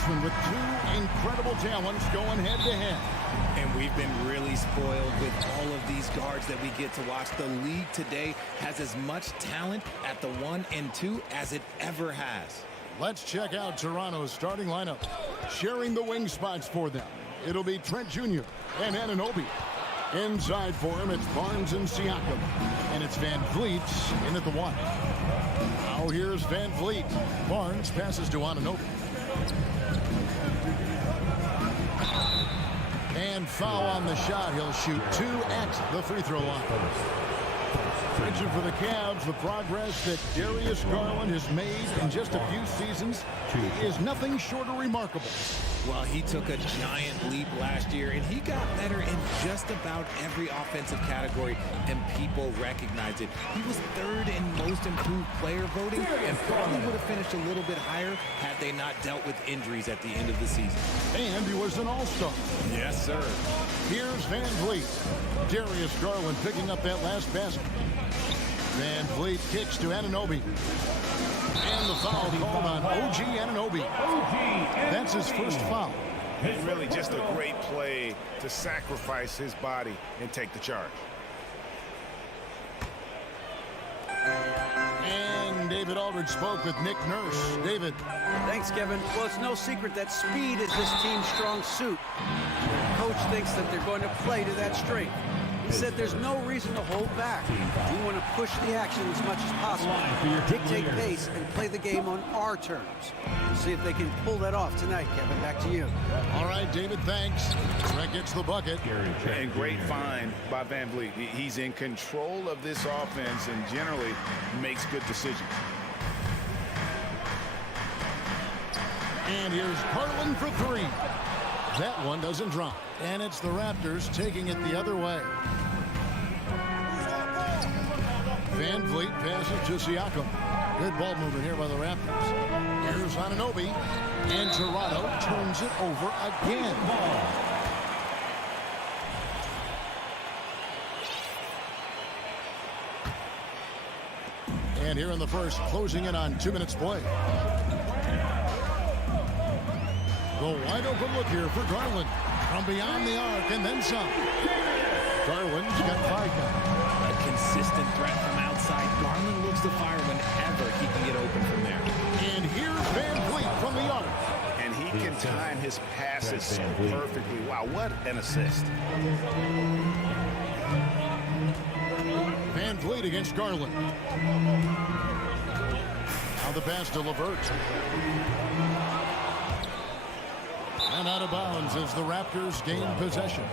this one with two incredible talents going head-to-head. And we've been really spoiled with all of these guards that we get to watch. The league today has as much talent at the 1 and 2 as it ever has. Let's check out Toronto's starting lineup. Sharing the wing spots for them, it'll be Trent Jr. and Anunoby. Inside for him, it's Barnes and Siakam. And it's Van Vliet in at the 1. Now here's Van Vliet. Barnes passes to Anunoby. And foul on the shot. He'll shoot 2 at the free throw line. Mentioned for the Cavs, the progress that Darius Garland has made in just a few seasons is nothing short of remarkable. Well, he took a giant leap last year, and he got better in just about every offensive category, and people recognize it. He was 3rd in most improved player voting, and probably would have finished a little bit higher had they not dealt with injuries at the end of the season. And he was an all-star. Yes, sir. Here's Van Vliet. Darius Garland picking up that last basket. Van Vliet kicks to Anunoby. And the foul called on OG Anunoby. That's his first foul. Really just a great play to sacrifice his body and take the charge. And David Aldridge spoke with Nick Nurse. David. Thanks, Kevin. Well, it's no secret that speed is this team's strong suit. Coach thinks that they're going to play to that strength. He said there's no reason to hold back. We want to push the action as much as possible, dictate pace, and play the game on our terms. We'll see if they can pull that off tonight, Kevin. Back to you. All right, David, thanks. Trent gets the bucket. And great find by Van Vliet. He's in control of this offense and generally makes good decisions. And here's Garland for 3. That one doesn't drop. And it's the Raptors taking it the other way. Van Vliet passes to Siakam. Good ball movement here by the Raptors. Here's Anunoby. And Toronto turns it over again. And here in the first, closing in on 2 minutes play. The wide open look here for Garland. From beyond the arc and then some. Garland's got 5 now. A consistent threat from outside. Garland looks to fire whenever he can get open from there. And here's Van Vliet from the arc. And he can time his passes so perfectly. Wow, what an assist. Van Vliet against Garland. Now the pass to LeVert. And out of bounds as the Raptors gain possession.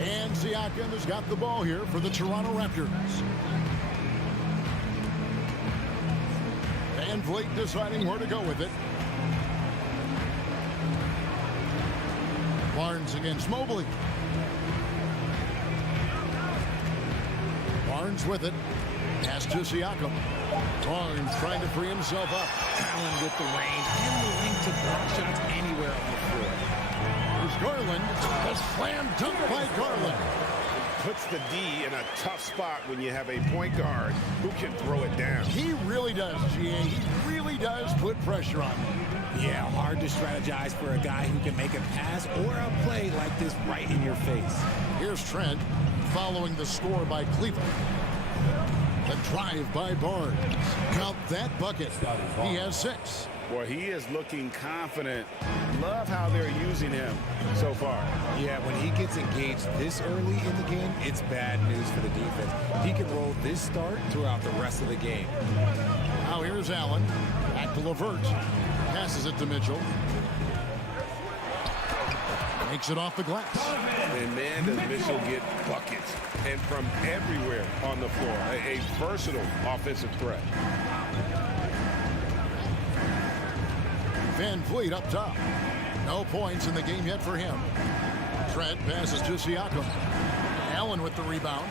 And Siakam has got the ball here for the Toronto Raptors. Van Vliet deciding where to go with it. Barnes against Mobley. Barnes with it. Pass to Siakam. Barnes trying to free himself up. Allen with the range and the length to block shots anywhere on the floor. Here's Garland. A slam dunk by Garland. Puts the D in a tough spot when you have a point guard who can throw it down. He really does, GA. He really does put pressure on him. Yeah, hard to strategize for a guy who can make a pass or a play like this right in your face. Here's Trent following the score by Cleveland. The drive by Barnes. Count that bucket. He has 6. Boy, he is looking confident. Love how they're using him so far. Yeah, when he gets engaged this early in the game, it's bad news for the defense. He can roll this start throughout the rest of the game. Now here's Allen. Back to LeVert. Passes it to Mitchell. Makes it off the glass. And man, does Mitchell get buckets. And from everywhere on the floor. A versatile offensive threat. Van Vliet up top. No points in the game yet for him. Trent passes to Siakam. Allen with the rebound.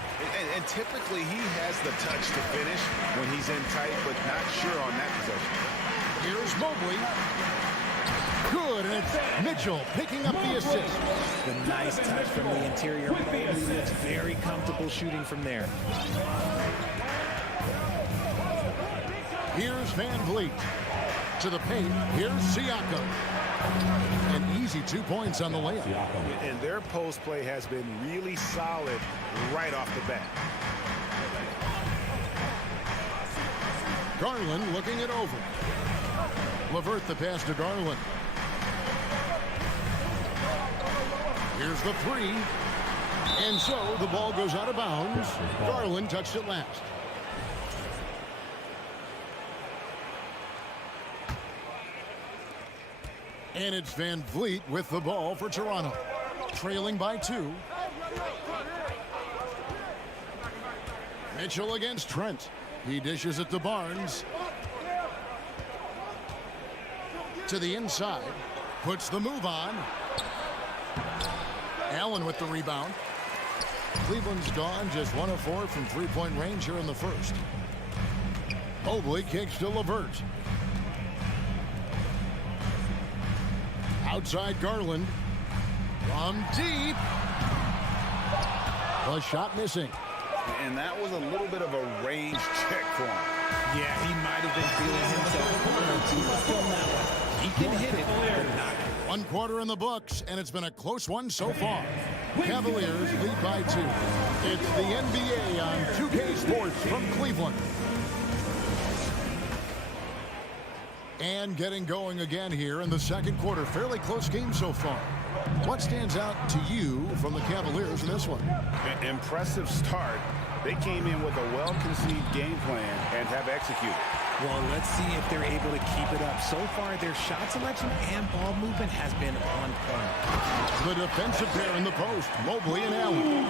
And typically he has the touch to finish when he's in tight, but not sure on that possession. Here's Mobley. Good, and it's Mitchell picking up the assist. The nice touch from the interior. Mobley looks very comfortable shooting from there. Here's Van Vliet. To the paint, here's Siakam. An easy 2 points on the layup. And their post play has been really solid right off the bat. Garland looking it over. LeVert the pass to Garland. Here's the three. And so the ball goes out of bounds. Garland touched it last. And it's Van Vliet with the ball for Toronto. Trailing by 2. Mitchell against Trent. He dishes it to Barnes. To the inside. Puts the move on. Allen with the rebound. Cleveland's gone just 1 of 4 from three-point range here in the first. Mobley kicks to LeVert. Outside Garland. From deep. The shot missing. And that was a little bit of a range check for him. Yeah, he might have been feeling himself a little too much on that one. He can hit it, but not. 1 quarter in the books, and it's been a close one so far. Cavaliers lead by 2. It's the NBA on 2K Sports from Cleveland. And getting going again here in the second quarter. Fairly close game so far. What stands out to you from the Cavaliers in this one? Impressive start. They came in with a well-conceived game plan and have executed. Well, let's see if they're able to keep it up. So far, their shot selection and ball movement has been on point. The defensive pair in the post, Mobley and Allen.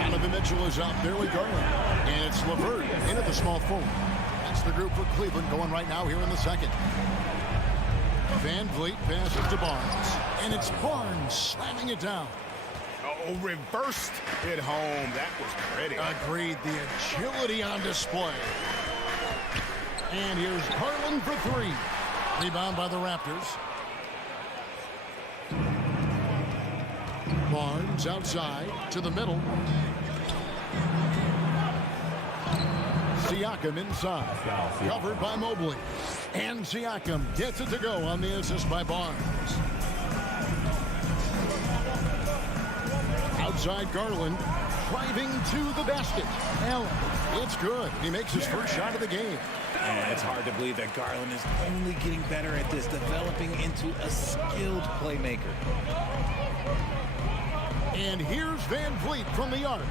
Donovan Mitchell is out there with Garland. And it's LeVert into the small forward. That's the group for Cleveland going right now here in the second. Van Vliet passes to Barnes. And it's Barnes slamming it down. Oh, reversed it home. That was pretty. Agreed. The agility on display. And here's Garland for 3. Rebound by the Raptors. Barnes outside to the middle. Siakam inside. Covered by Mobley. And Siakam gets it to go on the assist by Barnes. Outside Garland. Driving to the basket. Allen. It's good. He makes his first shot of the game. And it's hard to believe that Garland is only getting better at this, developing into a skilled playmaker. And here's Van Vliet from the arc.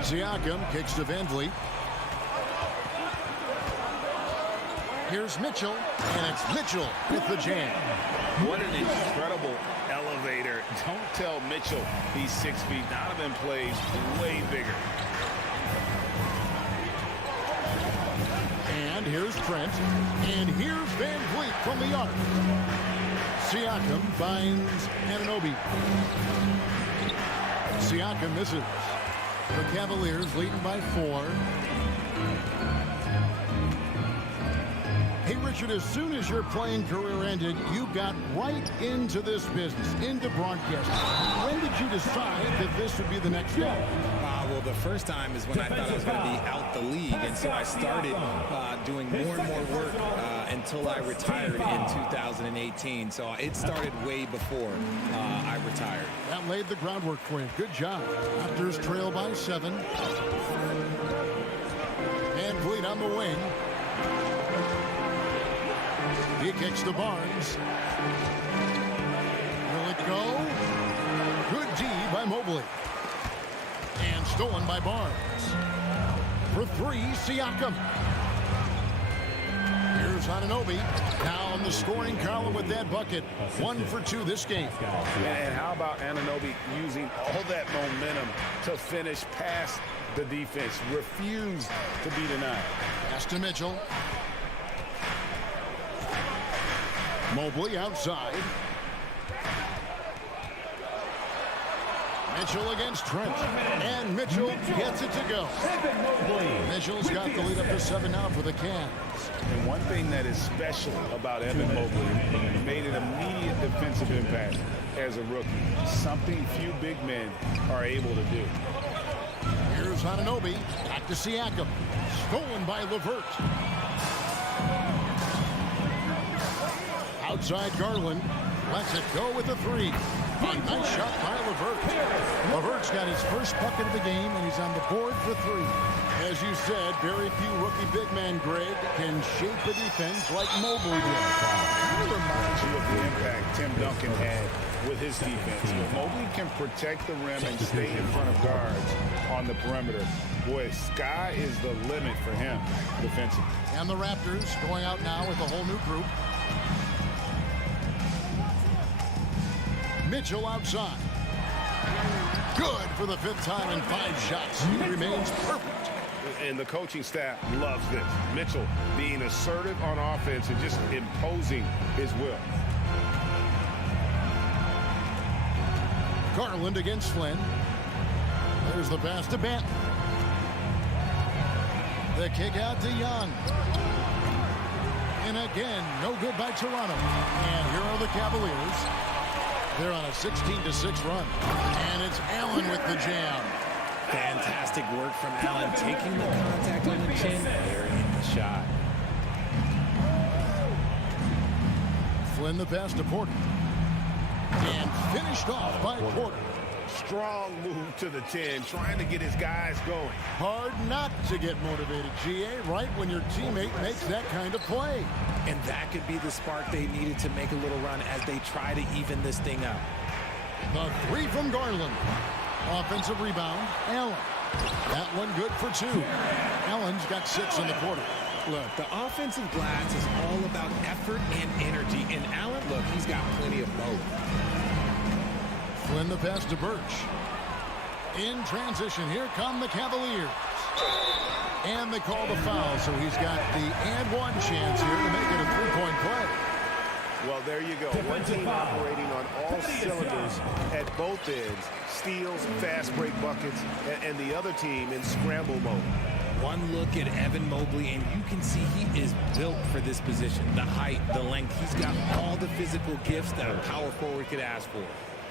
Siakam kicks to Van Vliet. Here's Mitchell, and it's Mitchell with the jam. What an incredible elevator. Don't tell Mitchell he's 6 feet. Donovan plays way bigger. And here's Trent. And here's Van Vliet from the arc. Siakam finds Anunoby. Siakam misses. The Cavaliers leading by 4. Hey, Richard, as soon as your playing career ended, you got right into this business, into broadcasting. When did you decide that this would be the next step? Well, the first time is when I thought I was going to be out the league, and so I started doing more and more work until I retired in 2018. So it started way before I retired. That laid the groundwork for you. Good job. Raptors trail by 7. Van Vliet on the wing. He kicks to Barnes. Will it go? Good D by Mobley. And stolen by Barnes. For 3, Siakam. Here's Anunoby. Now on the scoring column with that bucket. 1 for 2 this game. And how about Anunoby using all that momentum to finish past the defense? Refused to be denied. Pass to Mitchell. Mobley outside. Mitchell against Trent. And Mitchell gets it to go. Mitchell's got the lead up to 7 now for the Cavs. And one thing that is special about Evan Mobley, he made an immediate defensive impact as a rookie. Something few big men are able to do. Here's Anunoby. Back to Siakam. Stolen by LeVert. Outside Garland. Lets it go with a 3. A nice shot by LeVert. LeVert's got his first bucket of the game, and he's on the board for 3. As you said, very few rookie big men, Greg, can shape a defense like Mobley did. It reminds you of the impact Tim Duncan had with his defense. Mobley can protect the rim and stay in front of guards on the perimeter. Boy, sky is the limit for him defensively. And the Raptors going out now with a whole new group. Mitchell outside. Good for the 5th time in 5 shots. He remains perfect. And the coaching staff loves this. Mitchell being assertive on offense and just imposing his will. Garland against Flynn. There's the pass to Banton. The kick out to Young. And again, no good by Toronto. And here are the Cavaliers. They're on a 16-6 run. And it's Allen with the jam. Fantastic work from Allen, taking the contact on the chin. There in the shot. Flynn the pass to Porter. And finished off by Porter. Strong move to the 10, trying to get his guys going. Hard not to get motivated, GA, right when your teammate makes that kind of play. And that could be the spark they needed to make a little run as they try to even this thing up. The 3 from Garland. Offensive rebound, Allen. That one good for 2. Allen's got 6 in the quarter. Look, the offensive glass is all about effort and energy. And Allen, look, he's got plenty of both. Flynn the pass to Birch. In transition, here come the Cavaliers. And they call the foul, so he's got the and 1 chance here to make it a 3-point play. Well, there you go. One team operating on all cylinders at both ends. Steals, fast break buckets, and the other team in scramble mode. One look at Evan Mobley, and you can see he is built for this position. The height, the length, he's got all the physical gifts that a power forward could ask for.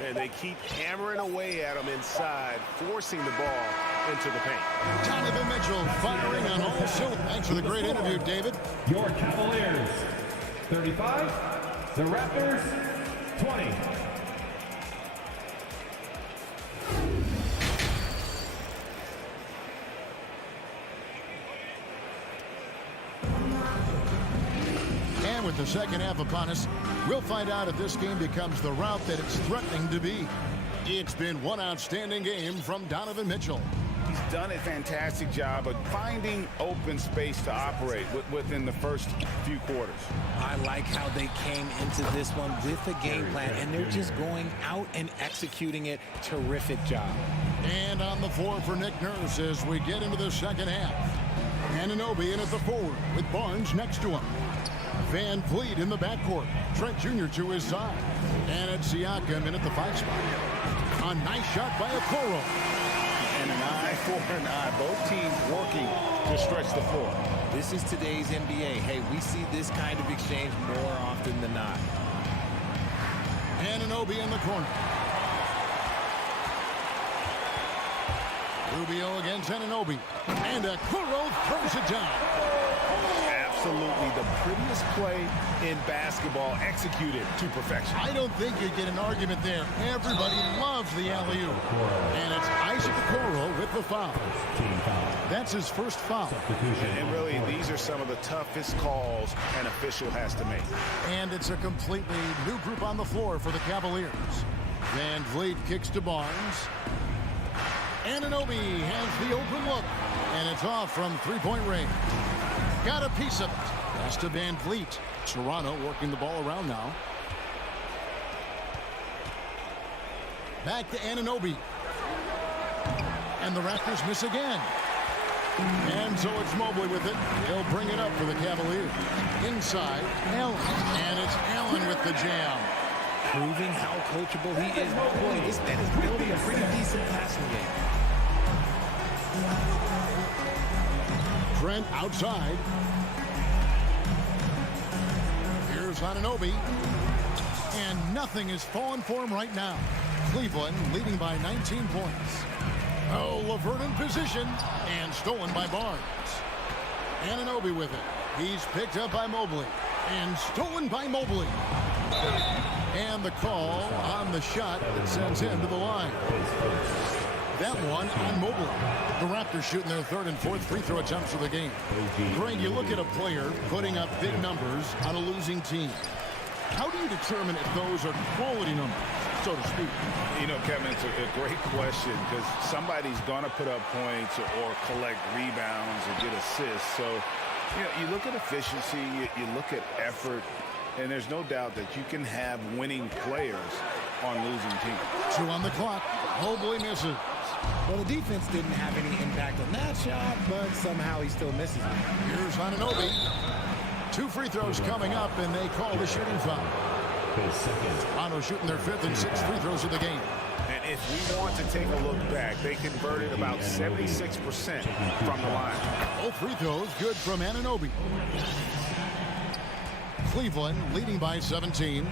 And they keep hammering away at him inside, forcing the ball into the paint. Donovan Mitchell firing on all cylinders. Thanks for the great interview, David. Your Cavaliers, 35. The Raptors, 20. And with the second half upon us, we'll find out if this game becomes the route that it's threatening to be. It's been one outstanding game from Donovan Mitchell. He's done a fantastic job of finding open space to operate within the first few quarters. I like how they came into this one with a game plan, and they're just going out and executing it. Terrific job. And on the floor for Nick Nurse as we get into the second half. Anunoby in at the forward with Barnes next to him. Van Vliet in the backcourt. Trent Jr. to his side. And it's Siakam in at the 5 spot. A nice shot by Okoro. And an eye for an eye. Both teams working to stretch the floor. This is today's NBA. Hey, we see this kind of exchange more often than not. Anunoby in the corner. Rubio against Anunoby. And Okoro throws it down. Absolutely the prettiest play in basketball, executed to perfection. I don't think you get an argument there. Everybody loves the alley-oop. And it's Isaac Okoro with the foul. That's his first foul. And really, these are some of the toughest calls an official has to make. And it's a completely new group on the floor for the Cavaliers. Van Vliet kicks to Barnes. Anunoby has the open look. And it's off from three-point range. Got a piece of it. Pass to Van Vliet. Toronto working the ball around now. Back to Anunoby. And the Raptors miss again. And so it's Mobley with it. He'll bring it up for the Cavaliers. Inside, Allen. And it's Allen with the jam. Proving how coachable he is. Boy, this man is building a pretty decent Trent outside. Here's Anunoby. And nothing is falling for him right now. Cleveland leading by 19 points. Oh, LeVert in position and stolen by Barnes. Anunoby with it. He's picked up by Mobley and stolen by Mobley. And the call on the shot that sends him to the line. That one on Mobley. The Raptors shooting their third and fourth free throw attempts of the game. Greg, you look at a player putting up big numbers on a losing team. How do you determine if those are quality numbers, so to speak? You know, Kevin, it's a great question because somebody's going to put up points or collect rebounds or get assists. So, you know, you look at efficiency, you look at effort, and there's no doubt that you can have winning players on losing teams. 2 on the clock. Mobley misses. Well, the defense didn't have any impact on that shot, but somehow he still misses it. Here's Anunoby. 2 free throws coming up, and they call the shooting foul. Toronto shooting their 5th and 6th free throws of the game. And if we want to take a look back, they converted about 76% from the line. Both free throws good from Anunoby. Cleveland leading by 17.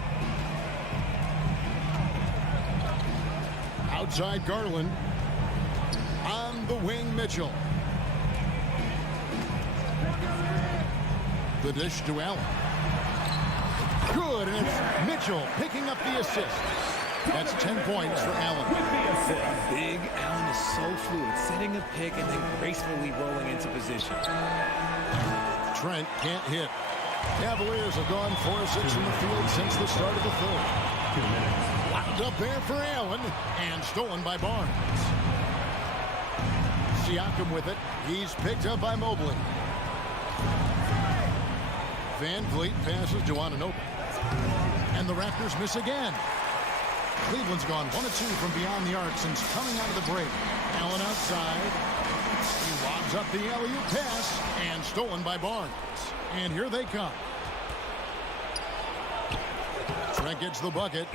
Outside Garland. On the wing, Mitchell. The dish to Allen. Good, and it's Mitchell picking up the assist. That's 10 points for Allen. Big Allen is so fluid, setting a pick and then gracefully rolling into position. Trent can't hit. Cavaliers have gone 4 of 6 from the field since the start of the third. 2 minutes. Wound up there for Allen and stolen by Barnes. Siakam with it. He's picked up by Mobley. Van Vliet passes to Anunoby. And the Raptors miss again. Cleveland's gone 1 of 2 from beyond the arc since coming out of the break. Allen outside. He lobs up the alley-oop pass and stolen by Barnes. And here they come. Trent gets the bucket.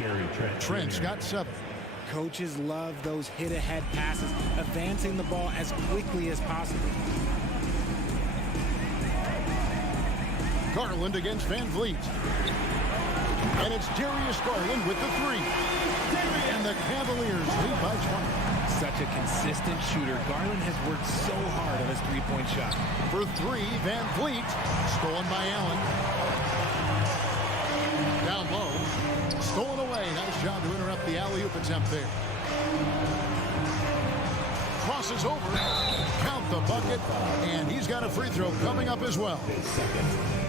Trent's got 7. Coaches love those hit-ahead passes, advancing the ball as quickly as possible. Garland against Van Vliet. And it's Darius Garland with the 3. And the Cavaliers lead by 20. Such a consistent shooter. Garland has worked so hard on his three-point shot. For 3, Van Vliet. Stolen by Allen. Down low. Stolen away. Nice job to interrupt the alley-oop attempt there. Crosses over. Count the bucket. And he's got a free throw coming up as well.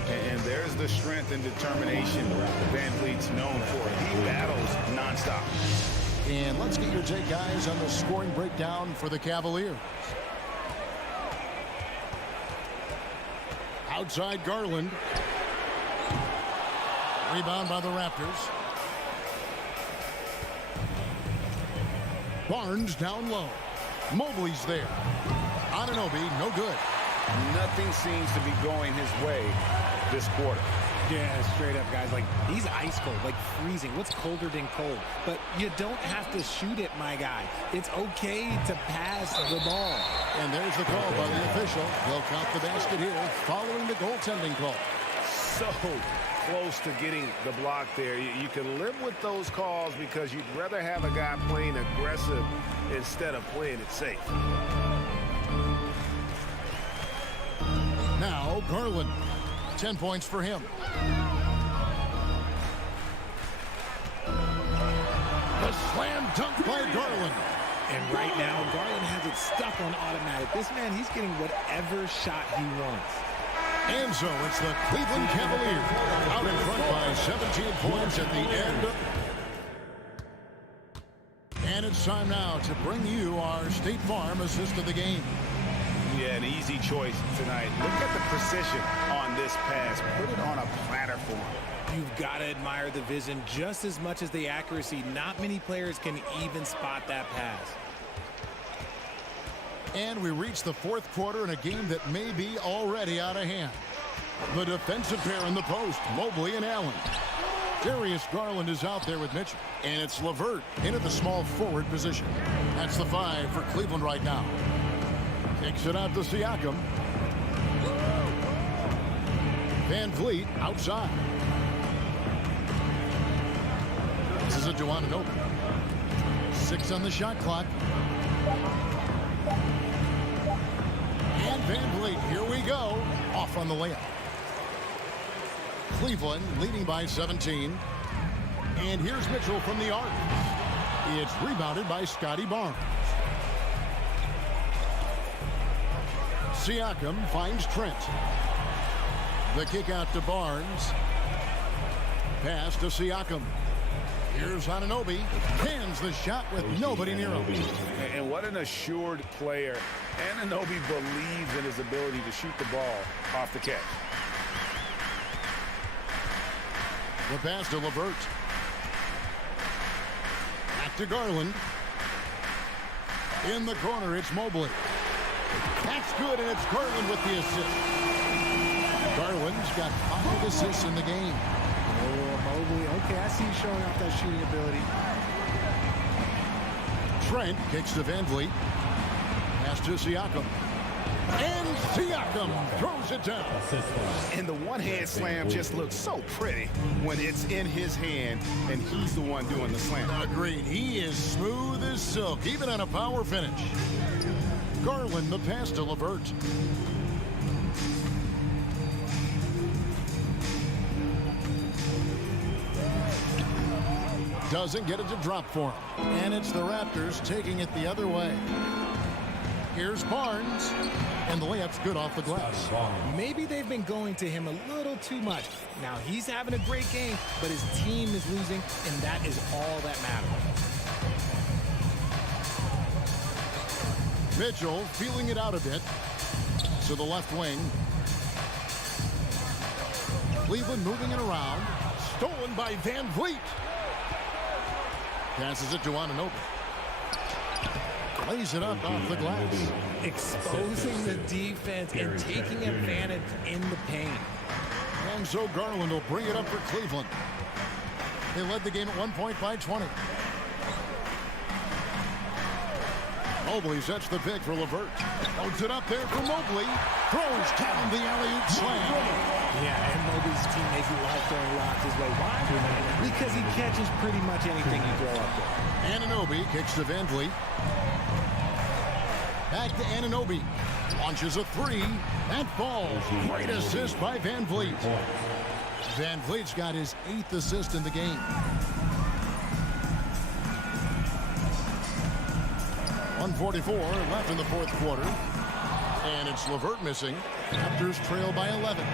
And there's the strength and determination Van Vliet's known for. He battles nonstop. And let's get your take, guys, on the scoring breakdown for the Cavaliers. Outside Garland. Rebound by the Raptors. Barnes down low. Mobley's there. Anunoby, no good. Nothing seems to be going his way this quarter. Yeah, straight up, guys. Like, he's ice cold, like freezing. What's colder than cold? But you don't have to shoot it, my guy. It's okay to pass the ball. And there's the call by the official. They'll count the basket here following the goaltending call. So close to getting the block there. You can live with those calls because you'd rather have a guy playing aggressive instead of playing it safe. Now Garland. 10 points for him. The slam dunk by Garland. And right now, Garland has it stuck on automatic. This man, he's getting whatever shot he wants. And so it's the Cleveland Cavaliers out in front by 17 points at the end. And it's time now to bring you our State Farm assist of the game. Yeah, an easy choice tonight. Look at the precision on this pass. Put it on a platter for him. You've got to admire the vision just as much as the accuracy. Not many players can even spot that pass. And we reach the 4th quarter in a game that may be already out of hand. The defensive pair in the post, Mobley and Allen. Darius Garland is out there with Mitchell. And it's LeVert into the small forward position. That's the 5 for Cleveland right now. Kicks it out to Siakam. Van Vliet outside. This is a Joannobi. 6 on the shot clock. And Van Vliet, here we go. Off on the layup. Cleveland leading by 17. And here's Mitchell from the arc. It's rebounded by Scotty Barnes. Siakam finds Trent. The kick out to Barnes. Pass to Siakam. Here's Anunoby. Hands the shot with nobody near him. And what an assured player. Anunoby believes in his ability to shoot the ball off the catch. The pass to LeVert. Back to Garland. In the corner, it's Mobley. That's good, and it's Garland with the assist. Garland's got 5 assists in the game. Oh, Mobley. Okay, I see you showing off that shooting ability. Trent kicks to Van Vliet. Pass to Siakam. And Siakam throws it down. And the one-hand slam just looks so pretty when it's in his hand and he's the one doing the slam. Agreed. He is smooth as silk, even on a power finish. Garland the pass to LeVert. Doesn't get it to drop for him. And it's the Raptors taking it the other way. Here's Barnes. And the layup's good off the glass. Maybe they've been going to him a little too much. Now he's having a great game, but his team is losing, and that is all that matters. Mitchell feeling it out a bit to the left wing. Cleveland moving it around. Stolen by Van Vliet. Passes it to Anunoby. Lays it up off the glass. Exposing the defense and taking advantage in the paint. And so Garland will bring it up for Cleveland. They led the game at 1 point by 20. Mobley sets the pick for LeVert. Loads it up there for Mobley. Throws down the alley-oop slam. Yeah, and Mobley's teammates love throwing rocks his way. Why? Because he catches pretty much anything you throw up there. Anunoby kicks to Van Vliet. Back to Anunoby. Launches a 3. That falls. Great assist by Van Vliet. Van Vliet's got his 8th assist in the game. 1:44 left in the 4th quarter. And it's LeVert missing. Raptors trail by 11.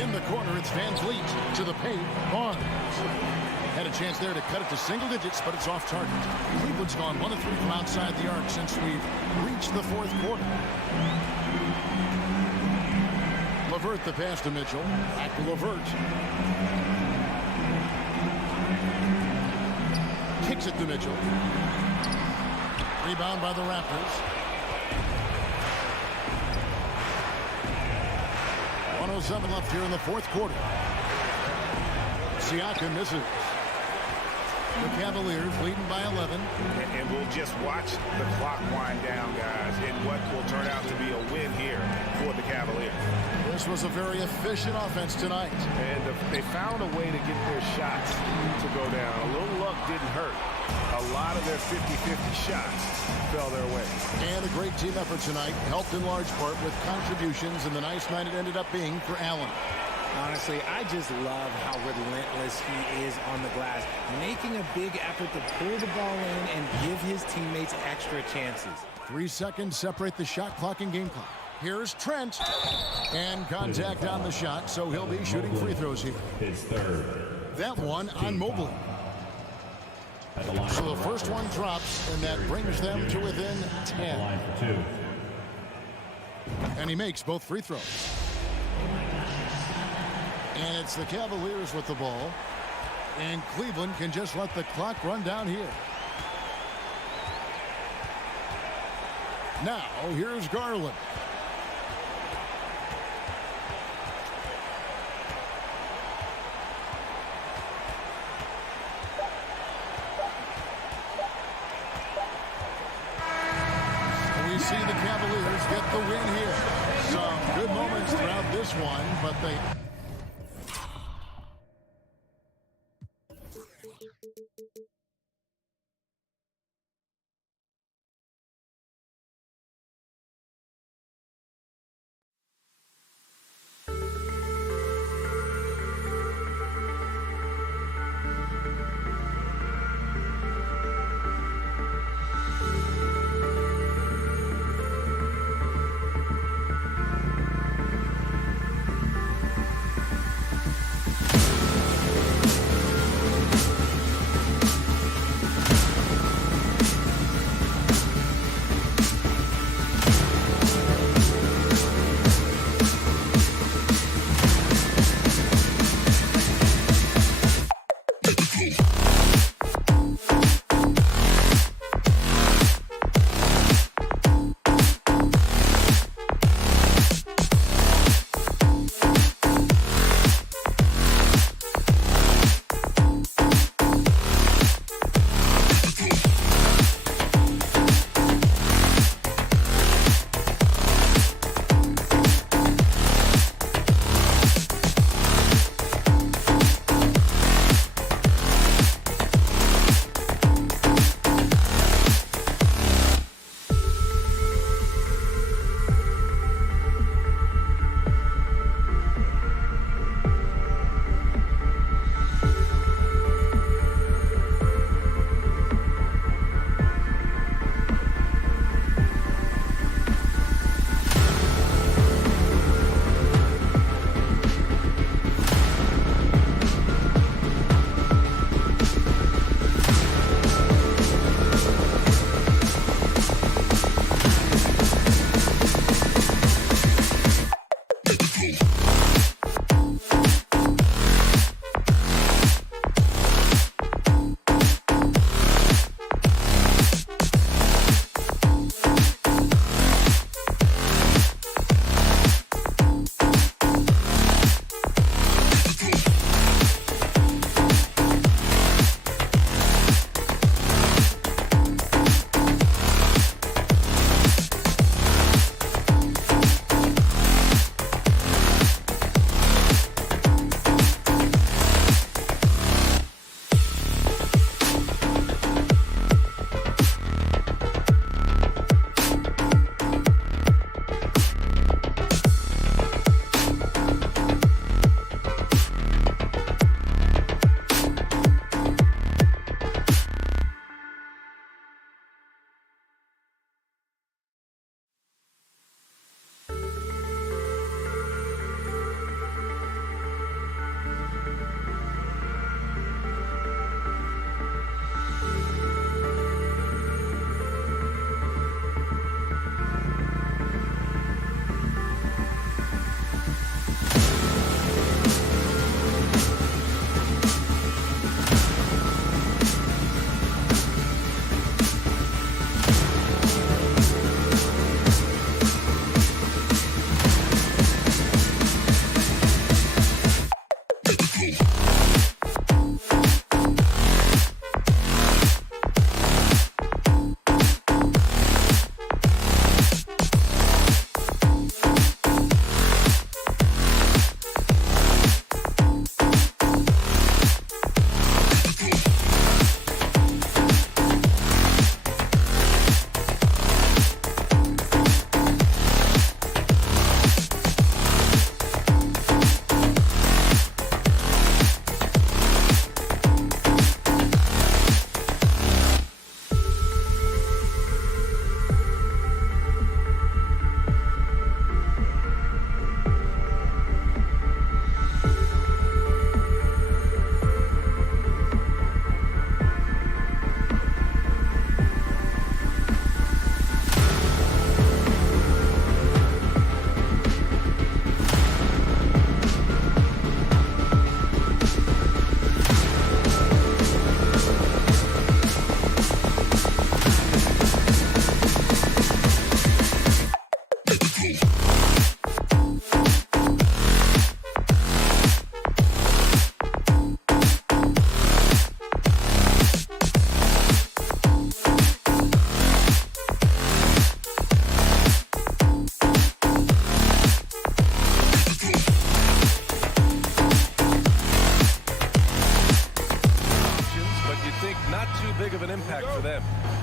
In the corner, it's Van Vliet to the paint. Barnes. Had a chance there to cut it to single digits, but it's off target. Cleveland's gone 1 of 3 from outside the arc since we've reached the 4th quarter. LeVert the pass to Mitchell. Back to LeVert. Kicks it to Mitchell. Rebound by the Raptors. 1:07 left here in the 4th quarter. Siakam misses. The Cavaliers leading by 11. And we'll just watch the clock wind down, guys, in what will turn out to be a win here for the Cavaliers. This was a very efficient offense tonight. And they found a way to get their shots to go down. A little luck didn't hurt. A lot of their 50-50 shots fell their way. And a great team effort tonight, helped in large part with contributions, and the nice night it ended up being for Allen. Honestly, I just love how relentless he is on the glass, making a big effort to pull the ball in and give his teammates extra chances. 3 seconds separate the shot clock and game clock. Here's Trent. And contact on the shot, so he'll be shooting free throws here. His third. That one on Mobley. So the first one drops, and that brings them to within 10. Line for 2. And he makes both free throws. And it's the Cavaliers with the ball. And Cleveland can just let the clock run down here. Now, here's Garland. see the Cavaliers get the win here. Some good moments throughout this one, but they...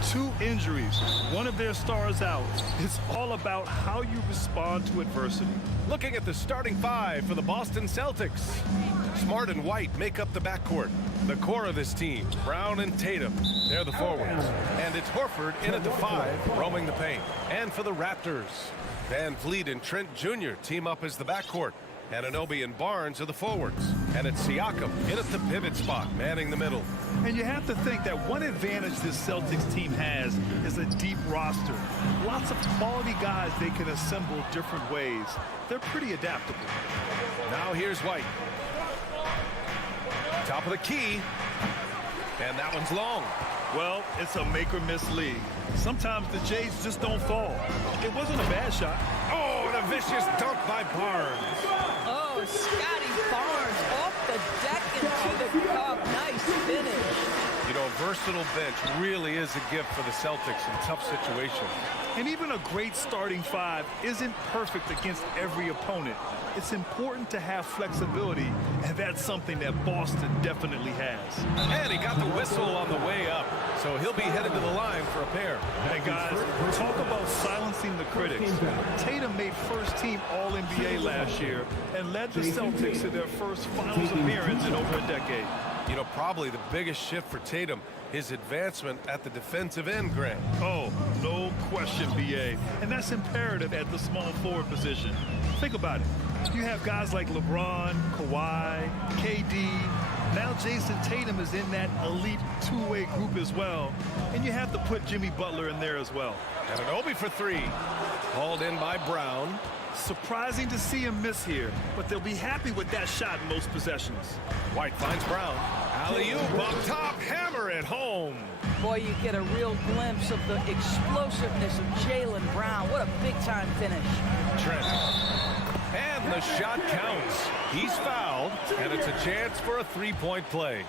2 injuries, one of their stars out. It's all about how you respond to adversity. Looking at the starting 5 for the Boston Celtics. Smart and White make up the backcourt. The core of this team, Brown and Tatum, they're the forwards. And it's Horford in at the 5, roaming the paint. And for the Raptors, Van Vliet and Trent Jr. team up as the backcourt. Anunoby and Barnes are the forwards. And it's Siakam in at the pivot spot, manning the middle. And you have to think that one advantage this Celtics team has is a deep roster. Lots of quality guys they can assemble different ways. They're pretty adaptable. Now here's White. Top of the key. And that one's long. Well, it's a make-or-miss league. Sometimes the Jays just don't fall. It wasn't a bad shot. Oh, and a vicious dunk by Barnes. Oh, Scotty Barnes off the deck into the cup. Nice finish. You know, a versatile bench really is a gift for the Celtics in tough situations. And even a great starting 5 isn't perfect against every opponent. It's important to have flexibility, and that's something that Boston definitely has. And he got the whistle on the way up, so he'll be headed to the line for a pair. Hey, guys, talk about silencing the critics. Tatum made first-team All-NBA last year and led the Celtics to their first finals appearance in over a decade. You know, probably the biggest shift for Tatum, his advancement at the defensive end, Grant. Oh, no question, B.A. And that's imperative at the small forward position. Think about it. You have guys like LeBron, Kawhi, KD. Now Jason Tatum is in that elite two-way group as well. And you have to put Jimmy Butler in there as well. Anunoby for 3. Hauled in by Brown. Surprising to see him miss here, but they'll be happy with that shot in most possessions. White finds Brown. Alley-oop up top, hammer it home. Boy, you get a real glimpse of the explosiveness of Jaylen Brown. What a big-time finish. Trent. And the shot counts. He's fouled, and it's a chance for a 3-point play.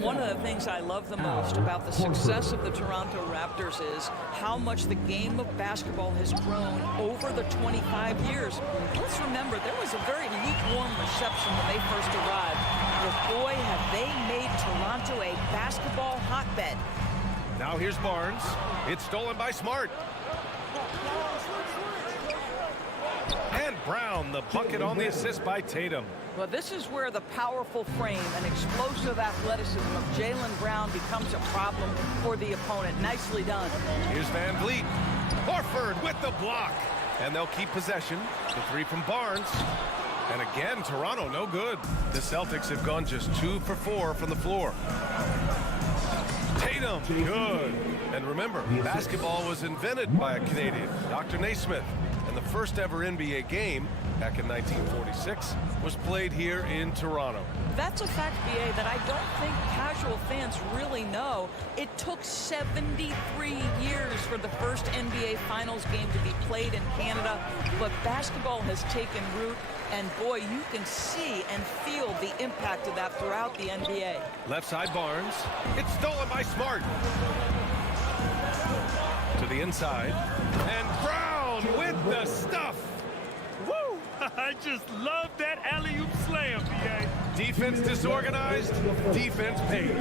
One of the things I love the most about the success of the Toronto Raptors is how much the game of basketball has grown over the 25 years. Let's remember, there was a very lukewarm reception when they first arrived. But boy, have they made Toronto a basketball hotbed. Now here's Barnes. It's stolen by Smart. And Brown, the bucket on the assist by Tatum. Well, this is where the powerful frame and explosive athleticism of Jaylen Brown becomes a problem for the opponent. Nicely done. Here's Van Vliet. Horford with the block. And they'll keep possession. The 3 from Barnes. And again, Toronto, no good. The Celtics have gone just 2 for 4 from the floor. Tatum, good. And remember, basketball was invented by a Canadian, Dr. Naismith. And the first ever NBA game, back in 1946, was played here in Toronto. That's a fact, B.A., that I don't think casual fans really know. It took 73 years for the first NBA Finals game to be played in Canada, but basketball has taken root, and boy, you can see and feel the impact of that throughout the NBA. Left side Barnes. It's stolen by Smart. To the inside. And Brown with the stuff. Woo! I just love that alley-oop slam, B.A. Defense disorganized. Defense pays.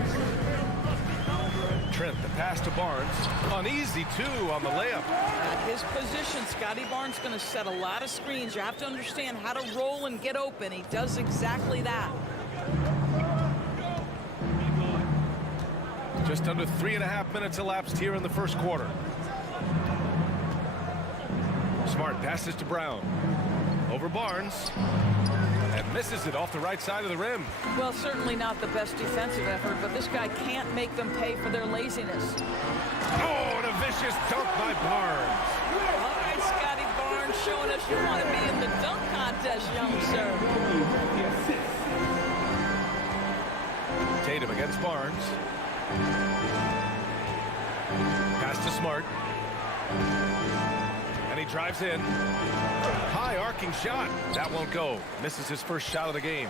Trent, the pass to Barnes. Uneasy, too, on the layup. At his position, Scotty Barnes going to set a lot of screens. You have to understand how to roll and get open. He does exactly that. Just under 3.5 minutes elapsed here in the first quarter. Smart passes to Brown. Over Barnes. And misses it off the right side of the rim. Well, certainly not the best defensive effort, but this guy can't make them pay for their laziness. Oh, and a vicious dunk by Barnes. All right, Scotty Barnes showing us you want to be in the dunk contest, young sir. Tatum against Barnes. Pass to Smart. And he drives in. High arcing shot. That won't go. Misses his first shot of the game.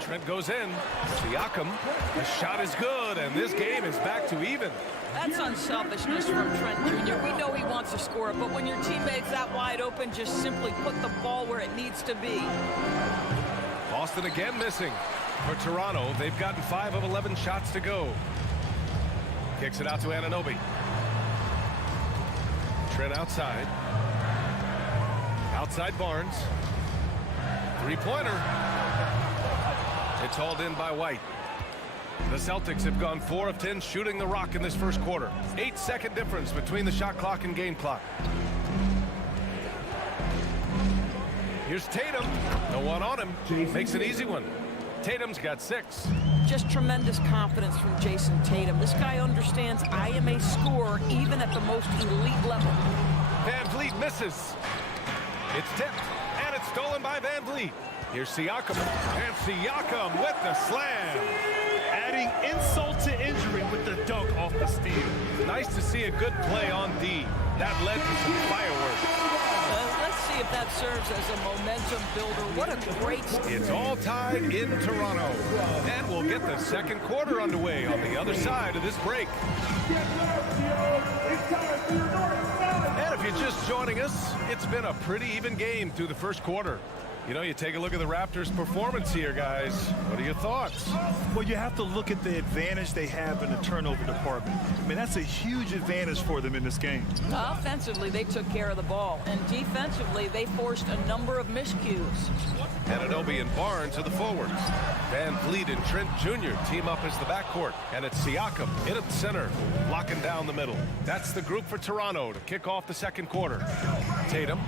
Trent goes in. Siakam. The shot is good, and this game is back to even. That's unselfishness from Trent Jr. We know he wants to score, but when your teammate's that wide open, just simply put the ball where it needs to be. Boston again missing. For Toronto, they've gotten 5 of 11 shots to go. Kicks it out to Anunoby. Trent outside. Outside Barnes. Three-pointer. It's hauled in by White. The Celtics have gone 4 of 10 shooting the rock in this first quarter. 8-second difference between the shot clock and game clock. Here's Tatum. No one on him. Makes an easy one. Tatum's got 6. Just tremendous confidence from Jason Tatum. This guy understands I am a scorer even at the most elite level. Van Vliet misses. It's tipped, and it's stolen by Van Vliet. Here's Siakam, and Siakam with the slam. Adding insult to injury with the dunk off the steal. Nice to see a good play on D. That led to some fireworks. Let's see if that serves as a momentum builder. What a great... It's all tied in Toronto. And we'll get the second quarter underway on the other side of this break. And if you're just joining us, it's been a pretty even game through the first quarter. You know, you take a look at the Raptors' performance here, guys. What are your thoughts? Well, you have to look at the advantage they have in the turnover department. I mean, that's a huge advantage for them in this game. Offensively, they took care of the ball. And defensively, they forced a number of miscues. Anunoby and Barnes are the forwards. Van Vliet and Trent Jr. team up as the backcourt. And it's Siakam in at the center, locking down the middle. That's the group for Toronto to kick off the second quarter. Tatum.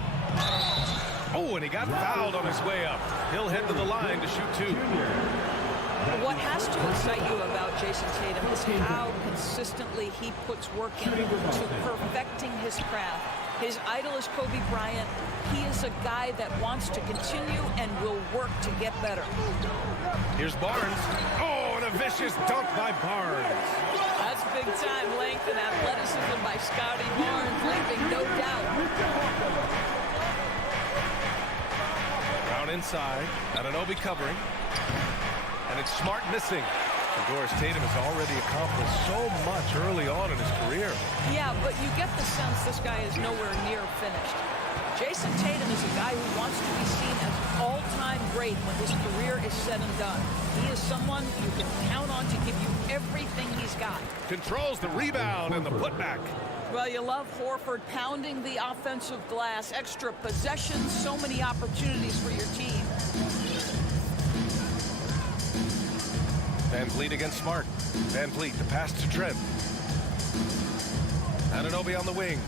Oh, and he got fouled on his way up. He'll head to the line to shoot 2. What has to excite you about Jason Tatum is how consistently he puts work into perfecting his craft. His idol is Kobe Bryant. He is a guy that wants to continue and will work to get better. Here's Barnes. Oh, and a vicious dunk by Barnes. That's big-time length and athleticism by Scotty Barnes, leaving no doubt. Inside, Anunoby covering, and it's Smart missing. Doris Tatum has already accomplished so much early on in his career. Yeah, but you get the sense this guy is nowhere near finished. Jason Tatum is a guy who wants to be seen as all-time great when his career is said and done. He is someone you can count on to give you everything he's got. Controls the rebound and the putback. Well, you love Horford pounding the offensive glass, extra possessions, so many opportunities for your team. Van Vliet against Smart. Van Vliet, the pass to Trent. Anunoby on the wing.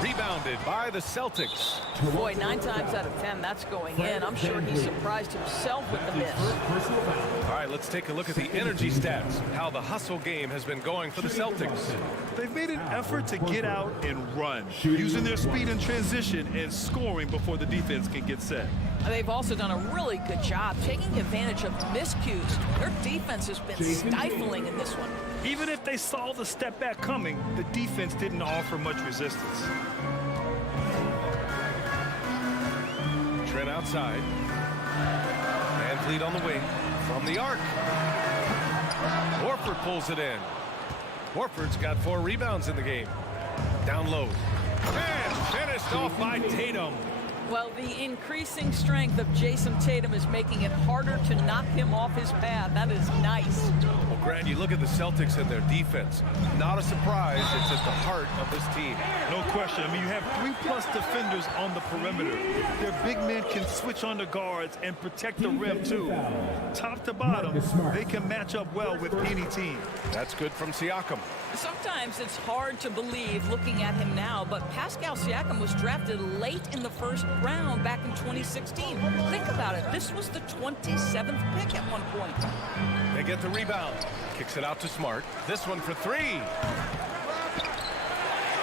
Rebounded by the Celtics. Boy, 9 times out of 10, that's going in. I'm sure he surprised himself with the miss. All right, let's take a look at the energy stats, how the hustle game has been going for the Celtics. They've made an effort to get out and run, using their speed in transition and scoring before the defense can get set. They've also done a really good job taking advantage of miscues. Their defense has been stifling in this one. Even if they saw the step back coming, the defense didn't offer much resistance. Trent outside. Van Vliet on the wing. From the arc. Horford pulls it in. Horford's got 4 rebounds in the game. Down low. And finished off by Tatum. Well, the increasing strength of Jason Tatum is making it harder to knock him off his path. That is nice. Well, Grant, you look at the Celtics and their defense. Not a surprise. It's at the heart of this team. No question. I mean, you have 3+ defenders on the perimeter. Their big men can switch on the guards and protect the rim, too. Top to bottom, they can match up well with any team. That's good from Siakam. Sometimes it's hard to believe looking at him now, but Pascal Siakam was drafted late in the first round back in 2016. Think about it. This was the 27th pick at one point. They get the rebound. Kicks it out to Smart. This one for 3.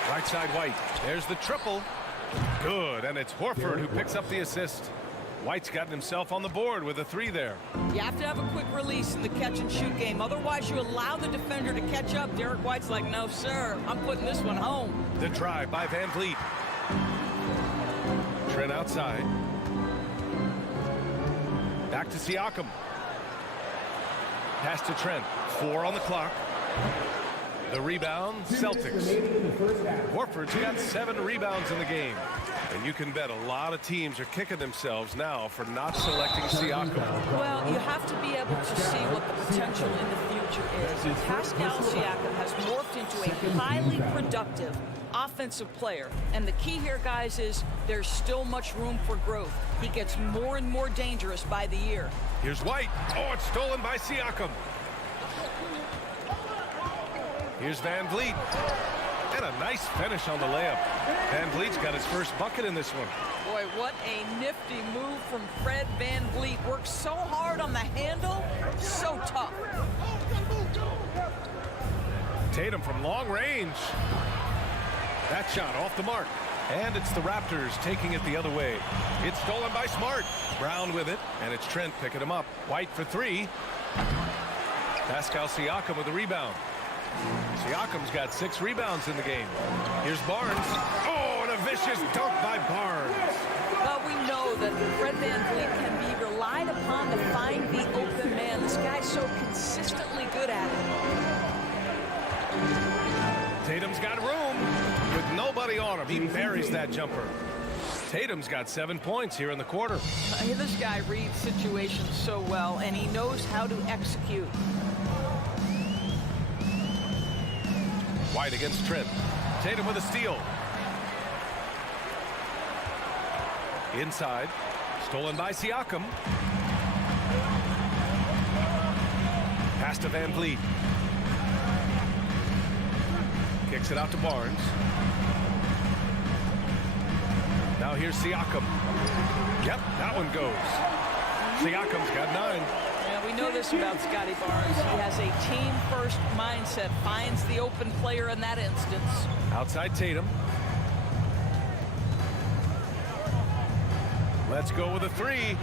Right side White. There's the triple. Good, and it's Horford who picks up the assist. White's gotten himself on the board with a 3 there. You have to have a quick release in the catch-and-shoot game. Otherwise, you allow the defender to catch up. Derek White's like, no, sir. I'm putting this one home. The drive by Van Vliet. Trent outside. Back to Siakam. Pass to Trent. 4 on the clock. The rebound, Celtics. Horford's got 7 rebounds in the game. And you can bet a lot of teams are kicking themselves now for not selecting Siakam. Well, you have to be able to see what the potential in the future is. Pascal Siakam has morphed into a highly productive offensive player. And the key here, guys, is there's still much room for growth. He gets more and more dangerous by the year. Here's White. Oh, it's stolen by Siakam. Here's Van Vliet. And a nice finish on the layup. Van Vliet's got his first bucket in this one. Boy, what a nifty move from Fred Van Vliet. Works so hard on the handle, so tough. Tatum from long range. That shot off the mark. And it's the Raptors taking it the other way. It's stolen by Smart. Brown with it, and it's Trent picking him up. White for three. Pascal Siakam with the rebound. Siakam's got 6 rebounds in the game. Here's Barnes. Oh, and a vicious dunk by Barnes. Well, we know that Fred Van Vliet can be relied upon to find the open man. This guy's so consistently good at it. Tatum's got room with nobody on him. He buries that jumper. Tatum's got 7 points here in the quarter. This guy reads situations so well, and he knows how to execute. White against Trent. Tatum with a steal. Inside. Stolen by Siakam. Pass to Van Vliet. Kicks it out to Barnes. Now here's Siakam. Yep, that one goes. Siakam's got 9. Yeah, we know this about Scotty Barnes. He has a team-first mindset, finds the open player in that instance. Outside Tatum. Let's go with a 3.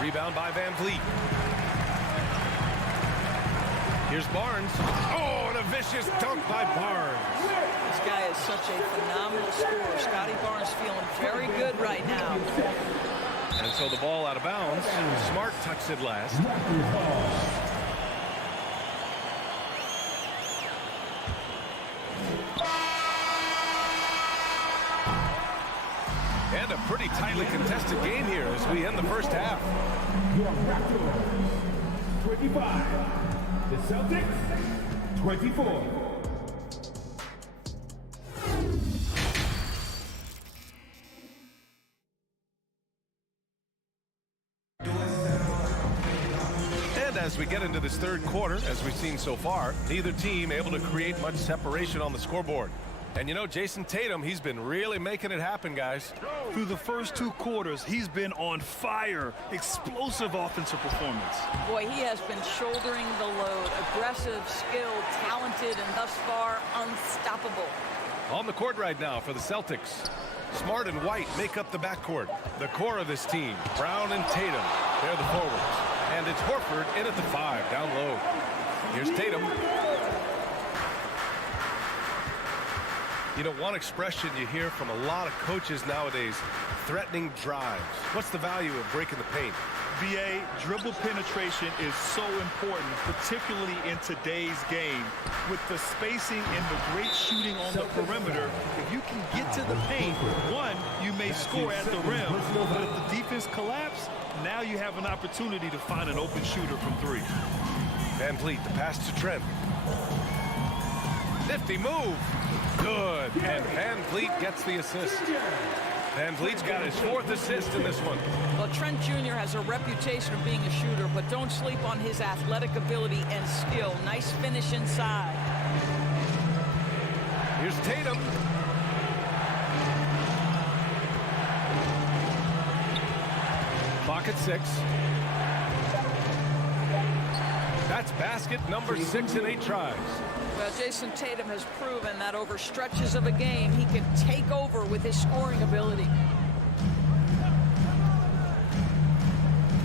Rebound by Van Vliet. Here's Barnes. Oh, and a vicious dunk by Barnes. This guy is such a phenomenal scorer. Scotty Barnes feeling very good right now. And so the ball out of bounds. Smart touched it last. And a pretty tightly contested game here as we end the first half. Your Raptors, 25. The Celtics, 24. As we get into this third quarter, as we've seen so far, neither team able to create much separation on the scoreboard. And you know, Jason Tatum, he's been really making it happen, guys. Through the first 2 quarters, he's been on fire. Explosive offensive performance. Boy, he has been shouldering the load. Aggressive, skilled, talented, and thus far unstoppable. On the court right now for the Celtics. Smart and White make up the backcourt. The core of this team, Brown and Tatum, they're the forwards. And it's Horford in at the 5, down low. Here's Tatum. You know, one expression you hear from a lot of coaches nowadays, threatening drives. What's the value of breaking the paint? BA, dribble penetration is so important, particularly in today's game. With the spacing and the great shooting on the perimeter, if you can get to the paint, one, you may score at the rim. But if the defense collapses, now you have an opportunity to find an open shooter from 3. Van Vliet, the pass to Trent. Nifty move. Good. And Van Vliet gets the assist. Van Vliet's got his 4th assist in this one. Well, Trent Jr. has a reputation of being a shooter, but don't sleep on his athletic ability and skill. Nice finish inside. Here's Tatum. Clock at 6. That's basket number 6 in 8 tries. Well, Jason Tatum has proven that over stretches of a game, he can take over with his scoring ability.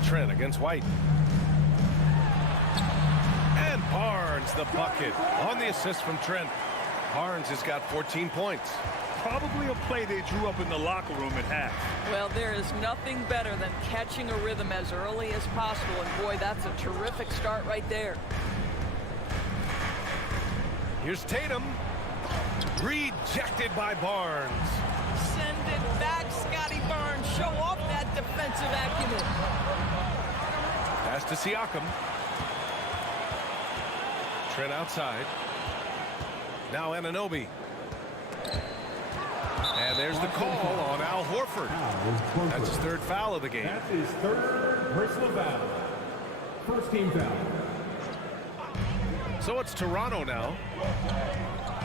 Trent against White. And Barnes, the bucket, on the assist from Trent. Barnes has got 14 points. Probably a play they drew up in the locker room at half. Well, there is nothing better than catching a rhythm as early as possible, and boy, that's a terrific start right there. Here's Tatum. Rejected by Barnes. Send back, Scotty Barnes. Show off that defensive acumen. Pass to Siakam. Trent outside. Now Anunoby. And there's the call on Al Horford. That's his third foul of the game. That's his third personal foul. First team foul. So it's Toronto now.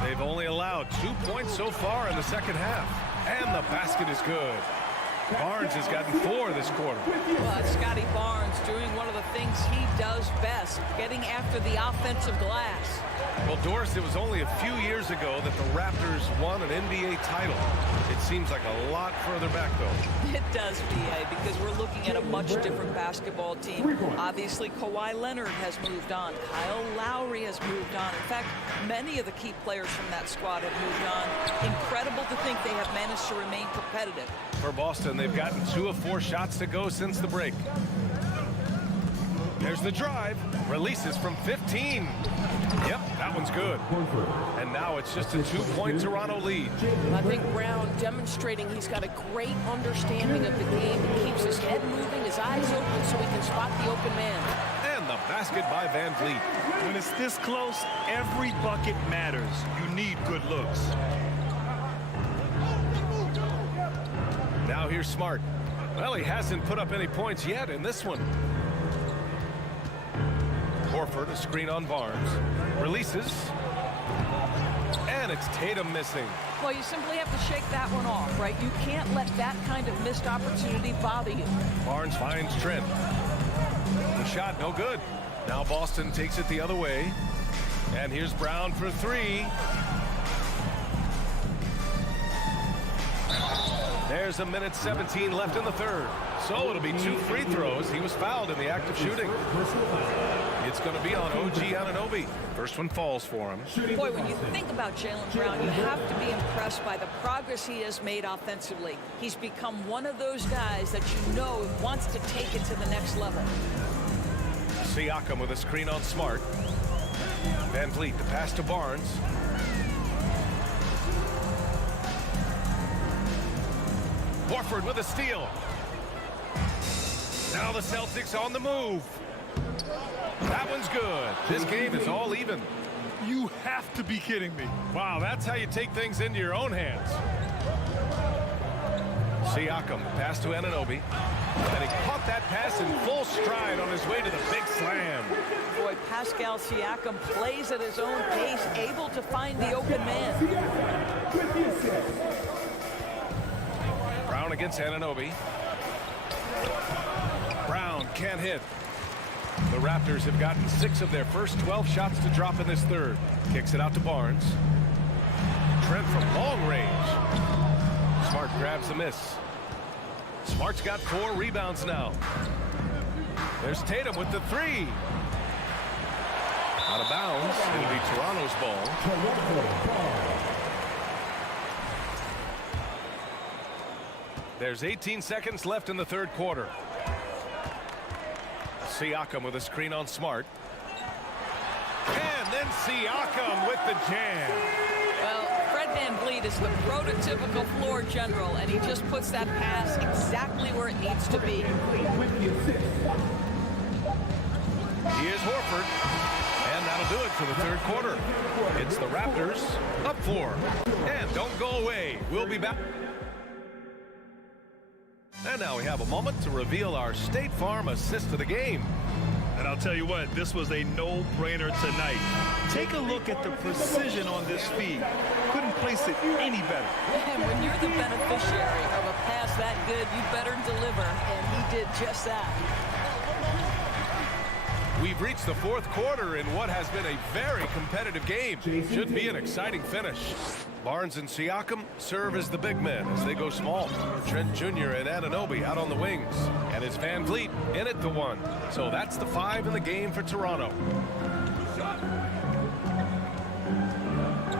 They've only allowed 2 points so far in the second half. And the basket is good. Barnes has gotten 4 this quarter. Well, it's Scotty Barnes doing one of the things he does best, getting after the offensive glass. Well, Doris, it was only a few years ago that the Raptors won an NBA title. It seems like a lot further back, though. It does, B.A., because we're looking at a much different basketball team. Obviously, Kawhi Leonard has moved on. Kyle Lowry has moved on. In fact, many of the key players from that squad have moved on. Incredible to think they have managed to remain competitive. For Boston, they've gotten 2 of 4 shots to go since the break. There's the drive. Releases from 15. Yep, that one's good. And now it's just a 2-point Toronto lead. I think Brown demonstrating he's got a great understanding of the game. He keeps his head moving, his eyes open so he can spot the open man. And the basket by Van Vliet. When it's this close, every bucket matters. You need good looks. Now here's Smart. Well, he hasn't put up any points yet in this one. Horford, a screen on Barnes. Releases. And it's Tatum missing. Well, you simply have to shake that one off, right? You can't let that kind of missed opportunity bother you. Barnes finds Trent. The shot, no good. Now Boston takes it the other way. And here's Brown for 3. There's a minute 17 left in the third. So it'll be 2 free throws. He was fouled in the act of shooting. It's going to be on OG Anunoby. First one falls for him. Boy, when you think about Jaylen Brown, you have to be impressed by the progress he has made offensively. He's become one of those guys that you know wants to take it to the next level. Siakam with a screen on Smart. Van Vliet, the pass to Barnes. Horford with a steal. Now the Celtics on the move. That one's good. This game is all even. You have to be kidding me. Wow, that's how you take things into your own hands. Siakam, pass to Anunoby. And he caught that pass in full stride on his way to the big slam. Boy, Pascal Siakam plays at his own pace, able to find the open man. Brown against Anunoby. Brown can't hit. The Raptors have gotten 6 of their first 12 shots to drop in this third. Kicks it out to Barnes. Trent from long range. Smart grabs the miss. Smart's got 4 rebounds now. There's Tatum with the 3. Out of bounds. It'll be Toronto's ball. There's 18 seconds left in the third quarter. Siakam with a screen on Smart. And then Siakam with the jam. Well, Fred VanVleet is the prototypical floor general, and he just puts that pass exactly where it needs to be. Here's Horford. And that'll do it for the third quarter. It's the Raptors up 4. And don't go away. We'll be back. And now we have a moment to reveal our State Farm assist of the game. And I'll tell you what, this was a no-brainer tonight. Take a look at the precision on this feed. Couldn't place it any better. And when you're the beneficiary of a pass that good, you better deliver, and he did just that. We've reached the fourth quarter in what has been a very competitive game. Should be an exciting finish. Barnes and Siakam serve as the big men as they go small. Trent Jr. and Anunoby out on the wings. And it's Van Vliet in at the 1. So that's the 5 in the game for Toronto.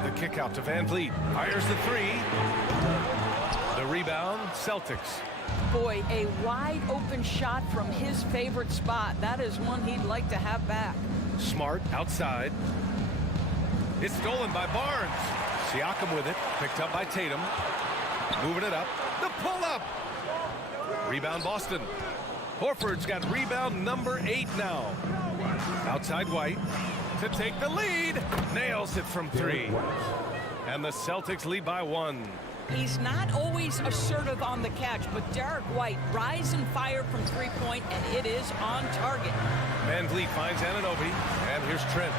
The kick out to Van Vliet. Fires the 3. The rebound, Celtics. Boy, a wide open shot from his favorite spot. That is one he'd like to have back. Smart outside. It's stolen by Barnes. Siakam with it, picked up by Tatum. Moving it up. The pull-up. Rebound Boston. Horford's got rebound number 8 now. Outside White to take the lead. Nails it from 3. And the Celtics lead by 1. He's not always assertive on the catch, but Derek White rise and fire from three-point, and it is on target. Van Vliet finds Anunoby, and here's Trent.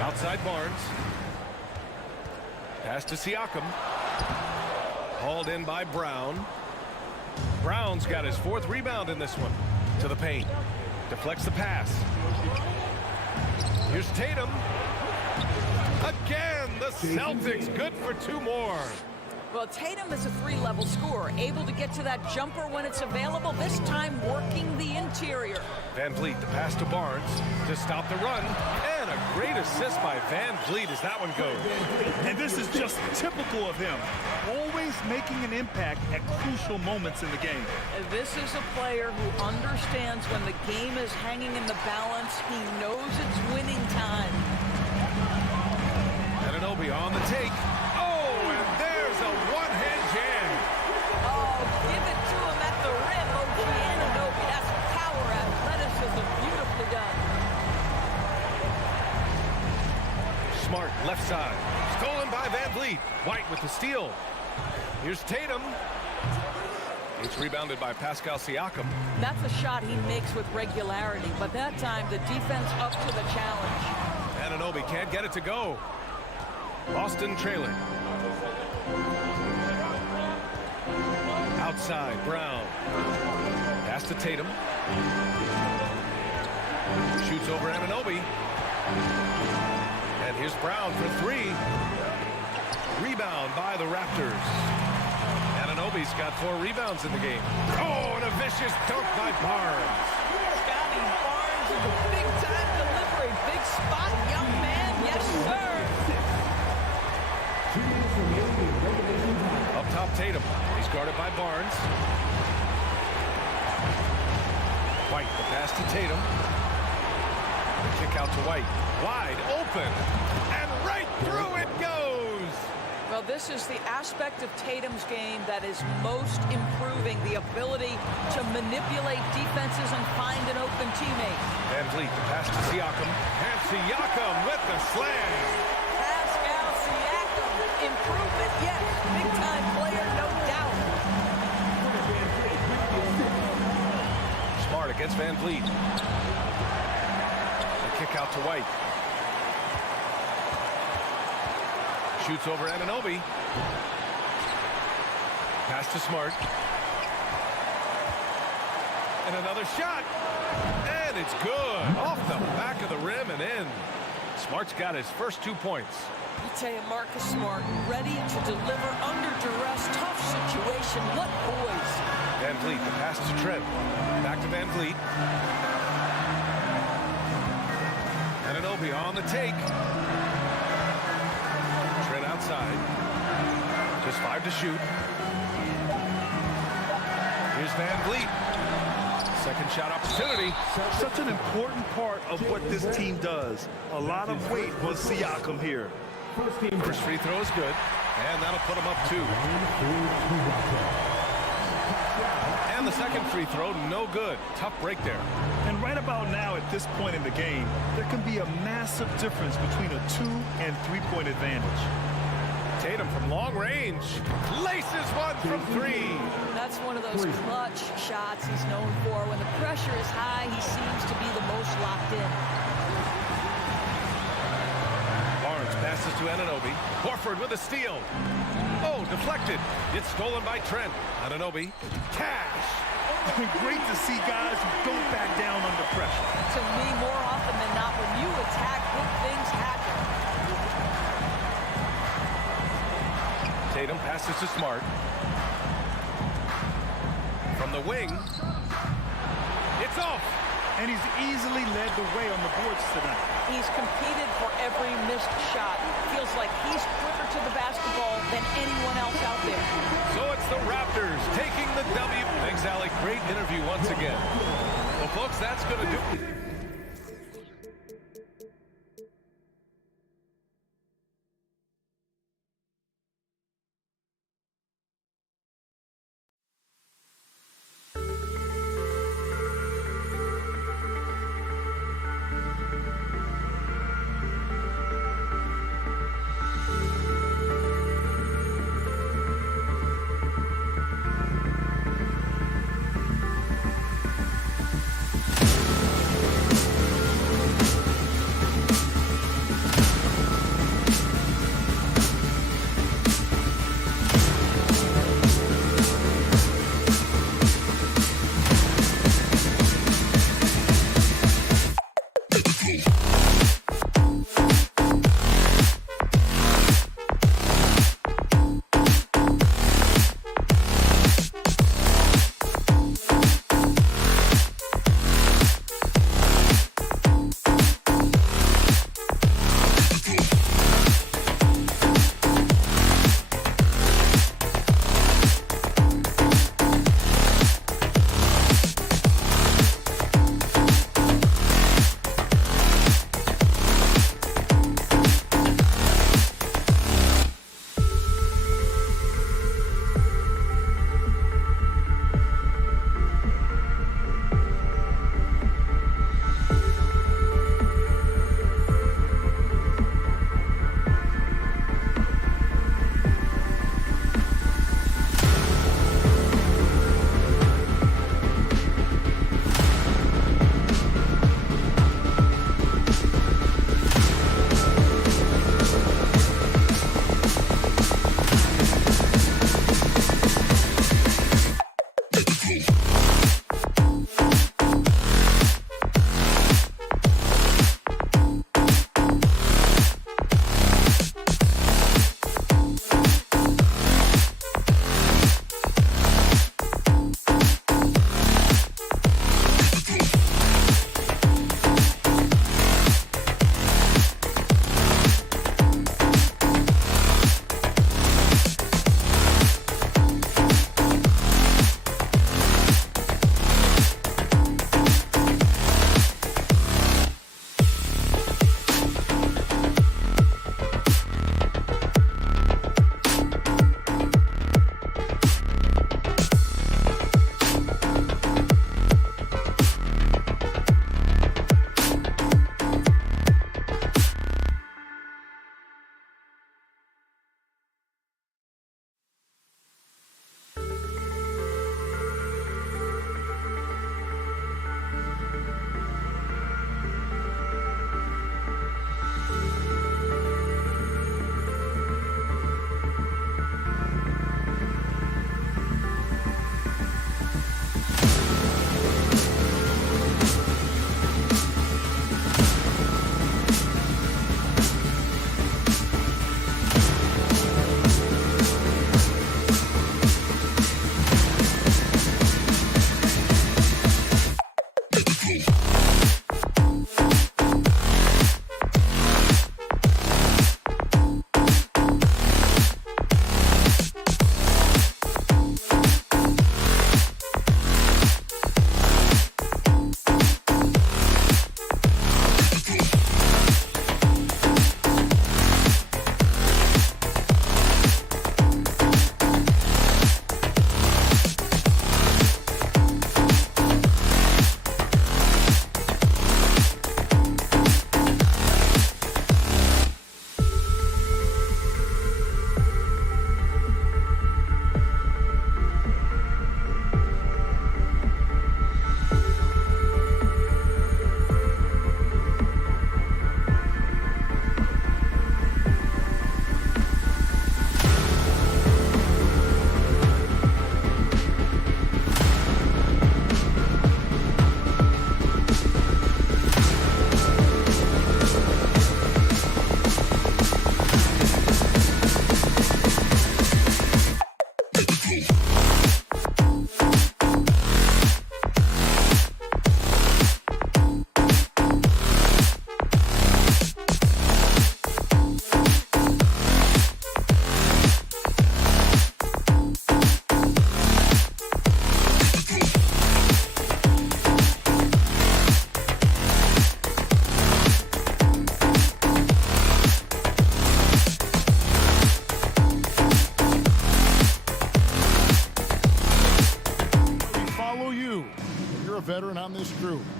Outside Barnes. Pass to Siakam. Hauled in by Brown. Brown's got his 4th rebound in this one. To the paint. Deflects the pass. Here's Tatum. Again, the Celtics good for 2 more. Well, Tatum is a 3-level scorer, able to get to that jumper when it's available, this time working the interior. Van Vliet, the pass to Barnes to stop the run. And a great assist by Van Vliet as that one goes. And this is just typical of him. Always making an impact at crucial moments in the game. This is a player who understands when the game is hanging in the balance. He knows it's winning time. Anunoby on the take. Oh, and there's a one-hand jam. Oh, give it to him at the rim, OG Anunoby. That's power athleticism, beautifully done. Smart, left side. Stolen by Van Vliet. White with the steal. Here's Tatum. It's rebounded by Pascal Siakam. That's a shot he makes with regularity, but that time the defense up to the challenge. Anunoby can't get it to go. Boston trailing. Outside, Brown. Pass to Tatum. Shoots over Anunoby. And here's Brown for 3. Rebound by the Raptors. Anunoby's got 4 rebounds in the game. Oh, and a vicious dunk by Barnes. Scotty Barnes is a big-time delivery. Big spot, young man. Yes, sir. Up top, Tatum. He's guarded by Barnes. White, the pass to Tatum. The kick out to White. Wide open. And right through it goes. Well, this is the aspect of Tatum's game that is most improving, the ability to manipulate defenses and find an open teammate. Van Vliet, the pass to Siakam. And Siakam with the slam. Pascal Siakam, improvement, yes. Big-time player, no doubt. Smart against Van Vliet. The kick out to White. Shoots over Anunoby. Pass to Smart. And another shot. And it's good. Off the back of the rim and in. Smart's got his first 2 points. I tell you, Marcus Smart, ready to deliver under duress, tough situation. What poise. Van Vliet, the pass to Trent. Back to Van Vliet. Anunoby on the take. Trent outside. Just 5 to shoot. Here's Van Vliet. Second shot opportunity. Such an important part of what this team does. A lot of weight on Siakam here. First free throw is good, and that'll put him up 2. And the second free throw, no good. Tough break there. And right about now, at this point in the game, there can be a massive difference between a 2- and 3-point advantage. Tatum from long range laces one from 3. That's one of those clutch shots he's known for. When the pressure is high, he seems to be the most locked in. Barnes passes to Anunoby. Horford with a steal. Oh, deflected. It's stolen by Trent. Anunoby. Cash. Great to see guys who don't back down under pressure. To me, more often than not, when you attack, good things happen. Tatum passes to Smart. From the wing. It's off. And he's easily led the way on the boards tonight. He's competed for every missed shot. Feels like he's quicker to the basketball than anyone else out there. So it's the Raptors taking the W. Thanks, Alec. Great interview once again. Well, folks, that's going to do it.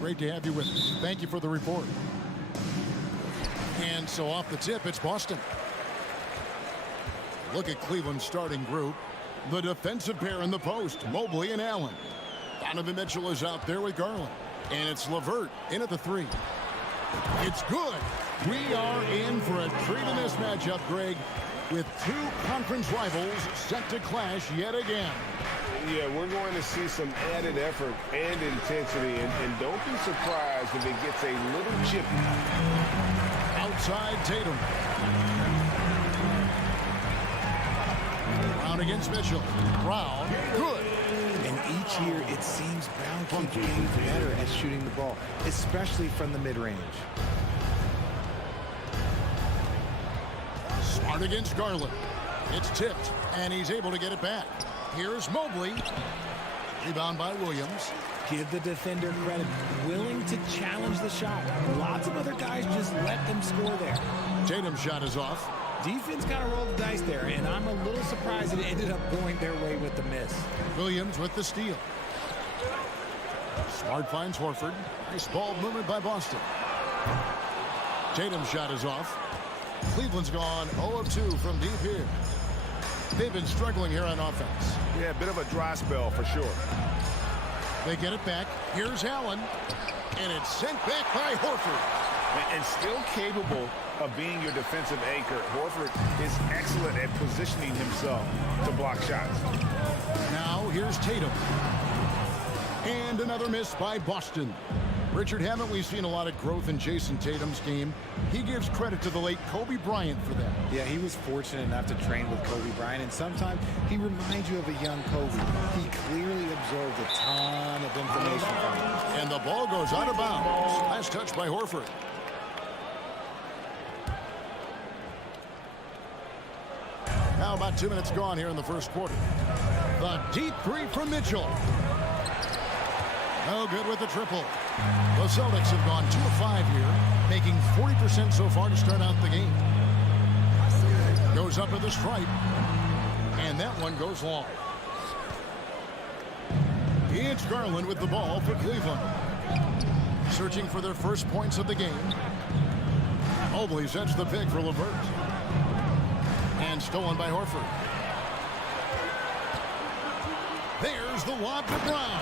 Great to have you with us. Thank you for the report. And so off the tip, it's Boston. Look at Cleveland's starting group. The defensive pair in the post, Mobley and Allen. Donovan Mitchell is out there with Garland. And it's LeVert in at the 3. It's good. We are in for a treat in this matchup, Greg, with two conference rivals set to clash yet again. Yeah, we're going to see some added effort and intensity, and don't be surprised if it gets a little chippy. Outside Tatum. Brown against Mitchell. Brown, good. And each year, it seems Brown keeps getting better at shooting the ball, especially from the mid-range. Smart against Garland. It's tipped, and he's able to get it back. Here's Mobley. Rebound by Williams. Give the defender credit. Willing to challenge the shot. Lots of other guys just let them score there. Tatum's shot is off. Defense kind of rolled the dice there, and I'm a little surprised it ended up going their way with the miss. Williams with the steal. Smart finds Horford. Nice ball movement by Boston. Tatum's shot is off. Cleveland's gone 0 of 2 from deep here. They've been struggling here on offense. Yeah, a bit of a dry spell for sure. They get it back. Here's Allen. And it's sent back by Horford. And still capable of being your defensive anchor, Horford is excellent at positioning himself to block shots. Now here's Tatum. And another miss by Boston. Richard, haven't we seen a lot of growth in Jason Tatum's game? He gives credit to the late Kobe Bryant for that. Yeah, he was fortunate enough to train with Kobe Bryant, and sometimes he reminds you of a young Kobe. He clearly absorbed a ton of information from him. And the ball goes out of bounds. Last touch by Horford. Now about 2 minutes gone here in the first quarter. The deep 3 from Mitchell. No good with the triple. The Celtics have gone 2 of 5 here, making 40% so far to start out the game. Goes up with the stripe, and that one goes long. It's Garland with the ball for Cleveland. Searching for their first points of the game. Mobley sets the pick for LeVert. And stolen by Horford. There's the lob to Brown.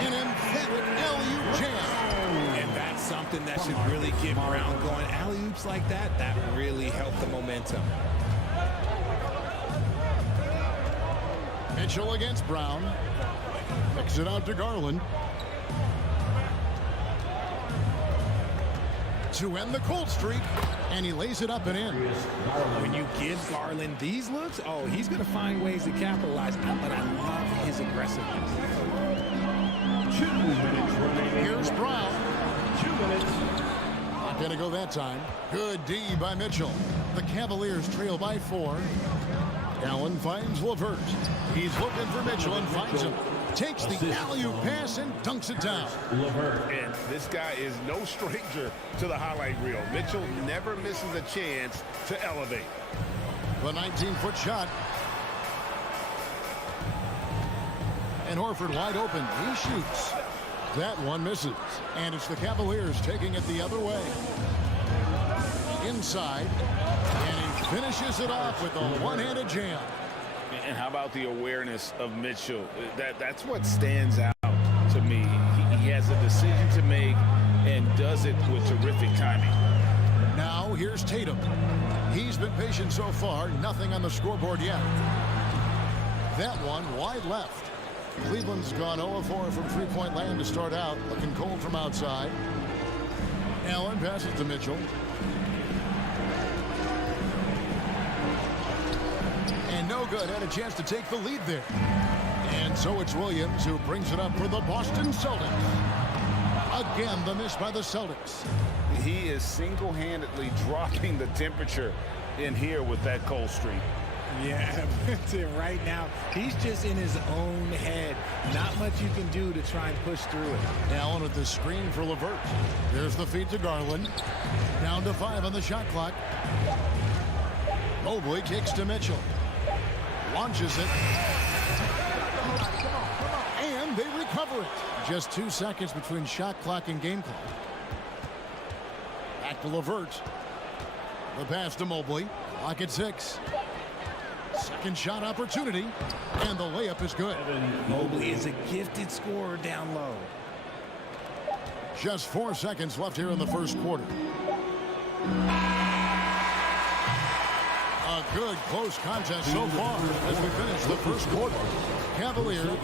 An emphatic alley-oop jam. And that's something that should really get Brown going. Alley-oops like that, that really helped the momentum. Mitchell against Brown. Kicks it out to Garland. To end the cold streak, and he lays it up and in. When you give Garland these looks, oh, he's going to find ways to capitalize. But I love his aggressiveness. 2 minutes remaining. Here's Brown. 2 minutes. Not going to go that time. Good D by Mitchell. The Cavaliers trail by 4. Allen finds LeVert. He's looking for Mitchell and finds him. Takes the alley-oop pass and dunks it down. And this guy is no stranger to the highlight reel. Mitchell never misses a chance to elevate. The 19-foot shot. And Horford wide open. He shoots. That one misses. And it's the Cavaliers taking it the other way. Inside. And he finishes it off with a one-handed jam. And how about the awareness of Mitchell? That's what stands out to me. He has a decision to make and does it with terrific timing. Now here's Tatum. He's been patient so far. Nothing on the scoreboard yet. That one wide left. Cleveland's gone 0-4 from three-point land to start out. Looking cold from outside. Allen passes to Mitchell. And no good. Had a chance to take the lead there. And so it's Williams who brings it up for the Boston Celtics. Again, the miss by the Celtics. He is single-handedly dropping the temperature in here with that cold streak. Yeah, right now, he's just in his own head. Not much you can do to try and push through it. Allen with the screen for LeVert. There's the feed to Garland. Down to 5 on the shot clock. Mobley kicks to Mitchell. Launches it. And they recover it. Just 2 seconds between shot clock and game clock. Back to LeVert. The pass to Mobley. Clock at 6. Second shot opportunity. And the layup is good. Mobley is a gifted scorer down low. Just 4 seconds left here in the first quarter. A good close contest so far as we finish the first quarter. Cavaliers.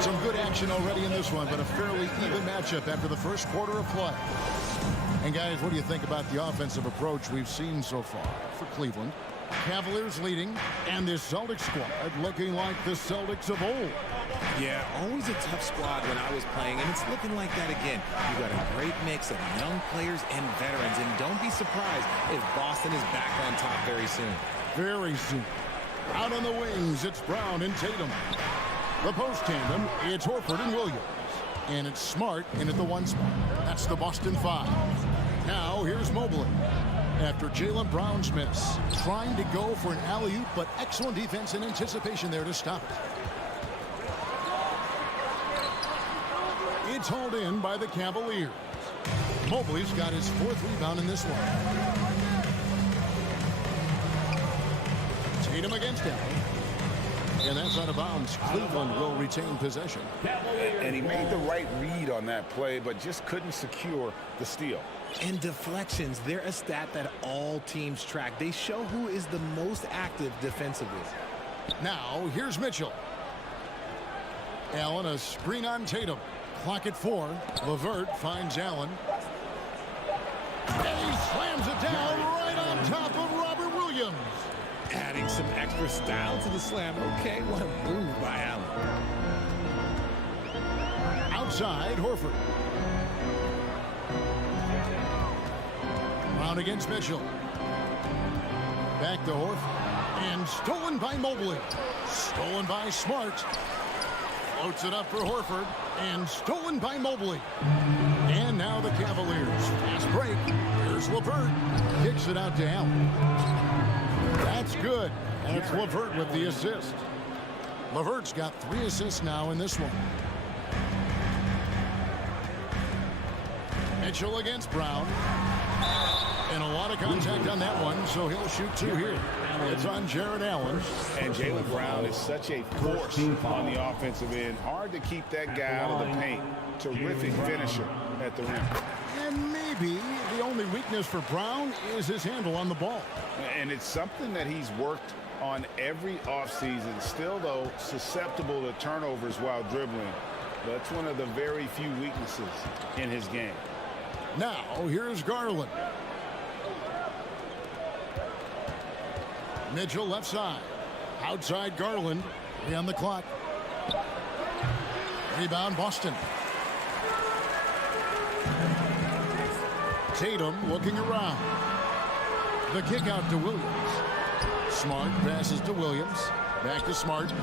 Some good action already in this one, but a fairly even matchup after the first quarter of play. And guys, what do you think about the offensive approach we've seen so far for Cleveland? Cavaliers leading, and this Celtics squad looking like the Celtics of old. Yeah, always a tough squad when I was playing, and it's looking like that again. You've got a great mix of young players and veterans, and don't be surprised if Boston is back on top very soon. Very soon. Out on the wings, it's Brown and Tatum. The post tandem, it's Horford and Williams. And it's Smart in at the 1 spot. That's the Boston 5. Now, here's Mobley. After Jaylen Brown's miss, trying to go for an alley-oop, but excellent defense and anticipation there to stop it. It's hauled in by the Cavaliers. Mobley's got his 4th rebound in this one. Tatum against him. And that's out of bounds. Cleveland will retain possession. And he made the right read on that play, but just couldn't secure the steal. And deflections, they're a stat that all teams track. They show who is the most active defensively. Now, here's Mitchell. Allen, a screen on Tatum. Clock at 4. LeVert finds Allen. And he slams it down right on top of Robert Williams. Adding some extra style to the slam. Okay, what a move by Allen. Outside, Horford. Brown against Mitchell. Back to Horford. And stolen by Mobley. Stolen by Smart. Floats it up for Horford. And stolen by Mobley. And now the Cavaliers. Fast break. Here's LeVert. Kicks it out to Allen. That's good. And it's LeVert with the assist. LeVert's got 3 assists now in this one. Mitchell against Brown. And a lot of contact on that one, so he'll shoot 2 here. It's on Jared Allen. And Jaylen Brown is such a force on the offensive end. Hard to keep that guy out of the paint. Terrific finisher at the rim. And maybe the only weakness for Brown is his handle on the ball. And it's something that he's worked on every offseason. Still, though, susceptible to turnovers while dribbling. That's one of the very few weaknesses in his game. Now, here's Garland. Mitchell left side. Outside Garland. 3 on the clock. Rebound Boston. Tatum looking around. The kick out to Williams. Smart passes to Williams. Back to Smart. The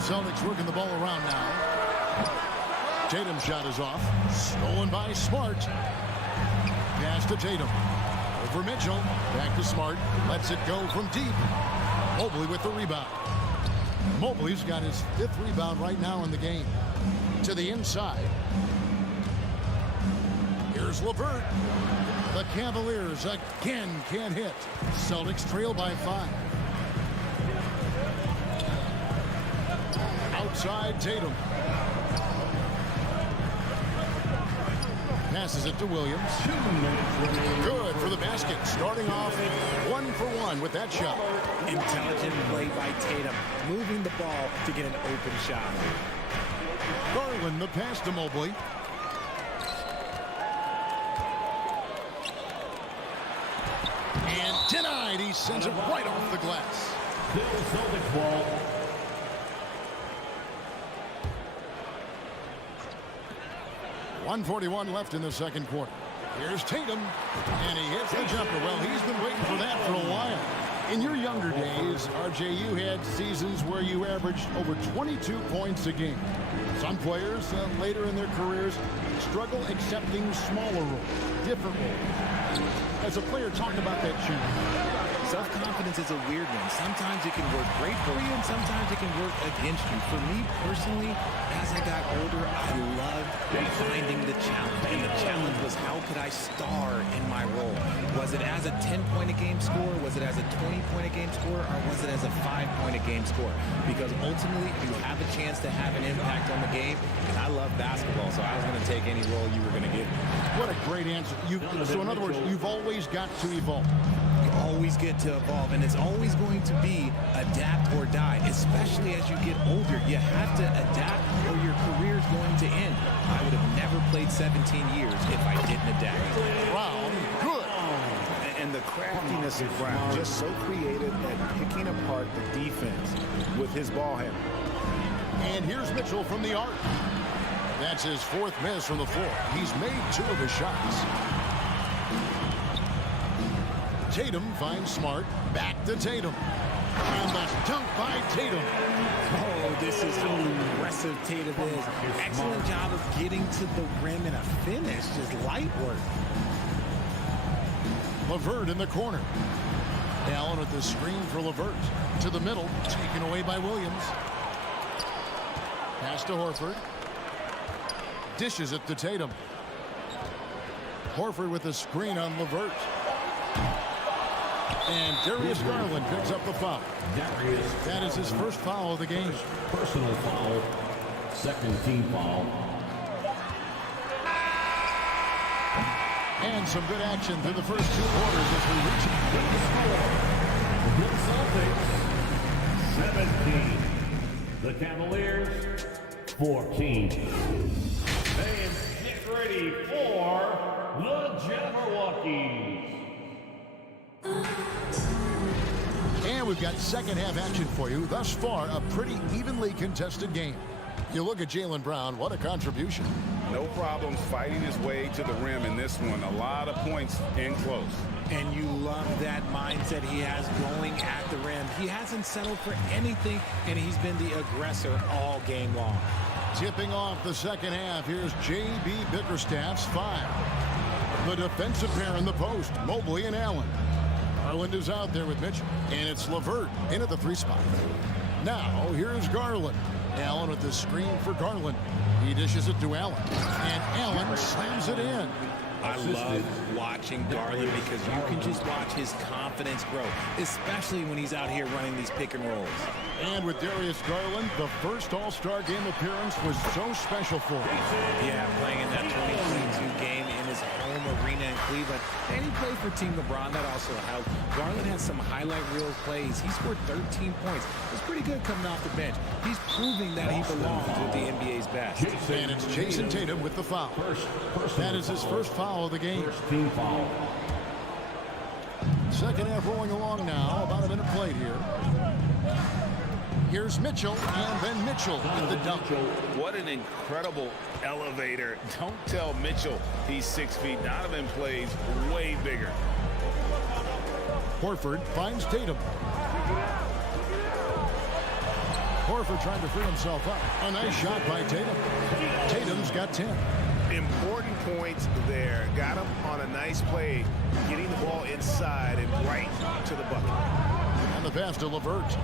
Celtics working the ball around now. Tatum's shot is off. Stolen by Smart. Pass to Tatum. Over Mitchell. Back to Smart. Lets it go from deep. Mobley with the rebound. Mobley's got his 5th rebound right now in the game. To the inside. Here's LeVert. The Cavaliers again can't hit. Celtics trail by 5. Outside Tatum. Passes it to Williams. Good for the basket. Starting off 1 for 1 with that shot. Intelligent play by Tatum. Moving the ball to get an open shot. Garland the pass to Mobley. And denied. He sends it right off the glass. Celtics ball. .141 left in the second quarter. Here's Tatum, and he hits the jumper. Well, he's been waiting for that for a while. In your younger days, RJ, you had seasons where you averaged over 22 points a game. Some players later in their careers struggle accepting smaller roles, different roles. As a player, talk about that shooting. Self-confidence confidence is a weird one. Sometimes it can work great for you, and sometimes it can work against you. For me personally, as I got older, I loved finding the challenge. And the challenge was, how could I star in my role? Was it as a 10-point-a-game scorer? Was it as a 20-point-a-game scorer? Or was it as a 5-point-a-game scorer? Because ultimately, you have a chance to have an impact on the game. And I love basketball, so I was going to take any role you were going to give me. What a great answer. So in other words, you've always got to evolve. You always get to evolve, and it's always going to be adapt or die, especially as you get older. You have to adapt or your career's going to end. I would have never played 17 years if I didn't adapt. Brown, good. And the craftiness of Brown, just so creative at picking apart the defense with his ball handling. And here's Mitchell from the arc. That's his 4th miss from the floor. He's made 2 of his shots. Tatum finds Smart. Back to Tatum. And the dunk by Tatum. Oh, this is how aggressive Tatum is. Excellent job of getting to the rim and a finish. Just light work. LeVert in the corner. Allen with the screen for LeVert. To the middle. Taken away by Williams. Pass to Horford. Dishes it to Tatum. Horford with the screen on LeVert. And Darius Garland picks up the foul. That is his first foul of the game. Personal foul. Second team foul. And some good action through the first 2 quarters as we reach The Celtics, 17. The Cavaliers, 14. And get ready for the Jabberwockies. And we've got second half action for you. Thus far, a pretty evenly contested game. You look at Jaylen Brown, what a contribution. No problems fighting his way to the rim in this one. A lot of points in close. And you love that mindset he has going at the rim. He hasn't settled for anything, and he's been the aggressor all game long. Tipping off the second half, here's J.B. Bickerstaff's 5. The defensive pair in the post, Mobley and Allen. Garland is out there with Mitchell, and it's LeVert in at the 3 spot. Now, here's Garland. Allen with the screen for Garland. He dishes it to Allen, and Allen slams it in. I love watching Garland because you can just watch his confidence grow, especially when he's out here running these pick and rolls. And with Darius Garland, the first All-Star game appearance was so special for him. Yeah, playing in that 2022 game in his home arena in Cleveland. And he played for Team LeBron. That also helped. Garland had some highlight reel plays. He scored 13 points. It was pretty good coming off the bench. He's proving that he belongs with the NBA's best. And it's Jason Tatum with the foul. That is his first foul of the game. First team foul. Second half rolling along now. About a minute played here. Here's Mitchell, and then Mitchell with the dunk. What an incredible elevator. Don't tell Mitchell he's 6 feet. Donovan plays way bigger. Horford finds Tatum. Horford trying to free himself up. A nice shot by Tatum. Tatum's got 10. Important points there. Got him on a nice play, getting the ball inside and right to the bucket. And the pass to LeVert.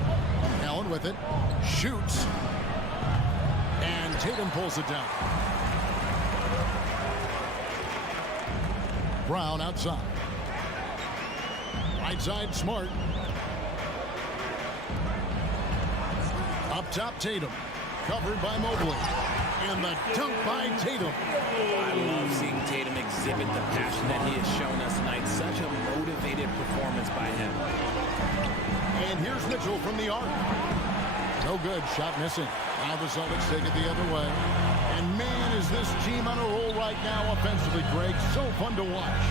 Allen with it. Shoots. And Tatum pulls it down. Brown outside. Right side, Smart. Up top, Tatum. Covered by Mobley. And the dunk by Tatum. I love seeing Tatum exhibit the passion that he has shown us tonight. Such a motivated performance by him. And here's Mitchell from the arc. No good. Shot missing. Now the Celtics take it the other way. And man, is this team on a roll right now offensively, Greg. So fun to watch.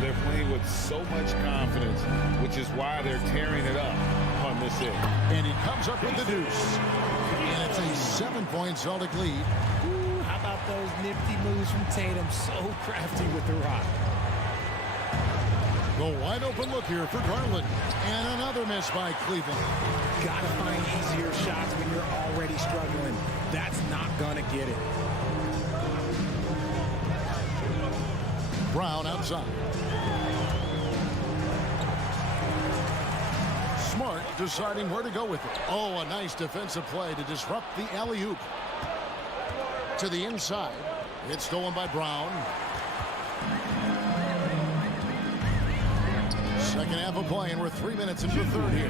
They're playing with so much confidence, which is why they're tearing it up on this end. And he comes up with the deuce. And it's a 7-point Celtic lead. Ooh, how about those nifty moves from Tatum? So crafty with the rock. The wide open look here for Garland. And another miss by Cleveland. Gotta find easier shots when you're already struggling. That's not gonna get it. Brown outside. Smart deciding where to go with it. Oh, a nice defensive play to disrupt the alley-oop. To the inside. It's stolen by Brown. Second half of play, and we're 3 minutes into the third here.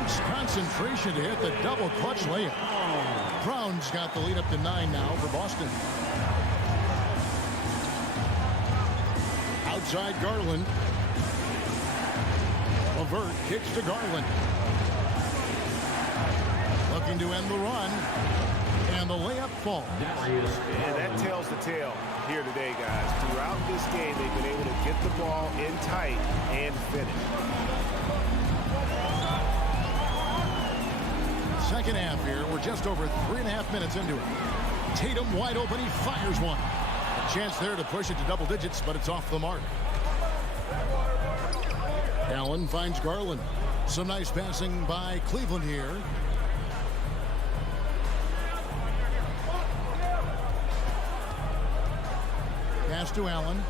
Nice concentration to hit the double clutch layup. Brown's got the lead up to 9 now for Boston. Outside Garland. Levert kicks to Garland. Looking to end the run. And the layup falls. And that tells the tale here today, guys. Throughout this game, they've been able to get the ball in tight and finish. Second half here. We're just over 3.5 minutes into it. Tatum wide open. He fires one. A chance there to push it to double digits, but it's off the mark. Allen finds Garland. Some nice passing by Cleveland here. Pass to Allen.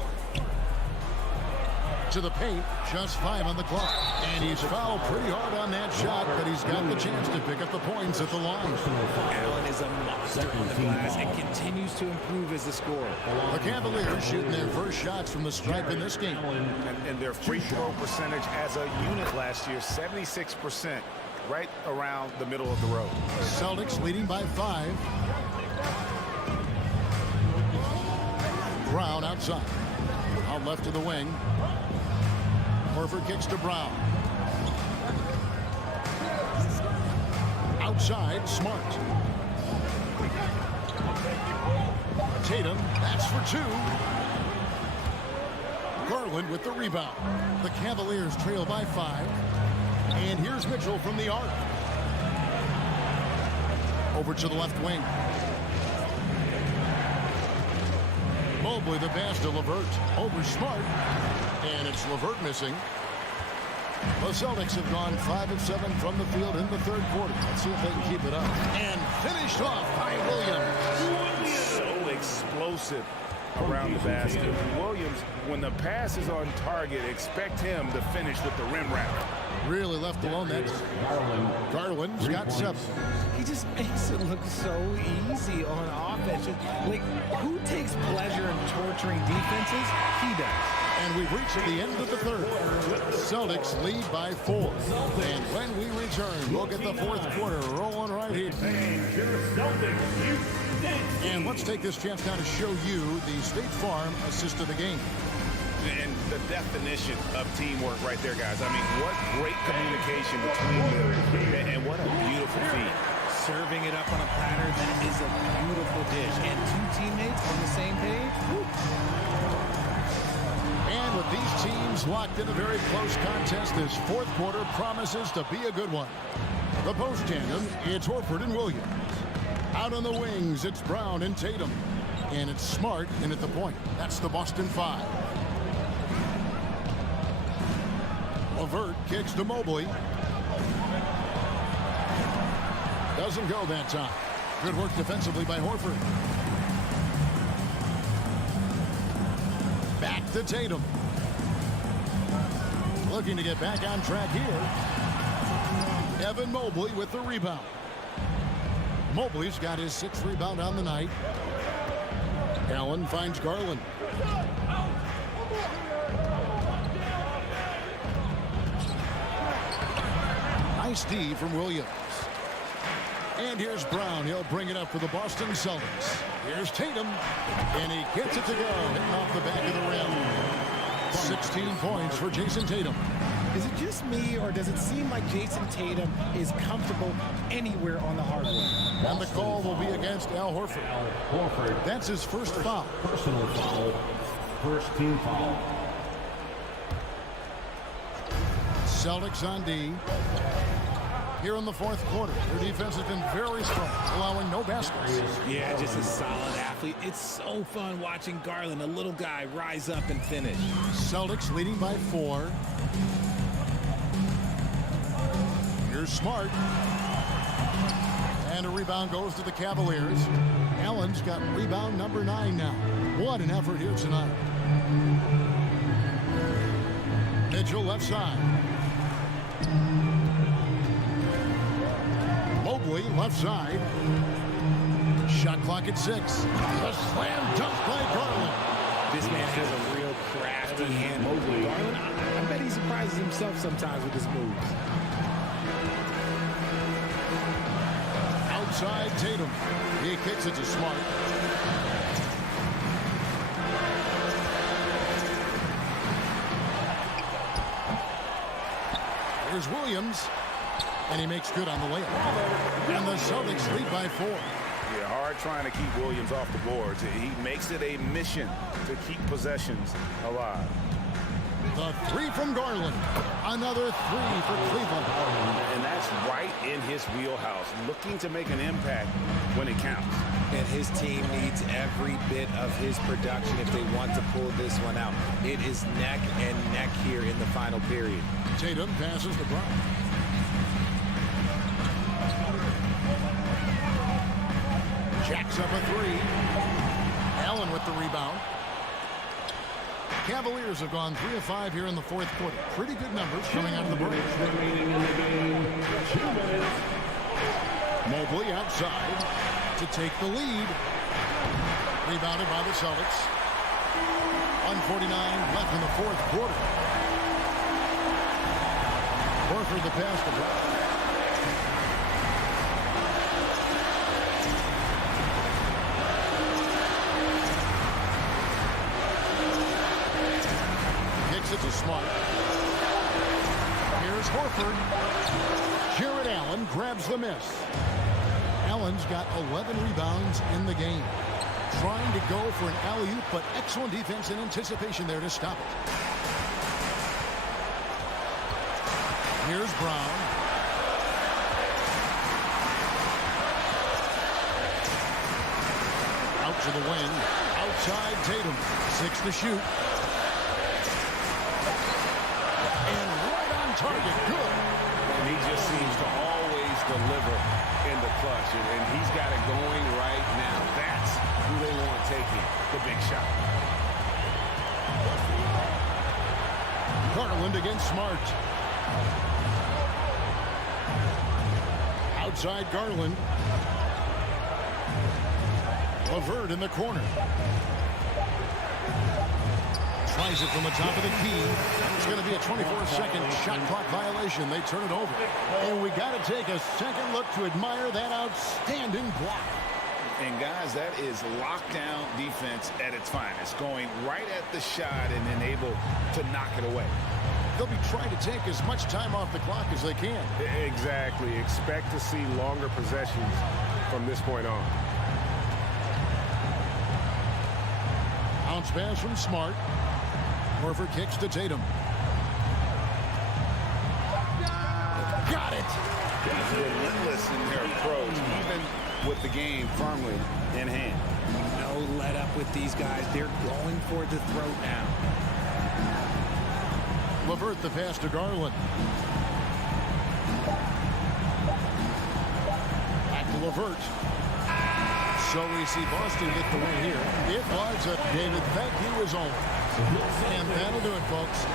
To the paint. Just 5 on the clock. And he's fouled pretty hard on that shot, but he's got the chance to pick up the points at the line. Allen is a monster on the glass and continues to improve as a scorer. The Cavaliers shooting their first shots from the stripe in this game. And their free throw percentage as a unit last year, 76%, right around the middle of the road. Celtics leading by 5. Brown outside. Out left to the wing. Horford kicks to Brown. Outside, Smart. Tatum, that's for 2. Garland with the rebound. The Cavaliers trail by 5. And here's Mitchell from the arc. Over to the left wing. Mobley the pass to Levert. Over Smart. And it's Levert missing. The Celtics have gone 5 of 7 from the field in the third quarter. Let's see if they can keep it up. And finished off by Williams. So explosive around the basket. Williams, when the pass is on target, expect him to finish with the rim wrap. Really left alone. That's Garland's got 7. He just makes it look so easy on offense. Like, who takes pleasure in torturing defenses? He does. And we've reached the end of the third. Celtics lead by 4. And when we return, we'll get the fourth quarter rolling right here. And let's take this chance now to show you the State Farm assist of the game. And the definition of teamwork right there, guys. I mean, what great communication between them. And what a beautiful feat. Serving it up on a platter, that is a beautiful dish. And 2 teammates on the same page. Woo. And with these teams locked in a very close contest, this fourth quarter promises to be a good one. The post tandem, it's Horford and Williams. Out on the wings, it's Brown and Tatum. And it's Smart in at the point. That's the Boston 5. Levert kicks to Mobley. Doesn't go that time. Good work defensively by Horford. Back to Tatum. Looking to get back on track here. Evan Mobley with the rebound. Mobley's got his 6th rebound on the night. Allen finds Garland. Nice D from Williams. And here's Brown. He'll bring it up for the Boston Celtics. Here's Tatum. And he gets it to go. Hitting off the back of the rim. 16 points for Jason Tatum. Is it just me, or does it seem like Jason Tatum is comfortable anywhere on the hardwood? And the call will be against Al Horford. That's his first foul. Personal foul. First team foul. Celtics on D. Here in the fourth quarter, their defense has been very strong, allowing no baskets. Yeah, just a solid athlete. It's so fun watching Garland, a little guy, rise up and finish. Celtics leading by 4. Here's Smart. And a rebound goes to the Cavaliers. Allen's got rebound number 9 now. What an effort here tonight. Mitchell left side. Mobley left side. Shot clock at 6. A slam dunk by Garland. This man has a real crafty hand. Garland, I bet he surprises himself sometimes with his moves. Outside Tatum. He kicks it to Smart. Here's Williams. And he makes good on the layup. And the Celtics lead by 4. Yeah, hard trying to keep Williams off the boards. He makes it a mission to keep possessions alive. The 3 from Garland. Another 3 for Cleveland. And that's right in his wheelhouse, looking to make an impact when it counts. And his team needs every bit of his production if they want to pull this one out. It is neck and neck here in the final period. Tatum passes to Brown. Jacks up a 3. Allen with the rebound. Cavaliers have gone 3 of 5 here in the fourth quarter. Pretty good numbers coming out of the break. Mobley outside to take the lead. Rebounded by the Celtics. 1:49 left in the fourth quarter. Horford the pass to Brown. Kicks it to Smart. Here's Horford. Jared Allen grabs the miss. Allen's got 11 rebounds in the game. Trying to go for an alley-oop, but excellent defense and anticipation there to stop it. Here's Brown. Out to the wing. Outside Tatum. 6 to shoot. And right on target. Good. And he just seems to always deliver in the clutch. And he's got it going right now. That's who they want taking the big shot. Garland against Smart. Outside Garland. LeVert in the corner. Tries it from the top of the key. It's going to be a 24-second shot clock violation. They turn it over. And we got to take a second look to admire that outstanding block. And guys, that is lockdown defense at its finest. Going right at the shot and then able to knock it away. They'll be trying to take as much time off the clock as they can. Exactly. Expect to see longer possessions from this point on. Bounce pass from Smart. Horford kicks to Tatum. Got it. Relentless in their approach, even with the game firmly in hand. No let up with these guys. They're going for the throat now. LeVert the pass to Garland. Back to LeVert. So we see Boston get the win here. It was a David, thank you as always. And that'll do it, folks.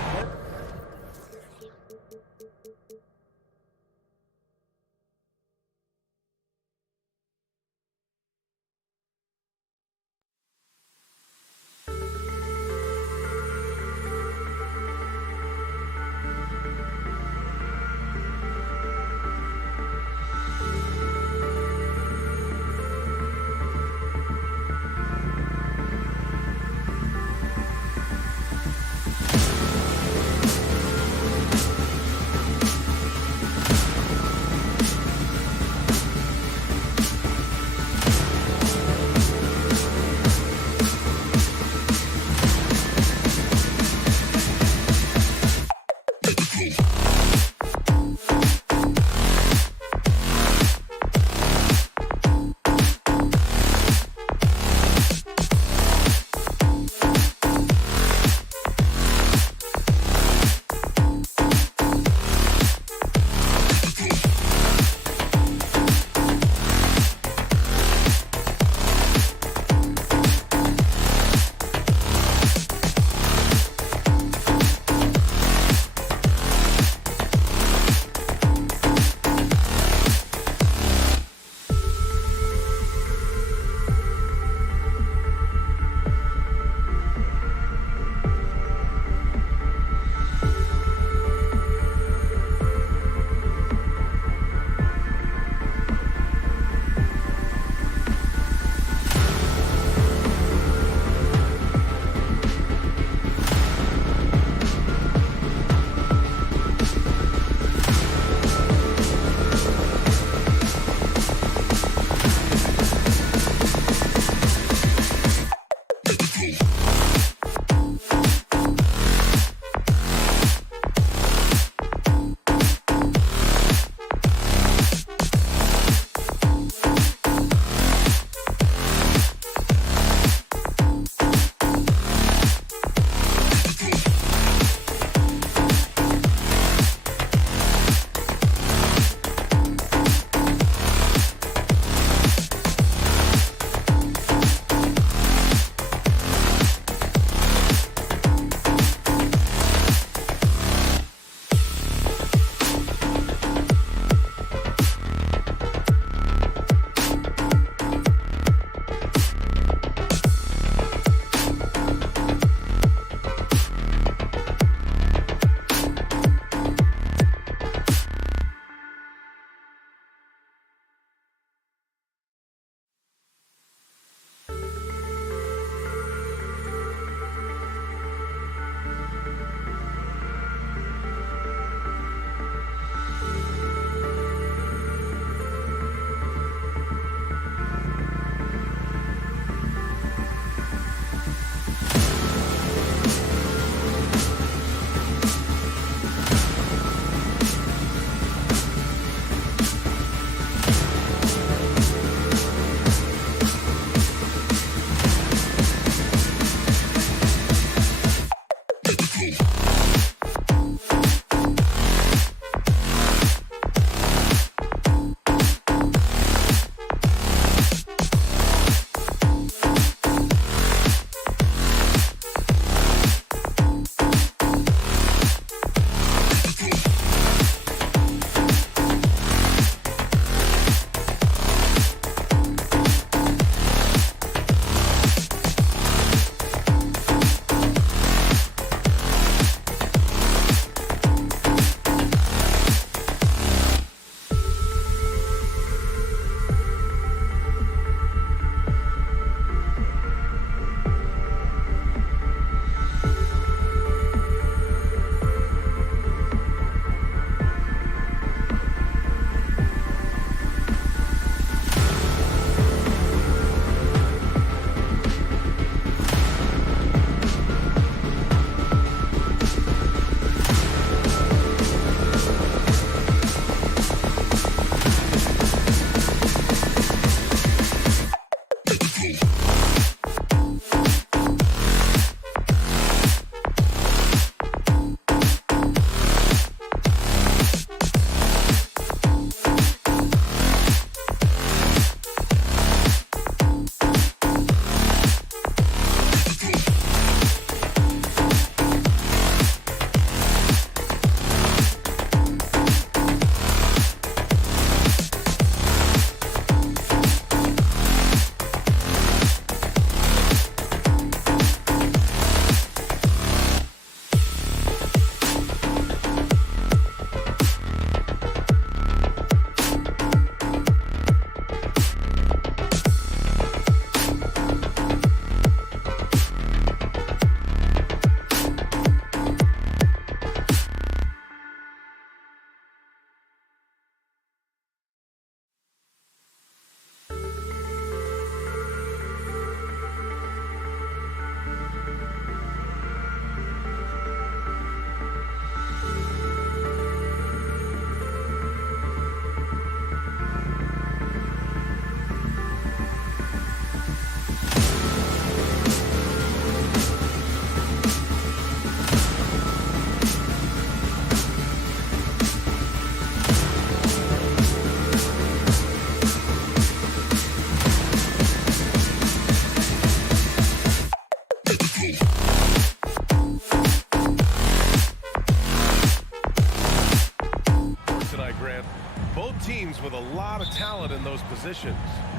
lot of talent in those positions.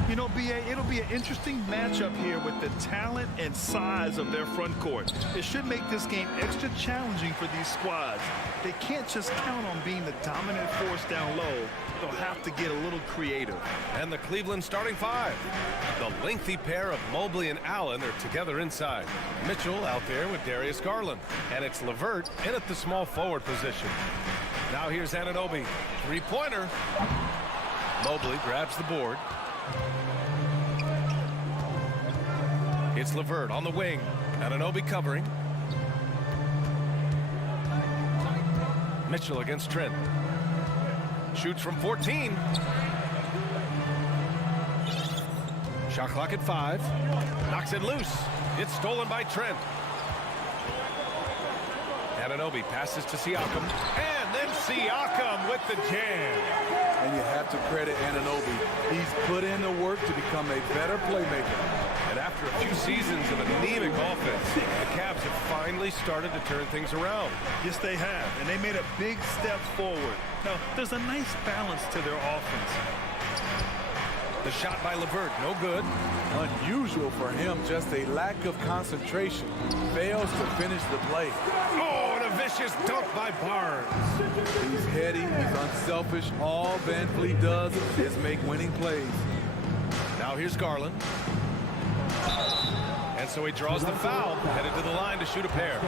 You know, B.A., it'll be an interesting matchup here with the talent and size of their front court. It should make this game extra challenging for these squads. They can't just count on being the dominant force down low. They'll have to get a little creative. And the Cleveland starting five. The lengthy pair of Mobley and Allen are together inside. Mitchell out there with Darius Garland. And it's LeVert in at the small forward position. Now here's Anunoby. Three-pointer. Mobley grabs the board. It's LeVert on the wing. Anunoby covering. Mitchell against Trent. Shoots from 14. Shot clock at 5. Knocks it loose. It's stolen by Trent. Anunoby passes to Siakam. And then Siakam with the jam. And you have to credit Anunoby. He's put in the work to become a better playmaker. And after a few seasons of anemic offense, the Cavs have finally started to turn things around. Yes, they have, and they made a big step forward. Now, there's a nice balance to their offense. The shot by LeVert, no good. Unusual for him, just a lack of concentration. Fails to finish the play. Oh, and a vicious dunk by Barnes. He's heady, he's unselfish. All Van Vliet does is make winning plays. Now here's Garland. And so he draws the foul, headed to the line to shoot a pair.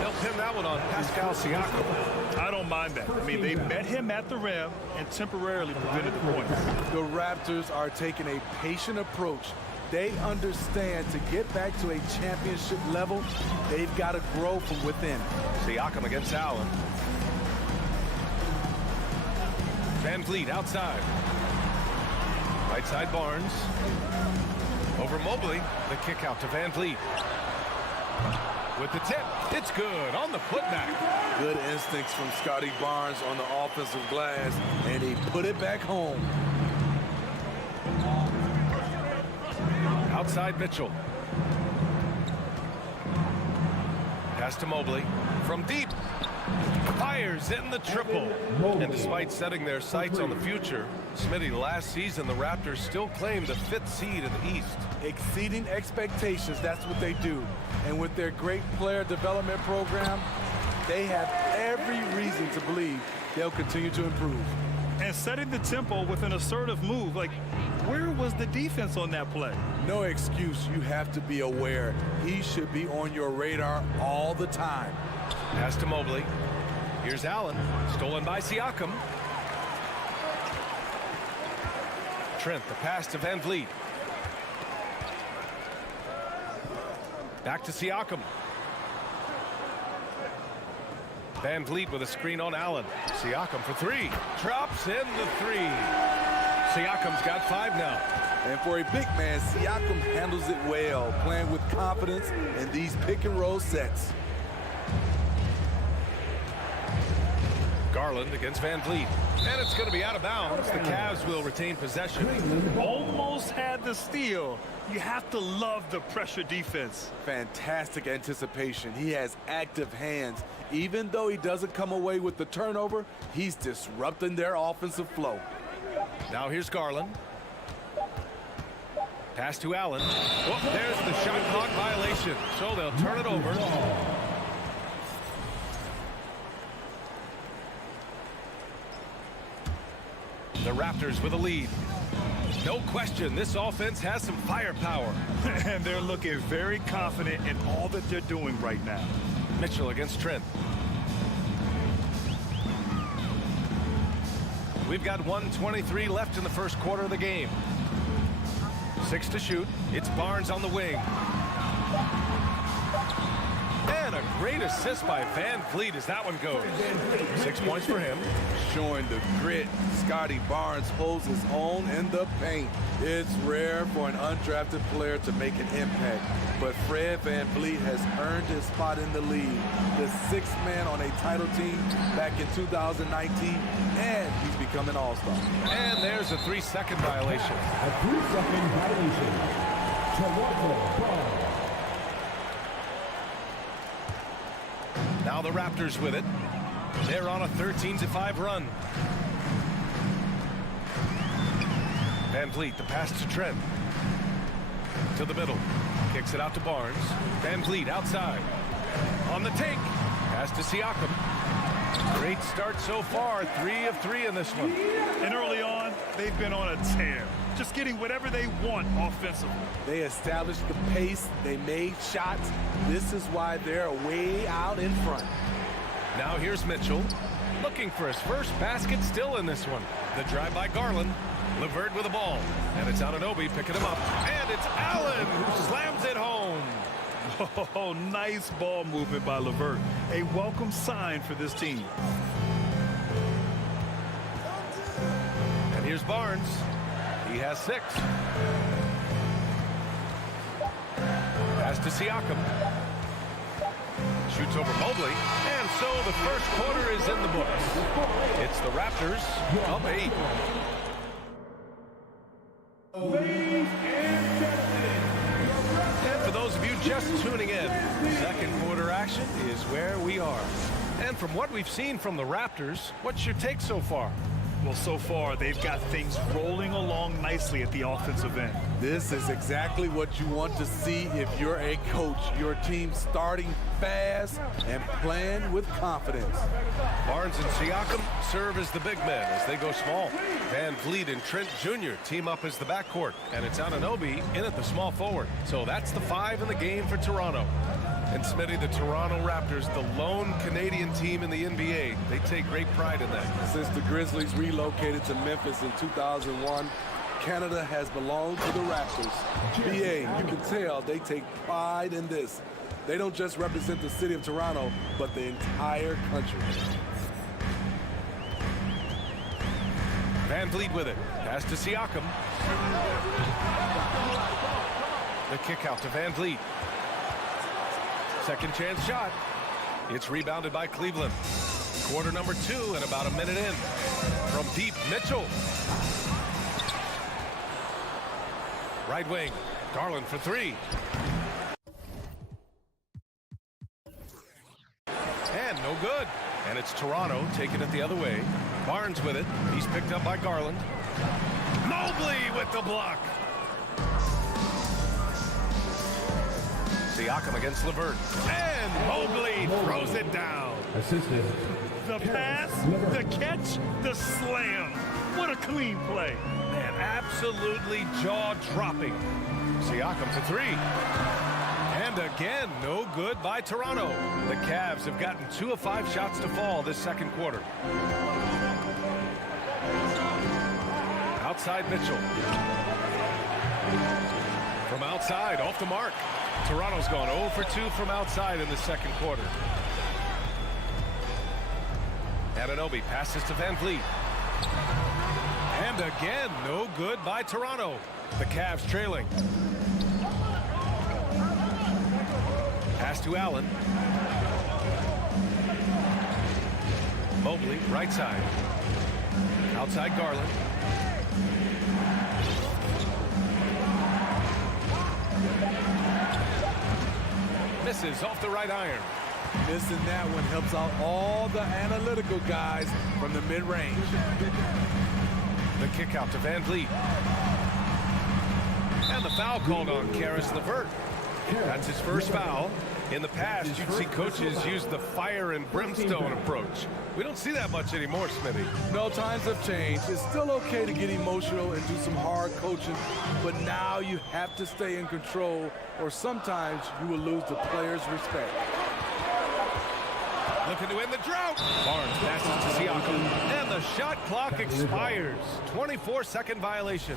They'll pin that one on Pascal Siakam. I don't mind that. I mean, they met him at the rim and temporarily prevented the points. The Raptors are taking a patient approach. They understand to get back to a championship level, they've got to grow from within. Siakam against Allen. Van Vliet outside. Right side Barnes. Over Mobley, the kick out to Van Vliet. With the tip, it's good on the putback. Good instincts from Scotty Barnes on the offensive glass, and he put it back home. Outside Mitchell. Pass to Mobley. From deep. Fires in the triple. And despite setting their sights on the future, Smitty, last season the Raptors still claimed the 5th seed in the East. Exceeding expectations, that's what they do. And with their great player development program, they have every reason to believe they'll continue to improve. And setting the tempo with an assertive move, like, where was the defense on that play? No excuse, you have to be aware. He should be on your radar all the time. Pass to Mobley. Here's Allen, stolen by Siakam. Trent, the pass to Van Vliet. Back to Siakam. Van Vliet with a screen on Allen. Siakam for 3. Drops in the 3. Siakam's got 5 now. And for a big man, Siakam handles it well, playing with confidence in these pick and roll sets. Garland against Van Vliet. And it's going to be out of bounds. The Cavs will retain possession. Almost had the steal. You have to love the pressure defense. Fantastic anticipation. He has active hands. Even though he doesn't come away with the turnover, he's disrupting their offensive flow. Now here's Garland. Pass to Allen. Oh, there's the shot clock violation. So they'll turn it over. The Raptors with a lead. No question, this offense has some firepower. And they're looking very confident in all that they're doing right now. Mitchell against Trent. We've got 1:23 left in the first quarter of the game. 6 to shoot. It's Barnes on the wing. And a great assist by Van Vliet as that one goes. 6 points for him. Showing the grit, Scotty Barnes holds his own in the paint. It's rare for an undrafted player to make an impact, but Fred Van Vliet has earned his spot in the league. The 6th man on a title team back in 2019, and he's become an all-star. And there's a 3-second violation. A 3-second violation. Toronto ball. Now the Raptors with it. They're on a 13-5 run. Van Vliet, the pass to Trent. To the middle. Kicks it out to Barnes. Van Vliet outside. On the take. Pass to Siakam. Great start so far. 3 of 3 in this one. And early on, they've been on a tear. Just getting whatever they want offensively. They established the pace. They made shots. This is why they're way out in front. Now here's Mitchell. Looking for his first basket still in this one. The drive by Garland. LeVert with the ball. And it's Anunoby picking him up. And it's Allen who slams it home. Oh, nice ball movement by LeVert. A welcome sign for this team. And here's Barnes. He has 6. Pass to Siakam. Shoots over Mobley. And so the first quarter is in the books. It's the Raptors up 8. And for those of you just tuning in, second quarter action is where we are. And from what we've seen from the Raptors, what's your take so far? Well, so far, they've got things rolling along nicely at the offensive end. This is exactly what you want to see if you're a coach. Your team starting fast and playing with confidence. Barnes and Siakam serve as the big men as they go small. Van Vliet and Trent Jr. team up as the backcourt. And it's Anunoby in at the small forward. So that's the 5 in the game for Toronto. And Smitty, the Toronto Raptors, the lone Canadian team in the NBA, they take great pride in that. Since the Grizzlies relocated to Memphis in 2001, Canada has belonged to the Raptors. BA, you can tell they take pride in this. They don't just represent the city of Toronto, but the entire country. Van Vliet with it. Pass to Siakam. The kick out to Van Vliet. Second chance shot. It's rebounded by Cleveland. Quarter number 2 and about a minute in. From deep, Mitchell. Right wing. Garland for 3. And no good. And it's Toronto taking it the other way. Barnes with it. He's picked up by Garland. Mobley with the block. Siakam against LeVert. And Mobley throws it down. Assisted. The pass, the catch, the slam. What a clean play. Man, absolutely jaw-dropping. Siakam for 3. And again, no good by Toronto. The Cavs have gotten 2 of 5 shots to fall this second quarter. Outside Mitchell. From outside, off the mark. Toronto's gone 0 for 2 from outside in the second quarter. Anunoby passes to Van Vliet. And again, no good by Toronto. The Cavs trailing. Pass to Allen. Mobley, right side. Outside Garland. Misses off the right iron. Missing that one helps out all the analytical guys from the mid-range. The kick out to Van Vliet. And the foul called on Caris LeVert. That's his first foul. In the past, you'd see coaches use the fire and brimstone approach. We don't see that much anymore, Smitty. No, times have changed. It's still okay to get emotional and do some hard coaching, but now you have to stay in control, or sometimes you will lose the players' respect. Looking to end the drought. Barnes passes to Siakam, and the shot clock expires. 24-second violation.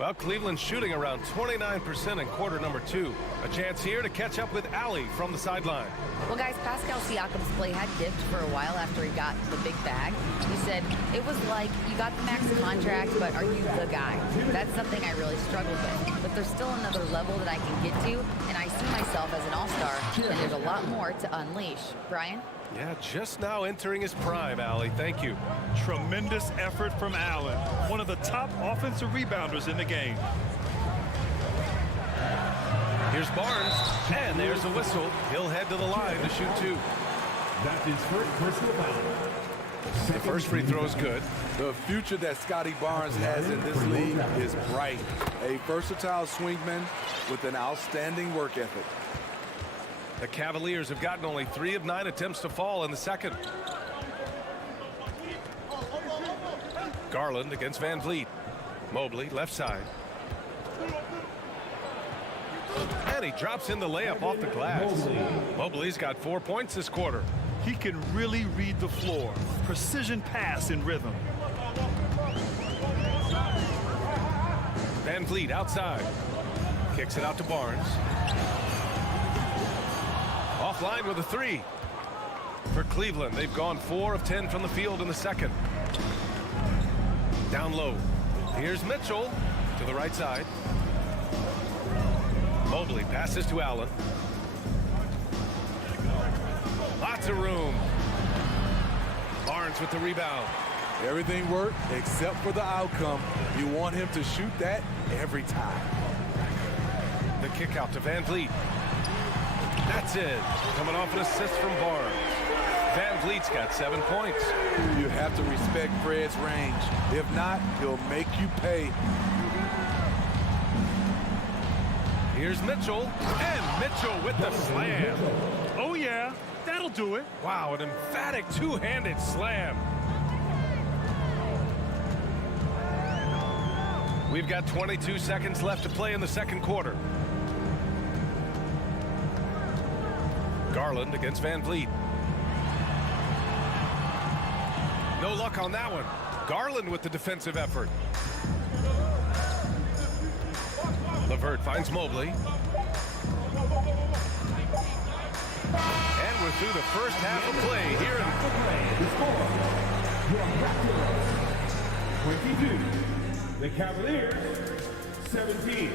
Well, Cleveland's shooting around 29% in quarter number 2. A chance here to catch up with Allie from the sideline. Well, guys, Pascal Siakam's play had dipped for a while after he got the big bag. He said, it was like, you got the max contract, but are you the guy? That's something I really struggled with. But there's still another level that I can get to, and I see myself as an all-star, and there's a lot more to unleash. Brian? Yeah, just now entering his prime, Allie. Thank you. Tremendous effort from Allen, one of the top offensive rebounders in the game. Here's Barnes, and there's a whistle. He'll head to the line to shoot 2. That is first personal foul. The first free throw is good. The future that Scotty Barnes has in this league is bright. A versatile swingman with an outstanding work ethic. The Cavaliers have gotten only 3 of 9 attempts to fall in the second. Garland against Van Vliet. Mobley, left side. And he drops in the layup off the glass. Mobley's got 4 points this quarter. He can really read the floor. Precision pass in rhythm. Van Vliet outside. Kicks it out to Barnes. Offline with a 3. For Cleveland, they've gone 4 of 10 from the field in the second. Down low. Here's Mitchell to the right side. Mobley passes to Allen. Lots of room. Barnes with the rebound. Everything worked except for the outcome. You want him to shoot that every time. The kick out to Van Vliet. That's it. Coming off an assist from Barnes. Van Vliet's got 7 points. You have to respect Fred's range. If not, he'll make you pay. Here's Mitchell, and Mitchell with the slam. Oh, yeah, that'll do it. Wow, an emphatic two-handed slam. We've got 22 seconds left to play in the second quarter. Garland against Van Vliet. No luck on that one. Garland with the defensive effort. LeVert finds Mobley. And we're through the first half of play here in 22. The Cavaliers, 17.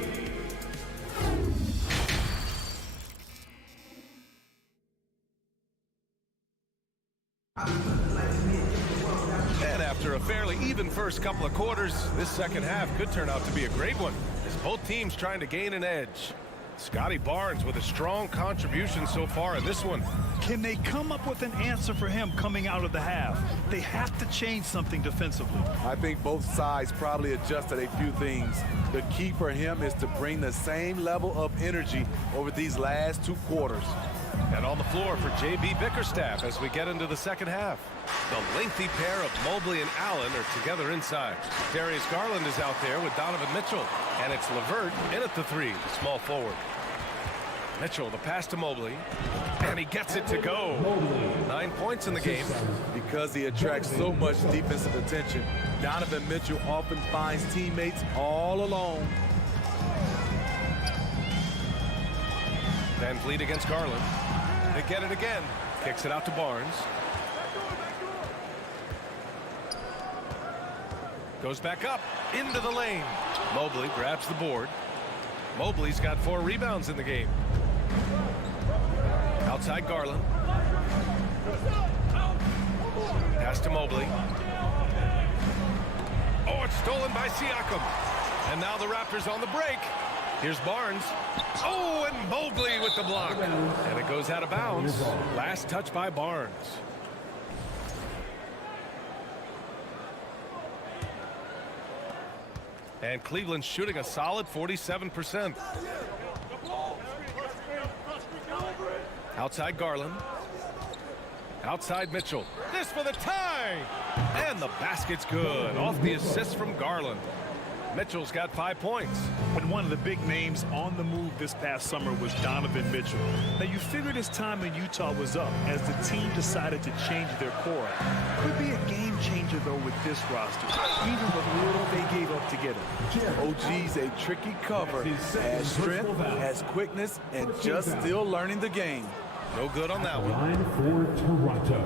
And after a fairly even first couple of quarters, this second half could turn out to be a great one, as both teams trying to gain an edge. Scotty Barnes with a strong contribution so far in this one. Can they come up with an answer for him coming out of the half? They have to change something defensively. I think both sides probably adjusted a few things. The key for him is to bring the same level of energy over these last 2 quarters. And on the floor for J.B. Bickerstaff as we get into the second half. The lengthy pair of Mobley and Allen are together inside. Darius Garland is out there with Donovan Mitchell. And it's LeVert in at the 3, the small forward. Mitchell, the pass to Mobley. And he gets it to go. 9 points in the game. Because he attracts so much defensive attention, Donovan Mitchell often finds teammates all alone. Van Vliet against Garland. They get it again. Kicks it out to Barnes. Goes back up into the lane. Mobley grabs the board. Mobley's got 4 rebounds in the game. Outside Garland. Pass to Mobley. Oh, it's stolen by Siakam. And now the Raptors on the break. Here's Barnes. Oh, and Mobley with the block. And it goes out of bounds. Last touch by Barnes. And Cleveland's shooting a solid 47%. Outside Garland. Outside Mitchell. This for the tie. And the basket's good. Off the assist from Garland. Mitchell's got 5 points. And one of the big names on the move this past summer was Donovan Mitchell. Now, you figured his time in Utah was up as the team decided to change their core. Could be a game changer, though, with this roster, even with little they gave up to get him. OG's a tricky cover, has strength, has quickness, and just still learning the game. No good on that one. Line for Toronto.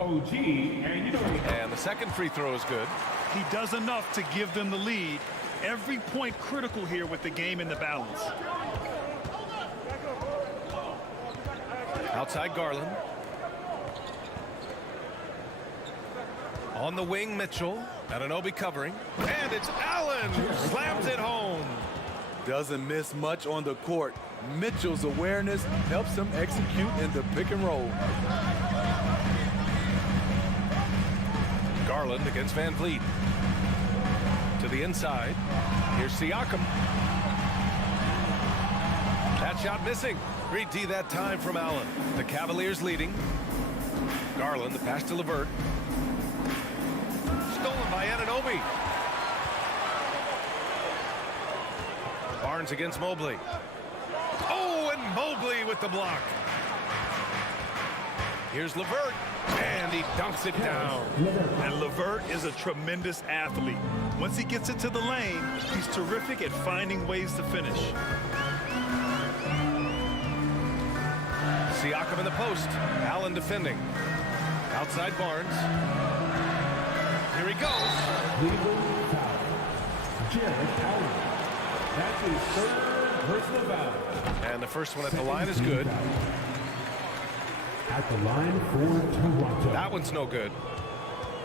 OG, and you know. And the second free throw is good. He does enough to give them the lead. Every point critical here with the game in the balance. Outside Garland. On the wing, Mitchell. Anunoby covering. And it's Allen who slams it home. Doesn't miss much on the court. Mitchell's awareness helps him execute in the pick and roll. Garland against Van Vliet. To the inside. Here's Siakam. That shot missing. Great D that time from Allen. The Cavaliers leading. Garland, the pass to LeVert. Stolen by Anunoby. Barnes against Mobley. Oh, and Mobley with the block. Here's LeVert, and he dunks it down. And LeVert is a tremendous athlete. Once he gets into the lane, he's terrific at finding ways to finish. Siakam in the post. Allen defending. Outside Barnes. Here he goes. Cleveland foul. Jared Allen. That's his third personal foul. And the first one at the line is good. At the line for Toronto. That one's no good.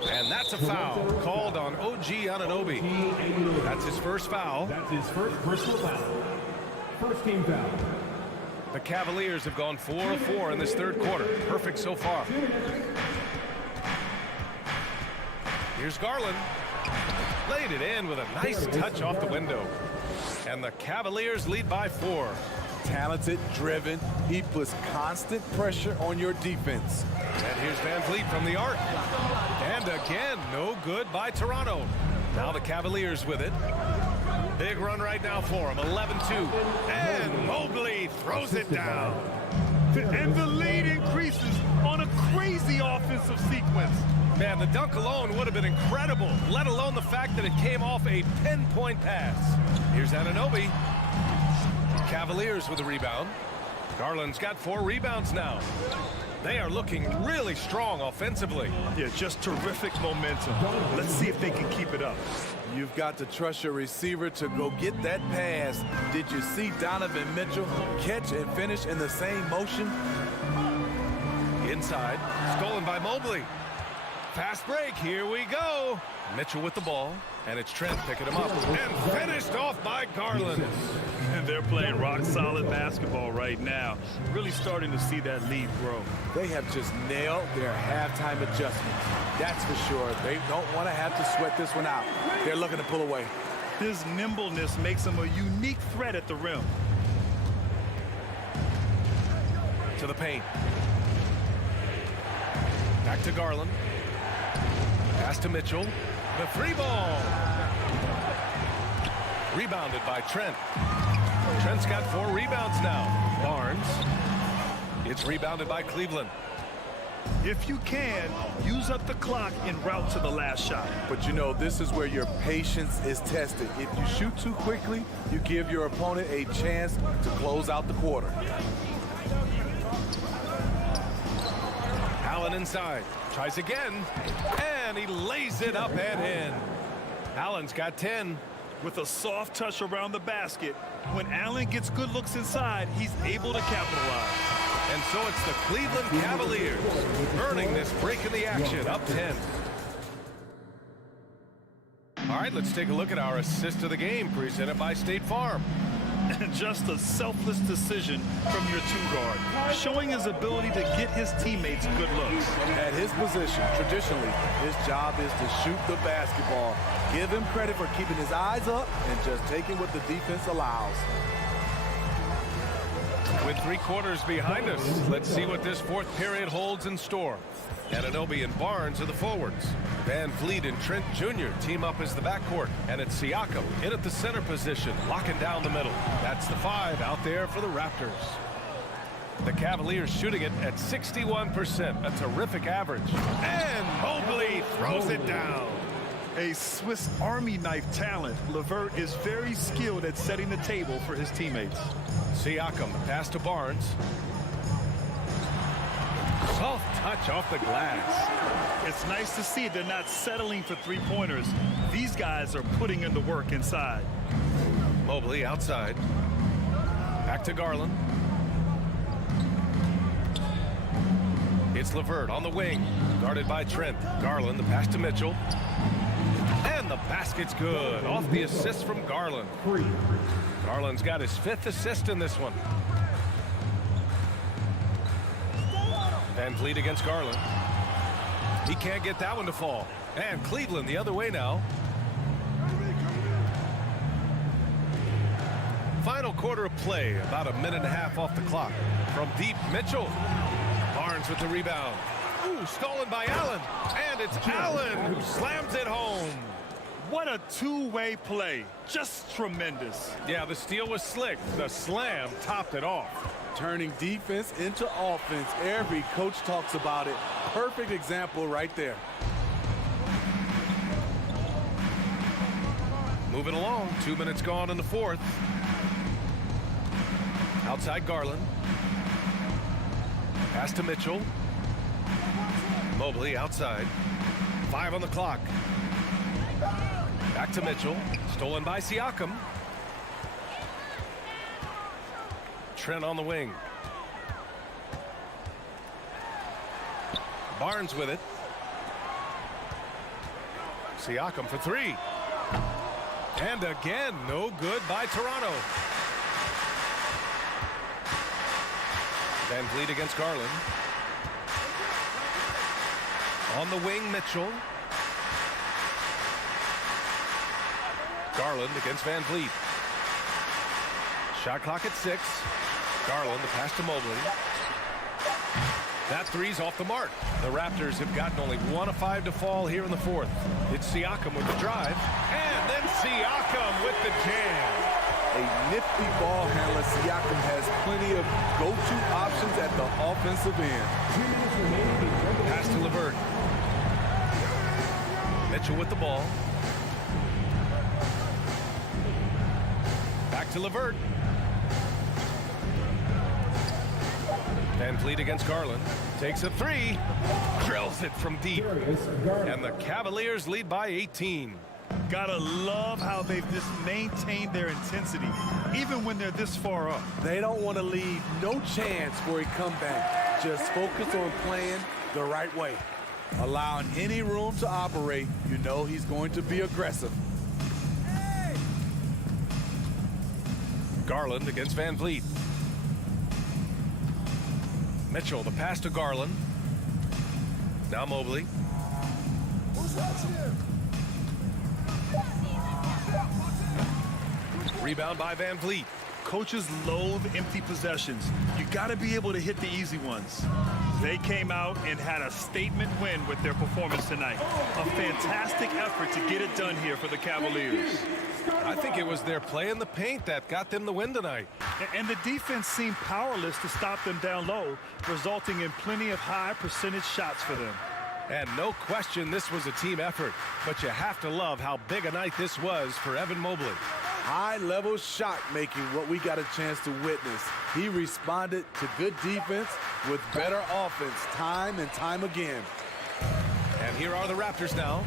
And that's a foul called on OG Anunoby. That's his first foul. That's his first personal foul. First team foul. The Cavaliers have gone 4 of 4 in this third quarter. Perfect so far. Here's Garland. Laid it in with a nice touch off the window. And the Cavaliers lead by 4. Talented, driven. He puts constant pressure on your defense. And here's Van Vliet from the arc. And again, no good by Toronto. Now the Cavaliers with it. Big run right now for him, 11-2. And Mobley throws it down. And the lead increases on a crazy offensive sequence. Man, the dunk alone would have been incredible, let alone the fact that it came off a pinpoint pass. Here's Anunoby. Cavaliers with a rebound. Garland's got 4 rebounds now. They are looking really strong offensively. Yeah, just terrific momentum. Let's see if they can keep it up. You've got to trust your receiver to go get that pass. Did you see Donovan Mitchell catch and finish in the same motion? Inside, stolen by Mobley. Fast break, here we go. Mitchell with the ball, and it's Trent picking him up. And finished off by Garland. And they're playing rock-solid basketball right now. Really starting to see that lead grow. They have just nailed their halftime adjustments. That's for sure. They don't want to have to sweat this one out. They're looking to pull away. His nimbleness makes him a unique threat at the rim. To the paint. Back to Garland. Pass to Mitchell. The 3 ball. Rebounded by Trent. Trent's got 4 rebounds now. Barnes. It's rebounded by Cleveland. If you can, use up the clock en route to the last shot. But you know, this is where your patience is tested. If you shoot too quickly, you give your opponent a chance to close out the quarter. Allen inside. Tries again. And he lays it up and in. Allen's got 10. With a soft touch around the basket, when Allen gets good looks inside, he's able to capitalize. And so it's the Cleveland Cavaliers earning this break in the action, up 10. All right, let's take a look at our assist of the game presented by State Farm. And just a selfless decision from your 2-guard, showing his ability to get his teammates good looks. At his position, traditionally, his job is to shoot the basketball. Give him credit for keeping his eyes up and just taking what the defense allows. With 3 quarters behind us, let's see what this 4th period holds in store. Anunoby and Barnes are the forwards. Van Vliet and Trent Jr. team up as the backcourt. And it's Siakam in at the center position, locking down the middle. That's the 5 out there for the Raptors. The Cavaliers shooting it at 61%, a terrific average. And Mobley throws it down. A Swiss Army knife talent, LeVert is very skilled at setting the table for his teammates. Siakam, pass to Barnes. Soft touch off the glass. It's nice to see they're not settling for 3-pointers. These guys are putting in the work inside. Mobley outside. Back to Garland. It's LeVert on the wing, guarded by Trent. Garland, the pass to Mitchell. And the basket's good, off the assist from Garland. Garland's got his 5th assist in this one. Van Vliet against Garland. He can't get that one to fall. And Cleveland the other way now. Final quarter of play, about a minute and a half off the clock. From deep, Mitchell. Barnes with the rebound. Ooh, stolen by Allen. And it's Allen who slams it home. What a two-way play. Just tremendous. Yeah, the steal was slick. The slam topped it off. Turning defense into offense. Every coach talks about it. Perfect example right there. Moving along. 2 minutes gone in the fourth. Outside Garland. Pass to Mitchell. Mobley outside. 5 on the clock. Back to Mitchell. Stolen by Siakam. Trent on the wing. Barnes with it. Siakam for 3. And again, no good by Toronto. Van Vliet against Garland. On the wing, Mitchell. Garland against Van Vliet. Shot clock at 6. Garland, the pass to Mobley. That three's off the mark. The Raptors have gotten only 1 of 5 to fall here in the fourth. It's Siakam with the drive. And then Siakam with the jam. A nifty ball handler. Siakam has plenty of go-to options at the offensive end. Pass to LeVert. Mitchell with the ball. Back to LeVert. Van Vliet against Garland. Takes a 3. Drills it from deep. And the Cavaliers lead by 18. Gotta love how they've just maintained their intensity, even when they're this far up. They don't want to leave no chance for a comeback. Just focus on playing the right way. Allowing any room to operate, you know he's going to be aggressive. Garland against Van Vliet. Mitchell, the pass to Garland. Now Mobley. Rebound by Van Vliet. Coaches loathe empty possessions. You got to be able to hit the easy ones. They came out and had a statement win with their performance tonight. A fantastic effort to get it done here for the Cavaliers. I think it was their play in the paint that got them the win tonight. And the defense seemed powerless to stop them down low, resulting in plenty of high percentage shots for them. And no question this was a team effort, but you have to love how big a night this was for Evan Mobley. High-level shot making, what we got a chance to witness. He responded to good defense with better offense time and time again. And here are the Raptors now.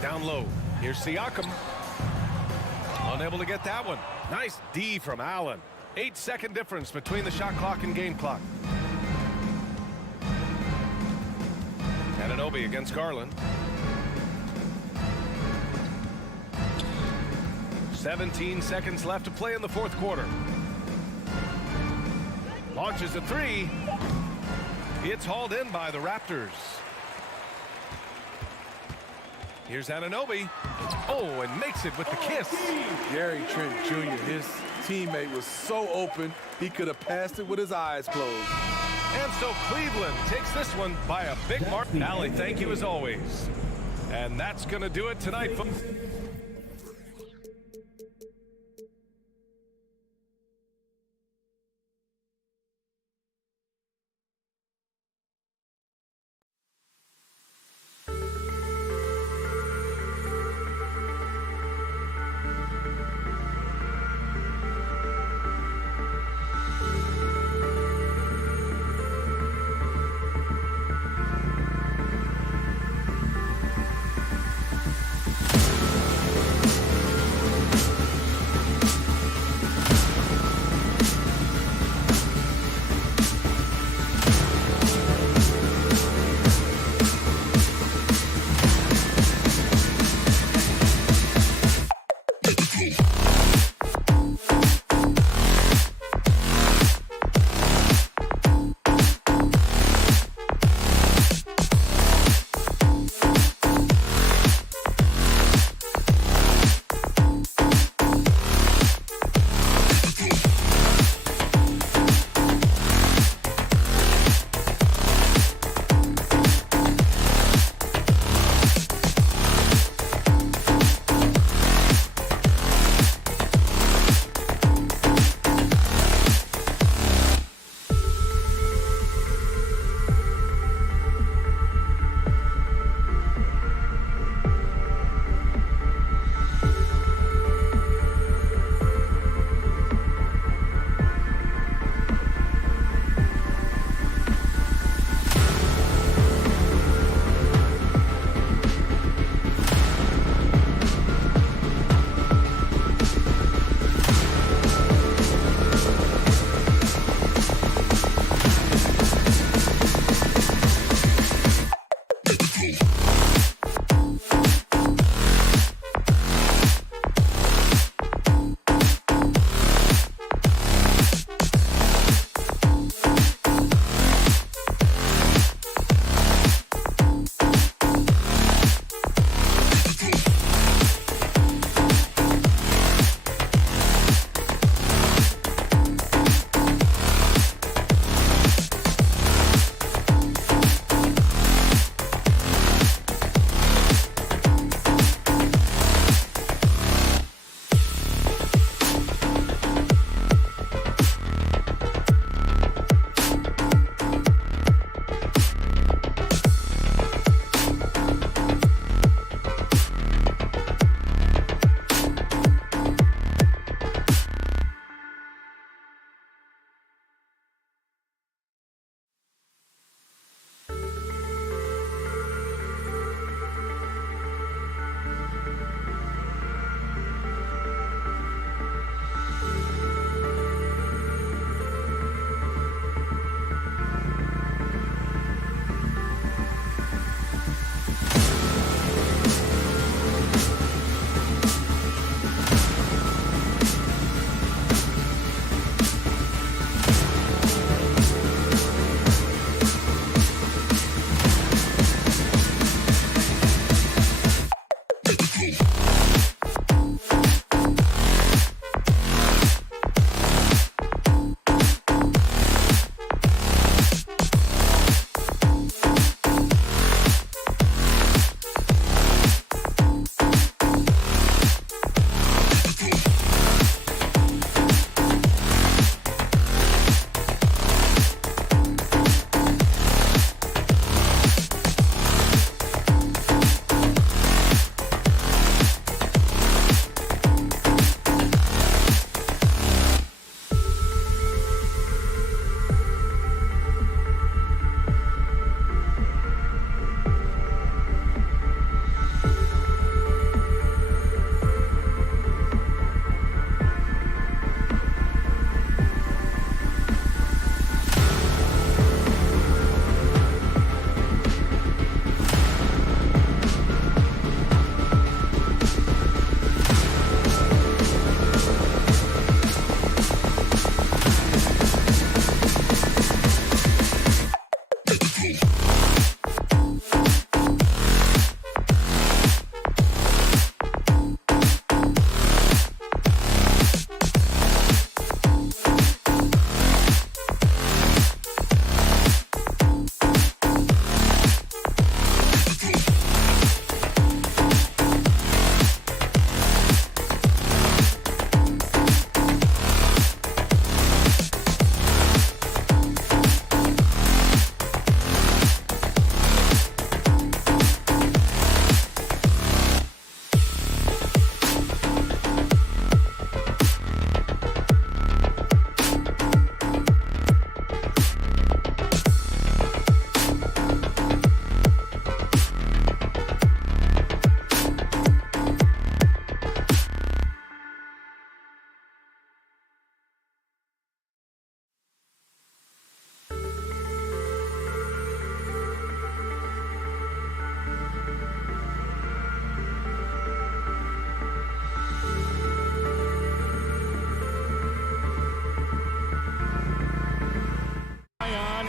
Down low. Here's Siakam. Unable to get that one. Nice D from Allen. 8-second difference between the shot clock and game clock. Anunoby against Garland. 17 seconds left to play in the fourth quarter. Launches a 3. It's hauled in by the Raptors. Here's Anunoby. Oh, and makes it with the kiss. Gary Trent Jr., his teammate, was so open, he could have passed it with his eyes closed. And so Cleveland takes this one by a big mark. Allie, thank you as always. And that's going to do it tonight.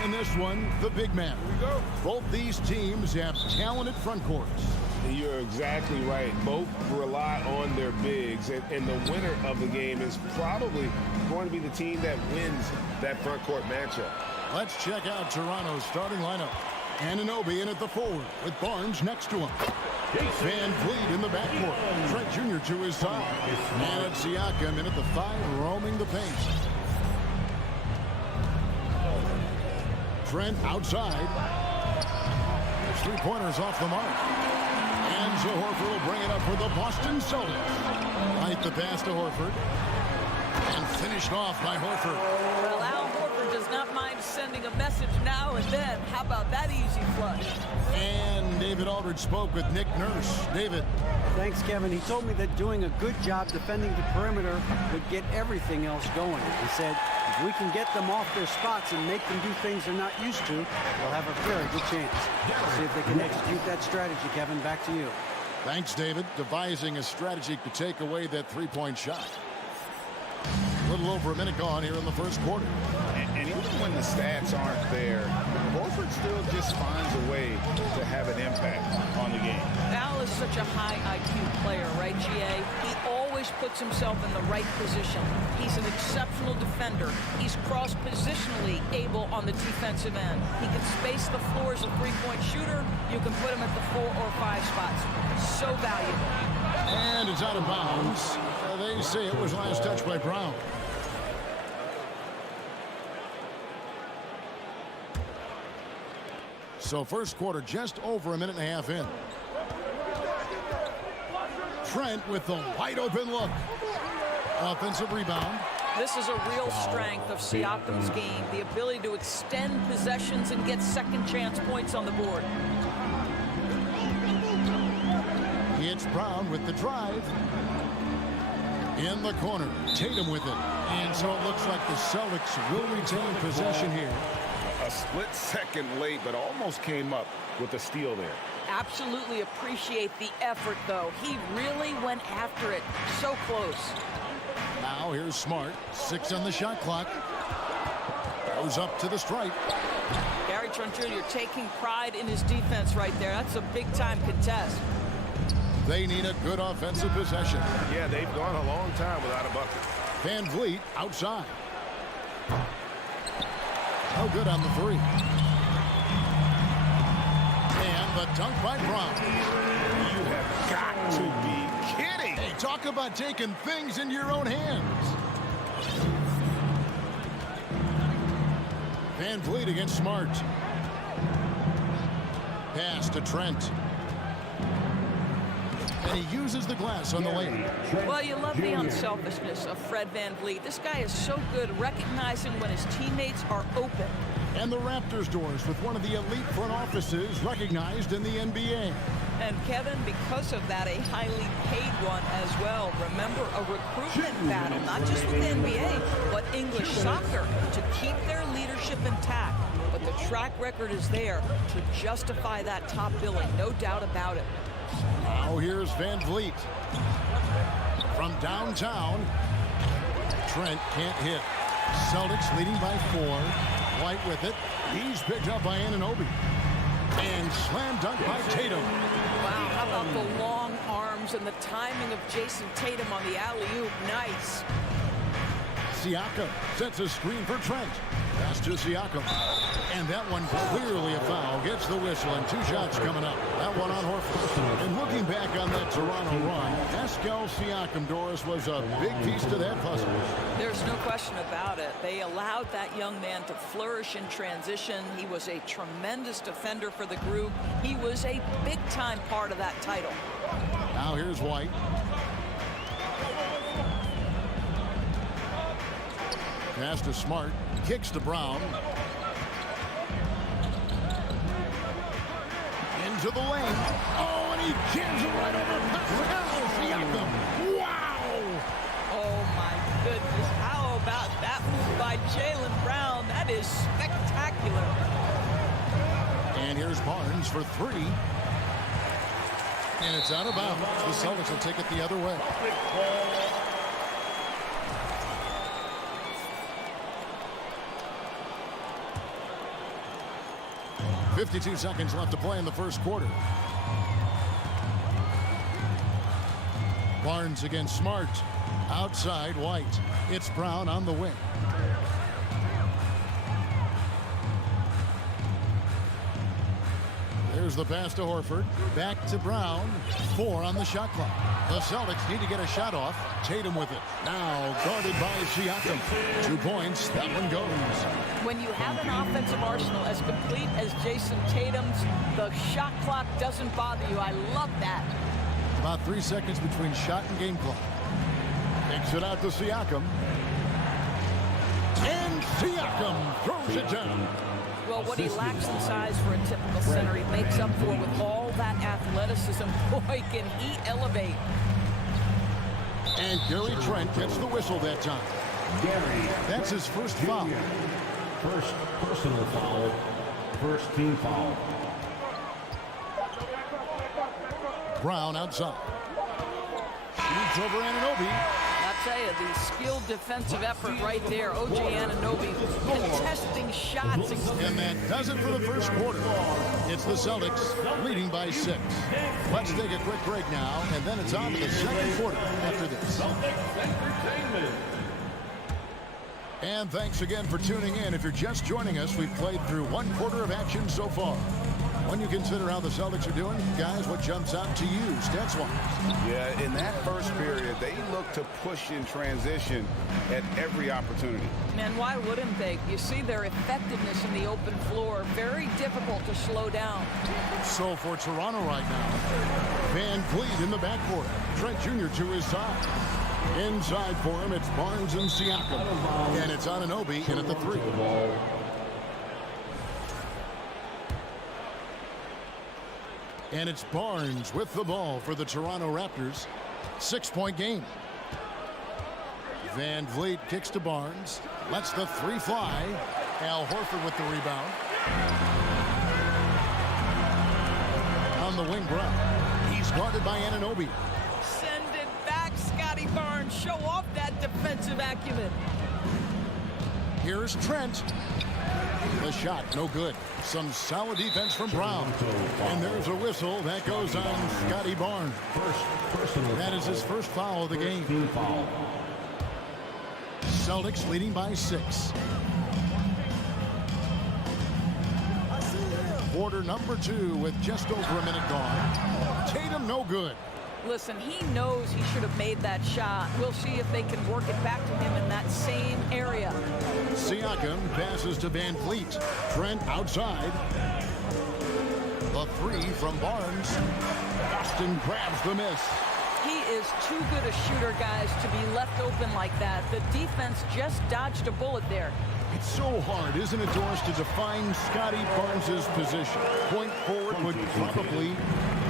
In this one, the big man. Both these teams have talented front courts. You're exactly right. Both rely on their bigs, and the winner of the game is probably going to be the team that wins that front court matchup. Let's check out Toronto's starting lineup. Anunoby in at the forward with Barnes next to him. Van Vliet in the backcourt. Trent Jr. to his side. And Siakam in at the 5, roaming the paint. Trent outside. His three-pointers off the mark. And so Horford will bring it up for the Boston Celtics. Right the pass to Horford. And finished off by Horford. Well, Al Horford does not mind sending a message now and then. How about that easy flush? And David Aldridge spoke with Nick Nurse. David. Thanks, Kevin. He told me that doing a good job defending the perimeter would get everything else going. He said, if we can get them off their spots and make them do things they're not used to, we'll have a very good chance. We'll see if they can execute that strategy, Kevin. Back to you. Thanks, David. Devising a strategy to take away that three-point shot. A little over a minute gone here in the first quarter. And even when the stats aren't there, Horford still just finds a way to have an impact on the game. Al is such a high IQ player, right, GA? He always puts himself in the right position. He's an exceptional defender. He's cross-positionally able on the defensive end. He can space the floor as a three-point shooter. You can put him at the 4 or 5 spots. So valuable. And it's out of bounds. They say it was last touched by Brown. So first quarter just over a minute and a half in. Trent with the wide open look. Offensive rebound. This is a real strength of Siakam's game, the ability to extend possessions and get second chance points on the board. It's Brown with the drive. In the corner, Tatum with it. And so it looks like the Celtics will retain possession here. A split second late, but almost came up with a steal there. Absolutely appreciate the effort, though. He really went after it. So close. Now here's Smart. 6 on the shot clock. Goes up to the stripe. Gary Trent Jr. taking pride in his defense right there. That's a big-time contest. They need a good offensive possession. Yeah, they've gone a long time without a bucket. Van Vliet outside. No good on the 3. And the dunk by Brown. You have got to be kidding. Hey, talk about taking things into your own hands. Van Vliet against Smart. Pass to Trent. And he uses the glass on the lane. Well, you love the unselfishness of Fred Van Vliet. This guy is so good recognizing when his teammates are open. And the Raptors doors with one of the elite front offices recognized in the NBA. And Kevin, because of that, a highly paid one as well. Remember, a recruitment battle, not just with the NBA, but English soccer, to keep their leadership intact. But the track record is there to justify that top billing, no doubt about it. Now here's Van Vliet. From downtown, Trent can't hit. Celtics leading by 4. White with it. He's picked up by Anunoby. And slam dunk by Tatum. Wow, how about the long arms and the timing of Jason Tatum on the alley-oop? Nice. Siakam sets a screen for Trent. Pass to Siakam. And that one clearly a foul. Gets the whistle and 2 shots coming up. That one on Horford. And looking back on that Toronto run, Pascal Siakam, Doris, was a big piece to that puzzle. There's no question about it. They allowed that young man to flourish in transition. He was a tremendous defender for the group. He was a big-time part of that title. Now here's White. Pass to Smart. Kicks to Brown. Into the lane. Oh, and he jams it right over Pascal Siakam. Wow! Oh, my goodness. How about that move by Jaylen Brown? That is spectacular. And here's Barnes for 3. And it's out of bounds. The Celtics will take it the other way. 52 seconds left to play in the first quarter. Barnes against Smart. Outside White. It's Brown on the wing. There's the pass to Horford. Back to Brown. 4 on the shot clock. The Celtics need to get a shot off. Tatum with it. Now guarded by Siakam. 2 points. That one goes. When you have an offensive arsenal as complete as Jason Tatum's, the shot clock doesn't bother you. I love that. About 3 seconds between shot and game clock. Takes it out to Siakam. And Siakam throws it down. Well, what he lacks in size for a typical center, he makes up for with all that athleticism. Boy, can he elevate. And Gary Trent gets the whistle that time. That's his first foul. First personal foul. First team foul. Brown outside. Shoots over Anunoby. I'll tell you, the skilled defensive effort right there. O.J. Anunoby contesting shots. And that does it for the first quarter. It's the Celtics leading by 6. Let's take a quick break now, and then it's on to the second quarter after this. And thanks again for tuning in. If you're just joining us, we've played through 1 quarter of action so far. When you consider how the Celtics are doing, guys, what jumps out to you, stats-wise? Yeah, in that first period, they look to push in transition at every opportunity. Man, why wouldn't they? You see their effectiveness in the open floor. Very difficult to slow down. So for Toronto right now, Van Vliet in the backcourt. Trent Jr. to his side. Inside for him, it's Barnes and Siakam. And it's Anunoby in at the 3. And it's Barnes with the ball for the Toronto Raptors. 6-point game. Van Vliet kicks to Barnes. Lets the 3 fly. Al Horford with the rebound. On the wing, Brown. He's guarded by Anunoby. Send it back, Scotty Barnes. Show off that defensive acumen. Here's Trent. The shot, no good. Some solid defense from Brown. And there's a whistle. That goes on Scotty Barnes. That is his first foul of the game. Celtics leading by 6. Quarter number 2 with just over a minute gone. Tatum no good. Listen, he knows he should have made that shot. We'll see if they can work it back to him in that same area. Siakam passes to Van Vliet. Trent outside. The 3 from Barnes. Boston grabs the miss. He is too good a shooter, guys, to be left open like that. The defense just dodged a bullet there. It's so hard, isn't it, Doris, to define Scotty Barnes' position? Point forward would probably,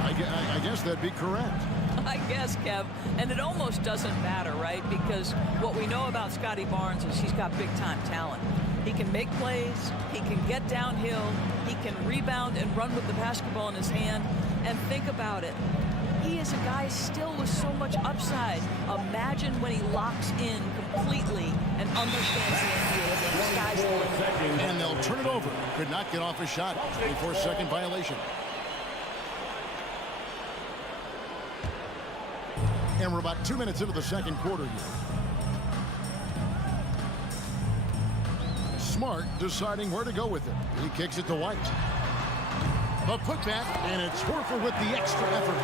I guess that'd be correct. I guess, Kev. And it almost doesn't matter, right? Because what we know about Scotty Barnes is he's got big-time talent. He can make plays. He can get downhill. He can rebound and run with the basketball in his hand. And think about it. he is a guy still with so much upside. Imagine when he locks in completely and understands the NBA. The sky's the limit. And they'll turn it over. Could not get off a shot before second violation. And we're about 2 minutes into the second quarter here. Smart deciding where to go with it. He kicks it to White. The putback, and it's Horford with the extra effort.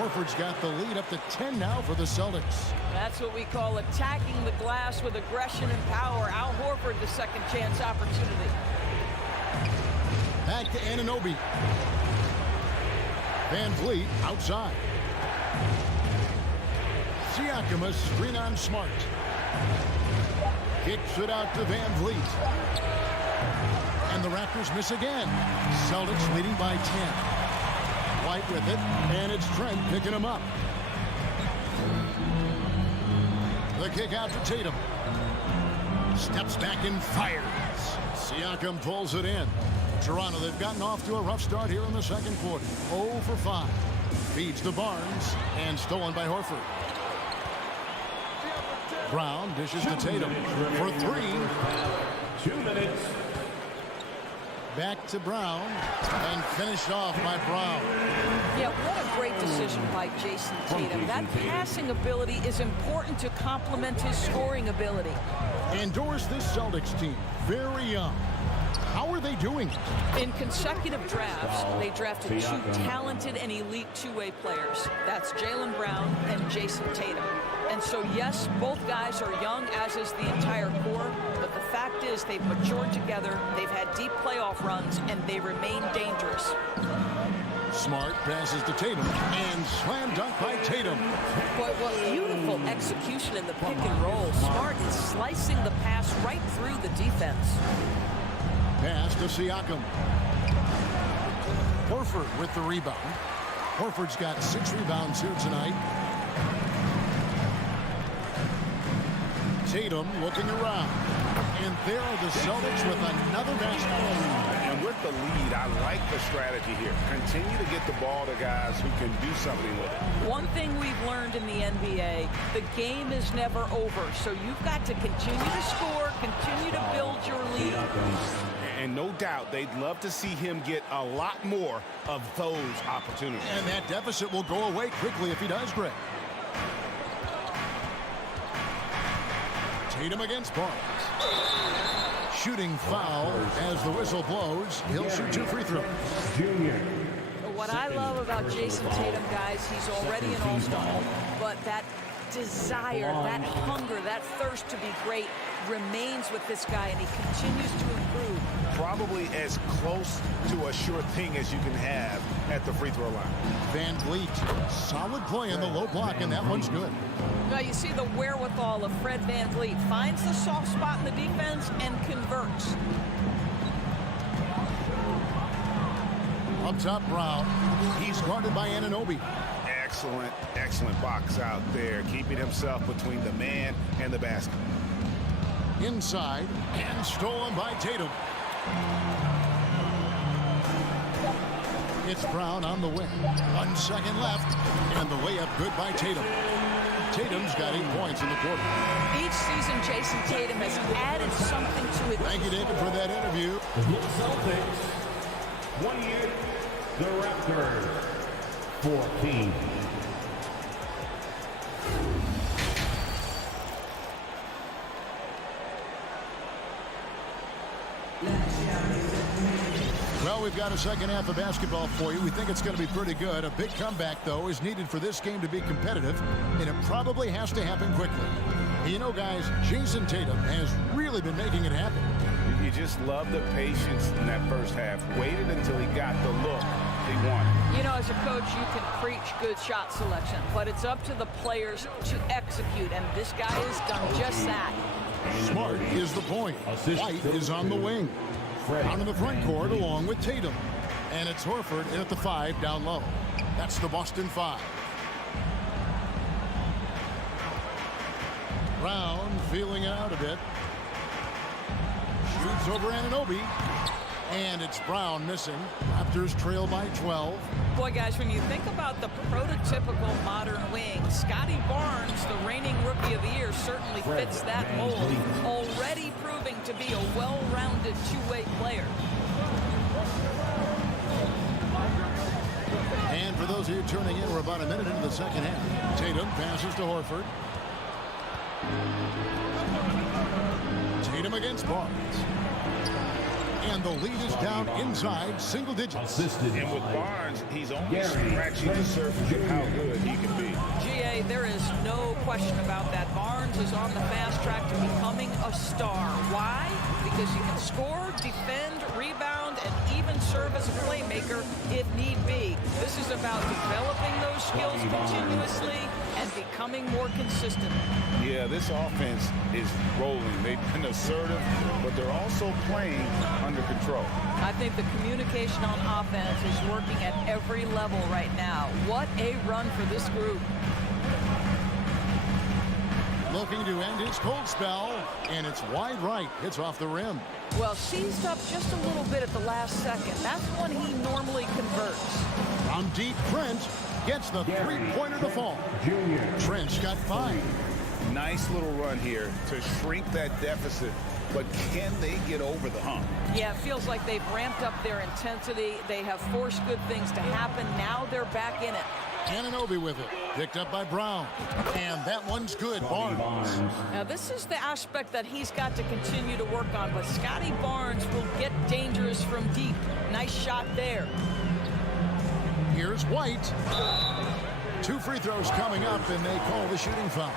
Horford's got the lead up to 10 now for the Celtics. That's what we call attacking the glass with aggression and power. Al Horford, the second chance opportunity. Back to Anunoby. Van Vliet outside. Siakam, a screen on Smart. Kicks it out to Van Vliet. And the Raptors miss again. Celtics leading by 10. White with it, and it's Trent picking him up. The kick out to Tatum. Steps back and fires. Siakam pulls it in. Toronto, they've gotten off to a rough start here in the second quarter. 0 for 5. Feeds to Barnes, and stolen by Horford. Brown dishes to Tatum for 3. 2 minutes. Back to Brown, and finished off by Brown. Yeah, what a great decision by Jason Tatum. That passing ability is important to complement his scoring ability. Endorse this Celtics team. Very young. How are they doing? In consecutive drafts, they drafted 2 talented and elite two-way players. That's Jaylen Brown and Jason Tatum. And so, yes, both guys are young, as is the entire core. But the fact is they've matured together, they've had deep playoff runs, and they remain dangerous. Smart passes to Tatum, and slam dunk by Tatum. Boy, what beautiful execution in the pick and roll. Smart is slicing the pass right through the defense. Pass to Siakam. Horford with the rebound. Horford's got 6 rebounds here tonight. Tatum looking around. And there are the Celtics with another basketball lead. And with the lead, I like the strategy here. Continue to get the ball to guys who can do something with it. One thing we've learned in the NBA, the game is never over. So you've got to continue to score, continue to build your lead. And no doubt they'd love to see him get a lot more of those opportunities. And that deficit will go away quickly if he does, Greg. Tatum against Barnes. Shooting foul as the whistle blows. He'll shoot 2 free throws. What I love about Jason Tatum, guys, he's already an all-star. But that desire, that hunger, that thirst to be great remains with this guy, and he continues to improve. Probably as close to a sure thing as you can have at the free throw line. Van Vliet, solid play in the low block, and that one's good. Now you see the wherewithal of Fred Van Vliet. Finds the soft spot in the defense and converts. Up top, Brown. He's guarded by Anunoby. Excellent, excellent box out there, keeping himself between the man and the basket. Inside, and stolen by Tatum. It's Brown on the wing. 1 second left, and the layup good by Tatum. Tatum's got 8 points in the quarter. Each season, Jason Tatum has added something to it. Thank you, David, for that interview. Celtics, 1 year, the Raptors, 14. Well, we've got a second half of basketball for you. We think it's going to be pretty good. A big comeback, though, is needed for this game to be competitive, and it probably has to happen quickly. You know, guys, Jason Tatum has really been making it happen. You just love the patience in that first half. Waited until he got the look he wanted. You know, as a coach, you can preach good shot selection, but it's up to the players to execute, and this guy has done just that. Smart is the point. White is on the wing. Down in the front court along with Tatum. And it's Horford in at the 5 down low. That's the Boston 5. Brown feeling it out a bit. Shoots over Anunoby. And it's Brown missing. Raptors trail by 12. Boy, guys, when you think about the prototypical modern wing, Scotty Barnes, the reigning Rookie of the Year, certainly fits that mold, already proving to be a well-rounded two-way player. And for those of you tuning in, we're about a minute into the second half. Tatum passes to Horford. Tatum against Barnes. And the lead is down inside single digits. And with Barnes, he's only scratching the surface of how good he can be. GA, there is no question about that. Barnes is on the fast track to becoming a star. Why? Because he can score, defend, rebound, and even serve as a playmaker if need be. This is about developing those skills continuously and becoming more consistent. Yeah, this offense is rolling. They've been assertive, but they're also playing under control. I think the communication on offense is working at every level right now. What a run for this group. Looking to end his cold spell, and it's wide right. Hits off the rim. Well, seized up just a little bit at the last second. That's when he normally converts. From deep, Trent gets the three-pointer to fall. Trent's got 5. Nice little run here to shrink that deficit, but can they get over the hump? Yeah, it feels like they've ramped up their intensity. They have forced good things to happen. Now they're back in it. Anunoby with it. Picked up by Brown. And that one's good. Barnes. Now, this is the aspect that he's got to continue to work on, but Scotty Barnes will get dangerous from deep. Nice shot there. Here's White. 2 free throws coming up, and they call the shooting foul.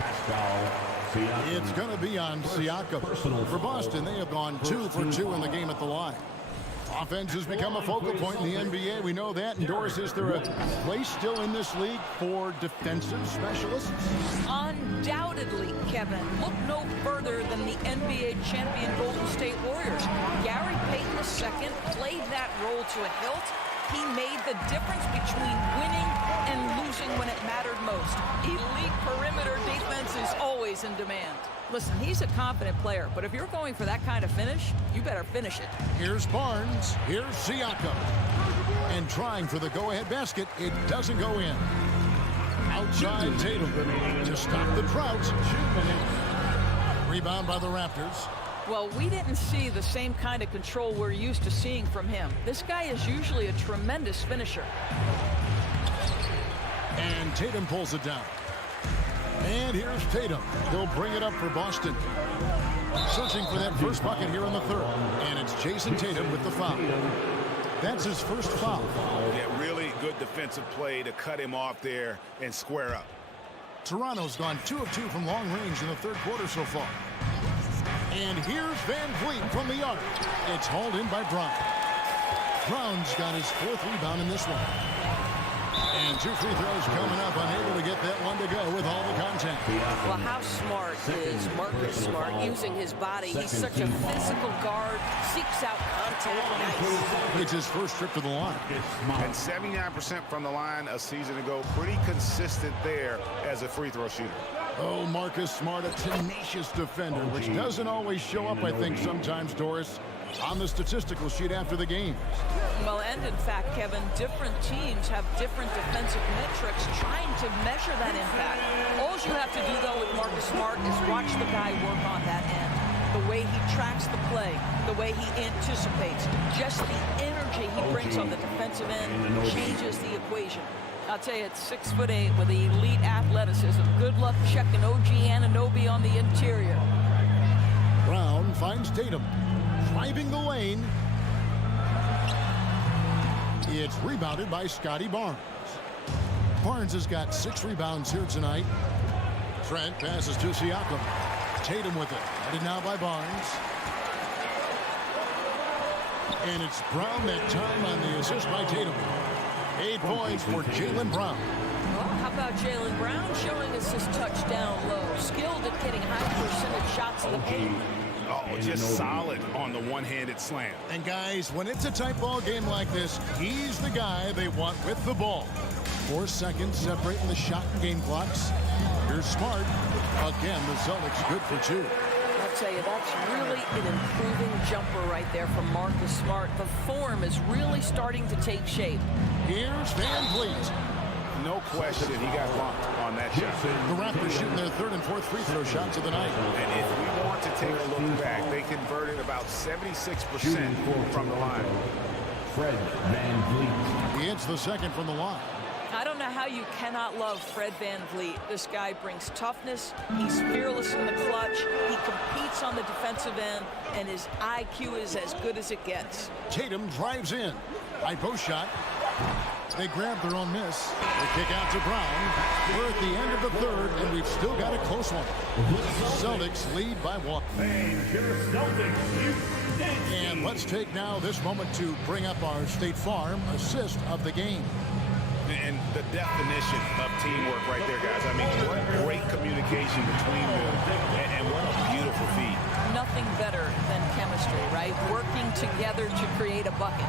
It's going to be on Siakam. For Boston, they have gone 2 for 2 in the game at the line. Offense has become a focal point in the NBA. We know that. And Doris, is there a place still in this league for defensive specialists? Undoubtedly, Kevin. Look no further than the NBA champion Golden State Warriors. Gary Payton II played that role to a hilt. He made the difference between winning and losing when it mattered most. Elite perimeter defense is always in demand. Listen, he's a confident player, but if you're going for that kind of finish, you better finish it. Here's Barnes. Here's Siakam. And trying for the go-ahead basket. It doesn't go in. Outside Tatum to stop the drought. Rebound by the Raptors. Well, we didn't see the same kind of control we're used to seeing from him. This guy is usually a tremendous finisher. And Tatum pulls it down. And here's Tatum. He'll bring it up for Boston. Searching for that first bucket here in the third. And it's Jason Tatum with the foul. That's his first foul. Yeah, really good defensive play to cut him off there and square up. Toronto's gone 2 of 2 from long range in the third quarter so far. And here's Van Vliet from the arc. It's hauled in by Brown. Brown's got his 4th rebound in this one. And 2 free throws coming up, unable to get that one to go with all the contact. Well, how smart is Marcus Smart using his body? He's such a physical guard, seeks out contact. Nice. It's his first trip to the line. And 79% from the line a season ago. Pretty consistent there as a free throw shooter. Oh, Marcus Smart, a tenacious defender, which doesn't always show up, I think, sometimes, Doris, on the statistical sheet after the game. Well, and in fact, Kevin, different teams have different defensive metrics trying to measure that impact. All you have to do, though, with Marcus Smart is watch the guy work on that end. The way he tracks the play, the way he anticipates, just the energy he brings on the defensive end changes the equation. I'll tell you, it's 6'8" with elite athleticism. Good luck checking OG Anunoby on the interior. Brown finds Tatum, driving the lane. It's rebounded by Scotty Barnes. Barnes has got 6 rebounds here tonight. Trent passes to Siakam. Tatum with it. Headed now by Barnes. And it's Brown that time on the assist by Tatum. 8 points for Jaylen Brown. Well, how about Jaylen Brown showing us his touchdown low? Skilled at getting high percentage shots in the paint. Oh, just solid on the one-handed slam. And guys, when it's a tight ball game like this, he's the guy they want with the ball. 4 seconds separating the shot and game clocks. Here's Smart. Again, the Celtics good for 2. tell you, that's really an improving jumper right there from Marcus Smart. The form is really starting to take shape. Here's Van Vliet. No question he got bumped on that shot. The Raptors shooting their third and fourth free throw shots of the night. And if we want to take a look back, they converted about 76% from the line. Fred Van Vliet. He hits the second from the line. I don't know how you cannot love Fred Van Vliet. This guy brings toughness. He's fearless in the clutch. He competes on the defensive end, and his IQ is as good as it gets. Tatum drives in. High post shot. They grab their own miss. They kick out to Brown. We're at the end of the third, and we've still got a close one. Celtics lead by 1. And let's take now this moment to bring up our State Farm assist of the game. And the definition of teamwork right there, guys. I mean, what great communication between them, and what a beautiful feat. Nothing better than chemistry, right? Working together to create a bucket.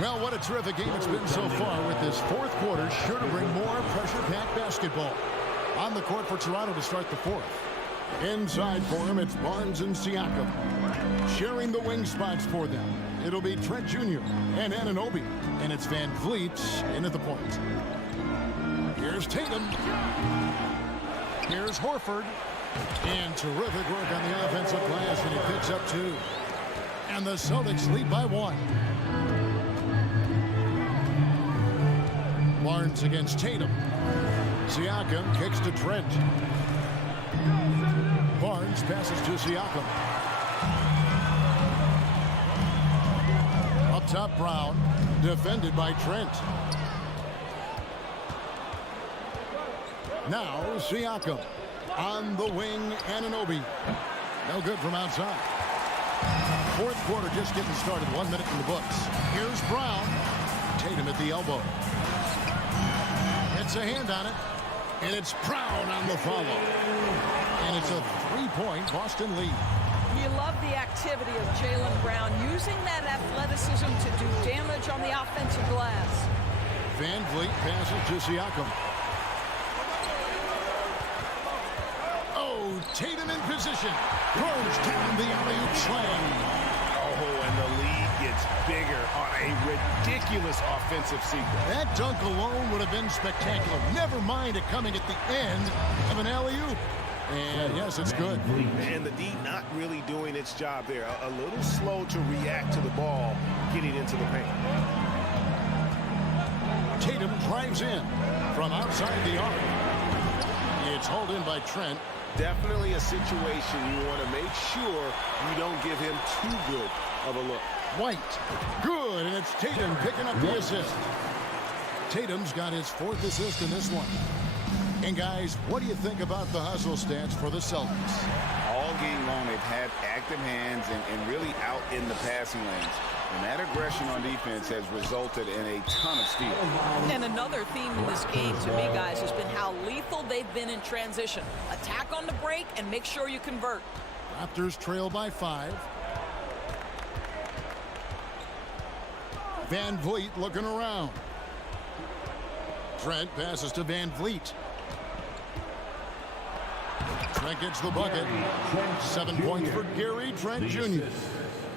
Well, what a terrific game it's been so far, with this fourth quarter sure to bring more pressure-packed basketball. On the court for Toronto to start the fourth. Inside for him, it's Barnes and Siakam. Sharing the wing spots for them, it'll be Trent Jr. and Anunoby. And it's Van Vliet in at the point. Here's Tatum. Here's Horford. And terrific work on the offensive glass, and he picks up 2. And the Celtics lead by 1. Barnes against Tatum. Siakam kicks to Trent. Barnes passes to Siakam. Up top, Brown. Defended by Trent. Now Siakam. On the wing, Anunoby. No good from outside. Fourth quarter just getting started. 1 minute in the books. Here's Brown. Tatum at the elbow. It's a hand on it. And it's Brown on the follow. And it's a 3-point Boston lead. You love the activity of Jaylen Brown, using that athleticism to do damage on the offensive glass. Van Vliet passes to Siakam. Oh, Tatum in position. Throws down the alley-oop slam. Oh, and the lead gets bigger on a ridiculous offensive sequence. That dunk alone would have been spectacular. Never mind it coming at the end of an alley-oop. And yes, it's good. And the D not really doing its job there. A little slow to react to the ball getting into the paint. Tatum drives in from outside the arc. It's hauled in by Trent. Definitely a situation you want to make sure you don't give him too good of a look. White. Good, and it's Tatum picking up the assist. Tatum's got his 4th assist in this one. And guys, what do you think about the hustle stats for the Celtics? All game long, they've had active hands and really out in the passing lanes. And that aggression on defense has resulted in a ton of steals. And another theme in this game to me, guys, has been how lethal they've been in transition. Attack on the break and make sure you convert. Raptors trail by 5. Van Vliet looking around. Trent passes to Van Vliet. Trent gets the bucket. 7 points for Gary Trent Jr.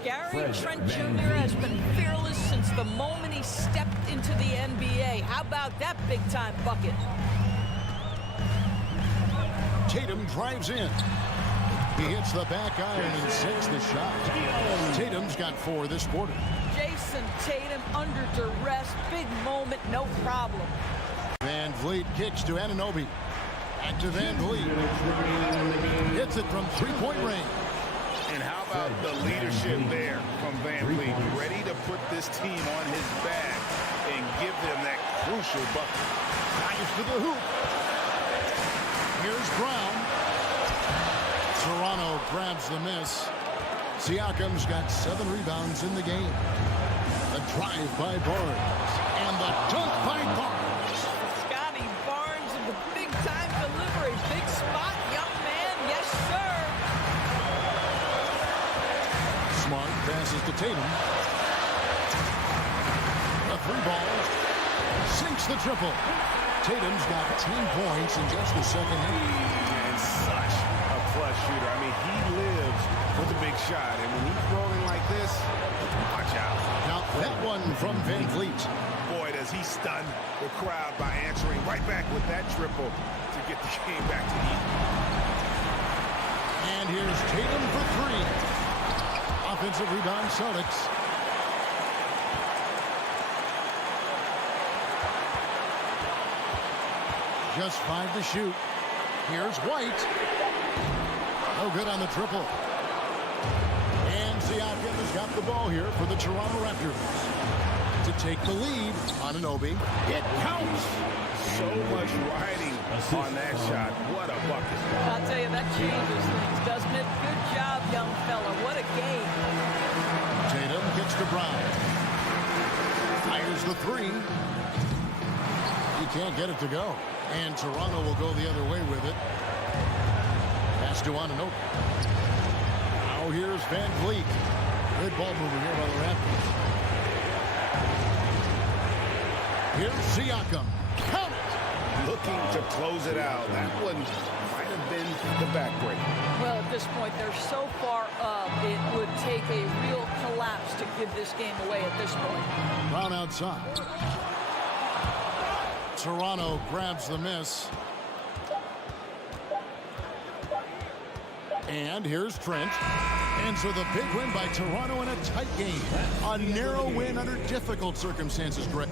Gary Trent Jr. has been fearless since the moment he stepped into the NBA. How about that big-time bucket? Tatum drives in. He hits the back iron and sinks the shot. Tatum's got 4 this quarter. Jason Tatum under duress. Big moment, no problem. Van Vliet kicks to Anunoby. Back to Van Vliet. Hits it from 3-point range. And how about the leadership there from Van Vliet? Ready to put this team on his back and give them that crucial bucket. Drives to the hoop. Here's Brown. Toronto grabs the miss. Siakam's got 7 rebounds in the game. The drive by Barnes. And the dunk by Barnes. Scotty Barnes in the big-time delivery. Big spot, young man. Yes, sir. Smart passes to Tatum. The 3 ball. Sinks the triple. Tatum's got 10 points in just the second half. And such a clutch shooter. I mean, he lives for the big shot. And when he's rolling like this, watch out. Now that one from Van Vliet. Boy, does he stun the crowd by answering right back with that triple to get the game back to even. And here's Tatum for three. Offensive rebound, Celtics. Just 5 to shoot. Here's White. No good on the triple. And Siakam has got the ball here for the Toronto Raptors to take the lead on Anunoby. It counts. So much riding on that shot. What a bucket. I'll tell you, that changes things, doesn't it? Good job, young fella. What a game. Tatum gets to Brown. Fires the three. He can't get it to go. And Toronto will go the other way with it. Pass to Anunoby. Now here's Van Vliet. Good ball movement here by the Raptors. Here's Siakam. Count it! Looking to close it out. That one might have been the backbreak. Well, at this point, they're so far up, it would take a real collapse to give this game away at this point. Brown outside. Toronto grabs the miss. And here's Trent. And so the big win by Toronto in a tight game. A narrow win under difficult circumstances, Greg.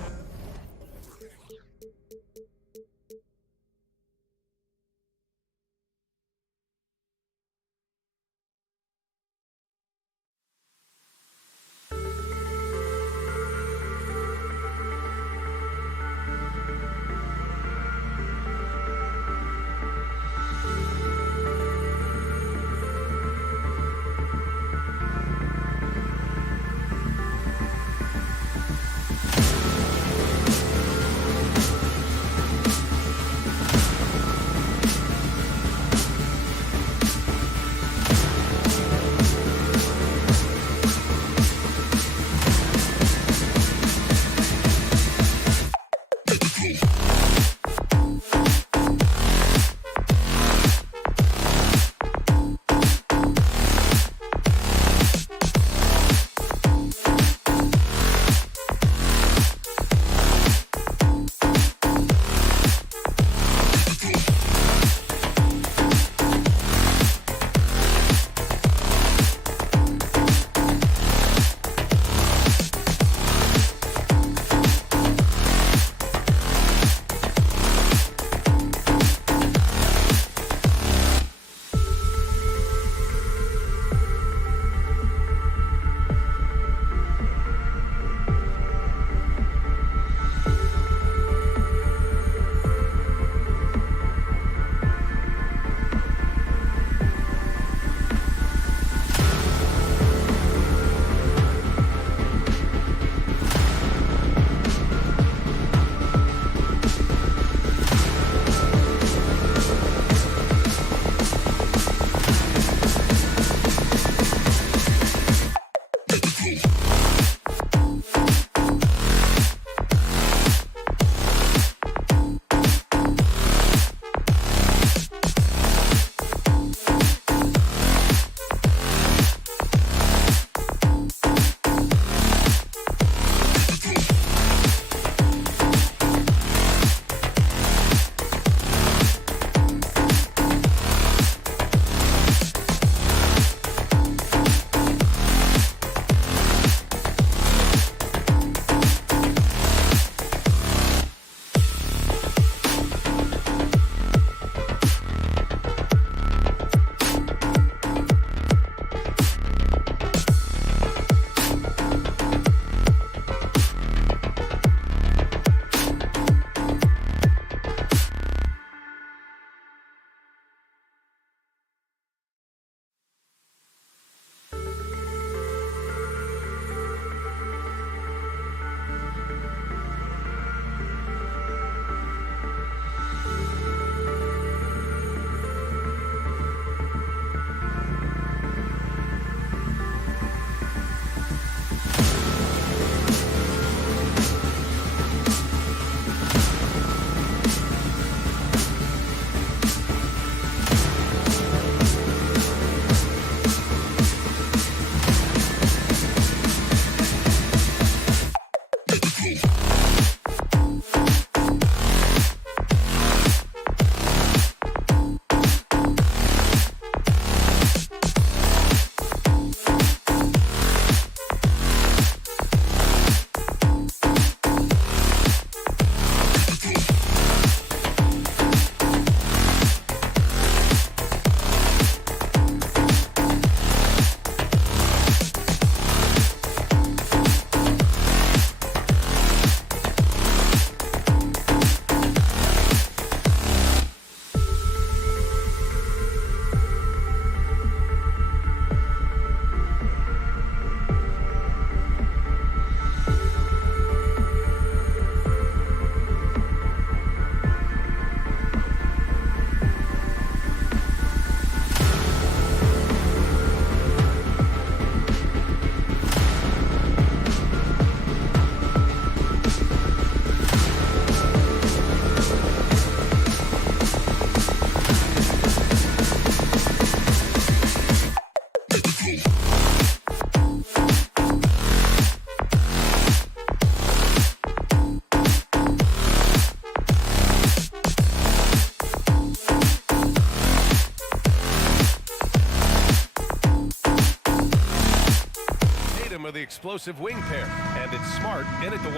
for the explosive wing pair, and it's Smart in at the 1.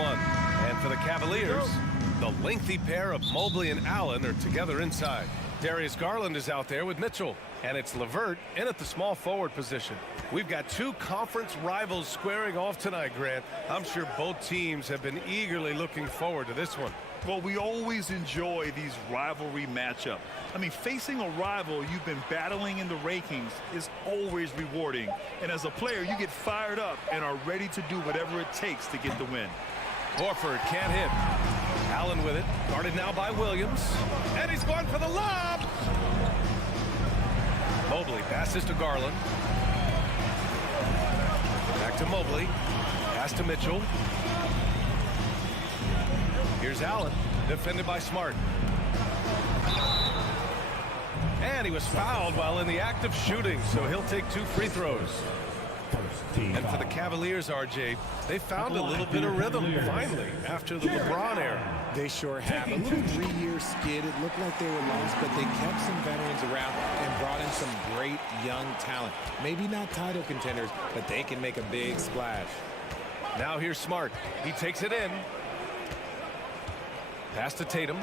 And for the Cavaliers, the lengthy pair of Mobley and Allen are together inside. Darius Garland is out there with Mitchell, and it's LeVert in at the small forward position. We've got two conference rivals squaring off tonight, Grant. I'm sure both teams have been eagerly looking forward to this one. Well, we always enjoy these rivalry matchups. I mean, facing a rival you've been battling in the rankings is always rewarding. And as a player, you get fired up and are ready to do whatever it takes to get the win. Horford can't hit. Allen with it, guarded now by Williams. And he's going for the lob! Mobley passes to Garland. Back to Mobley. Pass to Mitchell. Here's Allen, defended by Smart. And he was fouled while in the act of shooting, so he'll take 2 free throws. And for the Cavaliers, RJ, they found a little bit of rhythm finally after the LeBron era. They sure have. A little 3-year skid. It looked like they were lost, but they kept some veterans around and brought in some great young talent. Maybe not title contenders, but they can make a big splash. Now here's Smart. He takes it in. Pass to Tatum.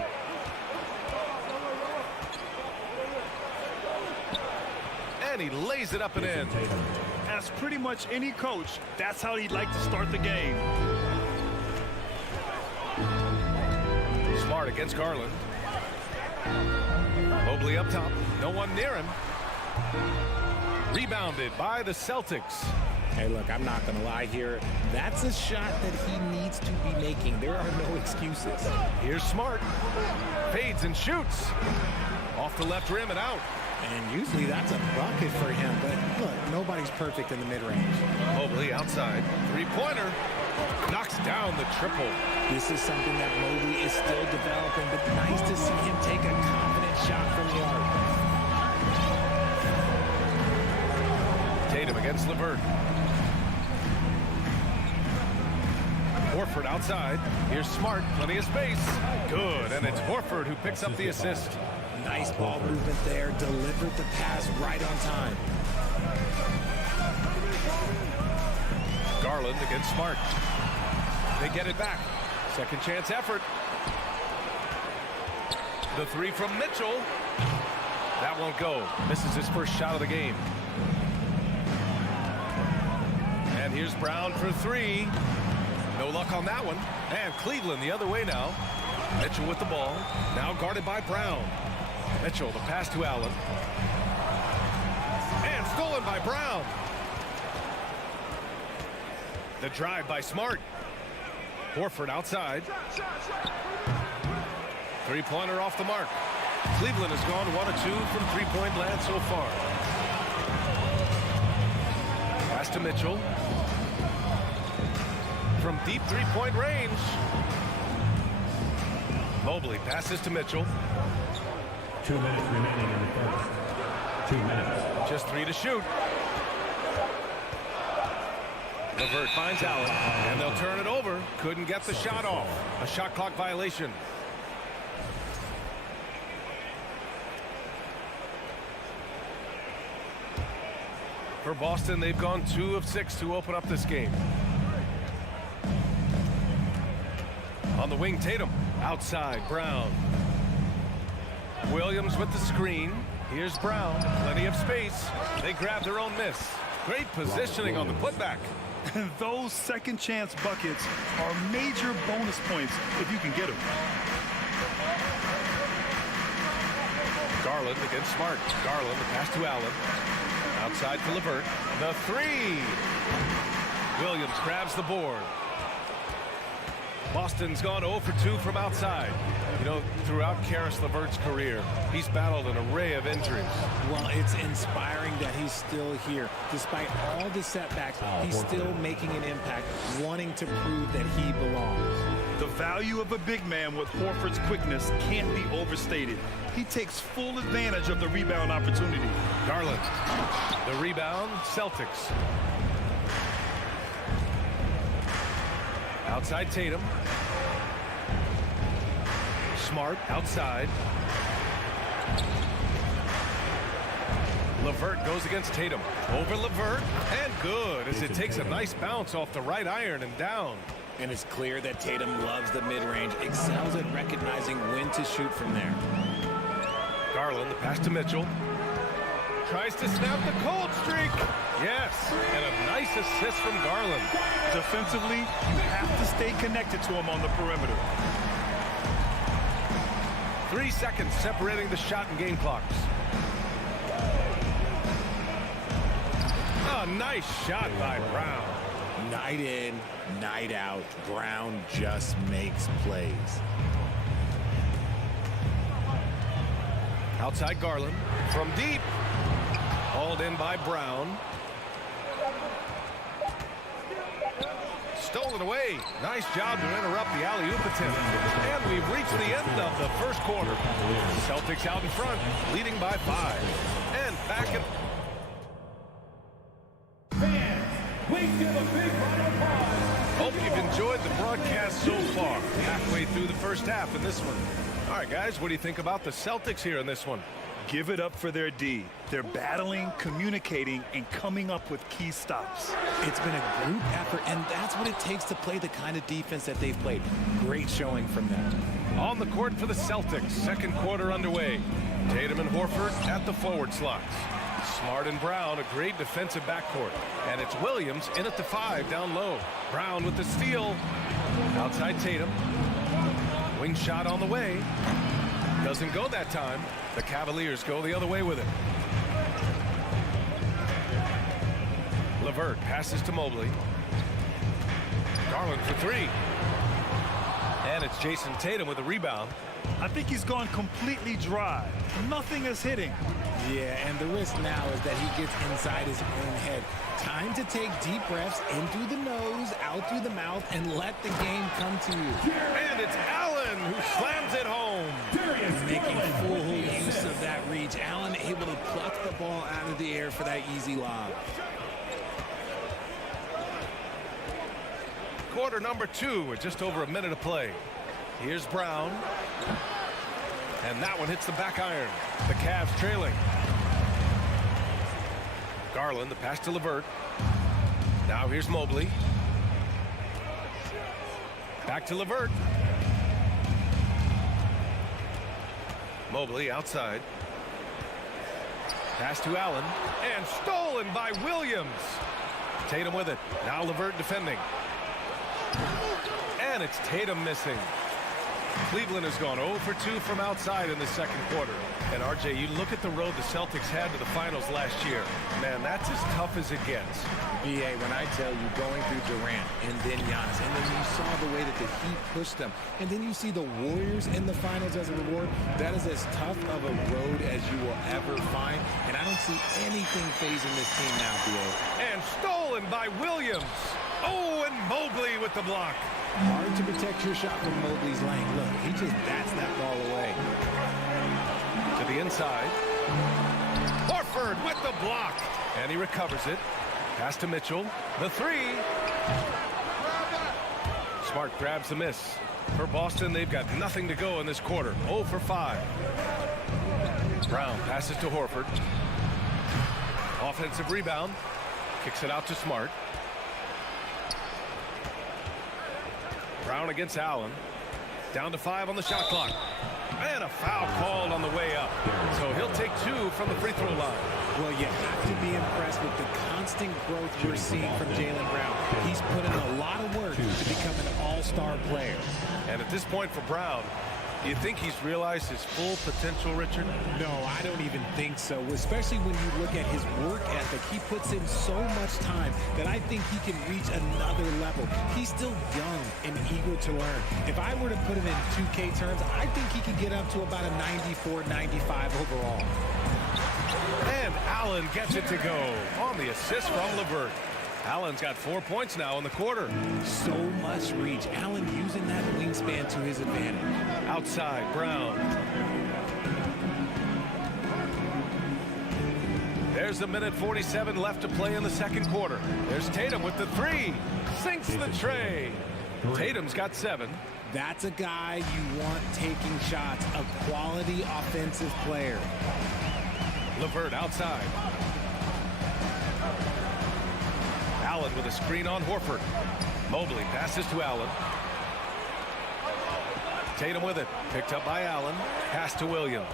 And he lays it up and in. As pretty much any coach, that's how he'd like to start the game. Smart against Garland. Mobley up top. No one near him. Rebounded by the Celtics. Hey, look, I'm not going to lie here. That's a shot that he needs to be making. There are no excuses. Here's Smart. Fades and shoots. Off the left rim and out. And usually that's a bucket for him. But look, nobody's perfect in the mid-range. Mobley outside. Three-pointer. Knocks down the triple. This is something that Mobley is still developing, but nice to see him take a confident shot from the arc. Tatum against LeVert. Horford outside. Here's Smart. Plenty of space. Good. And it's Horford who picks up the assist. Nice ball movement there. Delivered the pass right on time. Garland against Smart. They get it back. Second chance effort. The 3 from Mitchell. That won't go. Misses his first shot of the game. And here's Brown for 3. No luck on that one. And Cleveland the other way now. Mitchell with the ball. Now guarded by Brown. Mitchell, the pass to Allen. And stolen by Brown. The drive by Smart. Horford outside. Three-pointer off the mark. Cleveland has gone 1 of 2 from three-point land so far. Pass to Mitchell. From deep three-point range. Mobley passes to Mitchell. 2 minutes remaining in the first. 2 minutes. Just 3 to shoot. LeVert finds Allen, and they'll turn it over. Couldn't get the shot off. A shot clock violation. For Boston, they've gone 2 of 6 to open up this game. On the wing, Tatum. Outside, Brown. Williams with the screen. Here's Brown. Plenty of space. They grab their own miss. Great positioning on the putback. Those second chance buckets are major bonus points if you can get them. Garland against Smart. Garland, the pass to Allen. Outside to LeVert. The 3. Williams grabs the board. Boston's gone 0 for 2 from outside. You know, throughout Karis LeVert's career, he's battled an array of injuries. Well, it's inspiring that he's still here. Despite all the setbacks, he's still making an impact, wanting to prove that he belongs. The value of a big man with Horford's quickness can't be overstated. He takes full advantage of the rebound opportunity. Garland, the rebound, Celtics. Outside Tatum. Smart outside. LeVert goes against Tatum. Over LeVert, and good as it takes a nice bounce off the right iron and down. And it's clear that Tatum loves the mid-range, excels at recognizing when to shoot from there. Garland, the pass to Mitchell. Tries to snap the cold streak. Yes, and a nice assist from Garland. Defensively, you have to stay connected to him on the perimeter. 3 seconds separating the shot and game clocks. A nice shot by Brown. Night in, night out, Brown just makes plays. Outside Garland from deep. Hauled in by Brown. Stolen away. Nice job to interrupt the alley-oop attempt. And we've reached the end of the first quarter. Celtics out in front, leading by 5. And back in... Hope you've enjoyed the broadcast so far. Halfway through the first half in this one. All right, guys, what do you think about the Celtics here in this one? Give it up for their D. They're battling, communicating, and coming up with key stops. It's been a group effort, and that's what it takes to play the kind of defense that they've played. Great showing from them. On the court for the Celtics, second quarter underway. Tatum and Horford at the forward slots. Smart and Brown, a great defensive backcourt. And it's Williams in at the 5 down low. Brown with the steal. Outside Tatum. Wing shot on the way. Doesn't go that time. The Cavaliers go the other way with it. LeVert passes to Mobley. Garland for 3. And it's Jason Tatum with a rebound. I think he's gone completely dry. Nothing is hitting. Yeah, and the risk now is that he gets inside his own head. Time to take deep breaths in through the nose, out through the mouth, and let the game come to you. And it's Allen who slams it home. Making full use of that reach. Allen able to pluck the ball out of the air for that easy lob. Quarter number 2 with just over a minute of play. Here's Brown. And that one hits the back iron. The Cavs trailing. Garland, the pass to LeVert. Now here's Mobley. Back to LeVert. Mobley outside. Pass to Allen. And stolen by Williams. Tatum with it. Now LeVert defending. And it's Tatum missing. Cleveland has gone 0 for 2 from outside in the second quarter. And RJ, you look at the road the Celtics had to the finals last year. Man, that's as tough as it gets. BA, when I tell you going through Durant and then Giannis, and then you saw the way that the Heat pushed them, and then you see the Warriors in the finals as a reward, that is as tough of a road as you will ever find. And I don't see anything phasing this team now, BA. And stolen by Williams. Oh, and Mobley with the block. Hard to protect your shot from Mobley's lane. Look, he just bats that ball away. To the inside. Horford with the block. And he recovers it. Pass to Mitchell. The 3. Smart grabs the miss. For Boston, they've got nothing to go in this quarter. 0 for 5. Brown passes to Horford. Offensive rebound. Kicks it out to Smart. Brown against Allen. Down to 5 on the shot clock. And a foul called on the way up. So he'll take 2 from the free throw line. Well, you have to be impressed with the constant growth we're seeing from Jaylen Brown. He's put in a lot of work to become an all-star player. And at this point for Brown, do you think he's realized his full potential, Richard? No, I don't even think so. Especially when you look at his work ethic. He puts in so much time that I think he can reach another level. He's still young and eager to learn. If I were to put him in 2K terms, I think he could get up to about a 94, 95 overall. And Allen gets it to go on the assist from LeVert. Allen's got 4 points now in the quarter. So much reach. Allen using that wingspan to his advantage. Outside, Brown. There's a minute 47 left to play in the second quarter. There's Tatum with the 3. Sinks the tray. Tatum's got 7. That's a guy you want taking shots. A quality offensive player. LeVert outside. Allen with a screen on Horford. Mobley passes to Allen. Tatum with it. Picked up by Allen. Pass to Williams.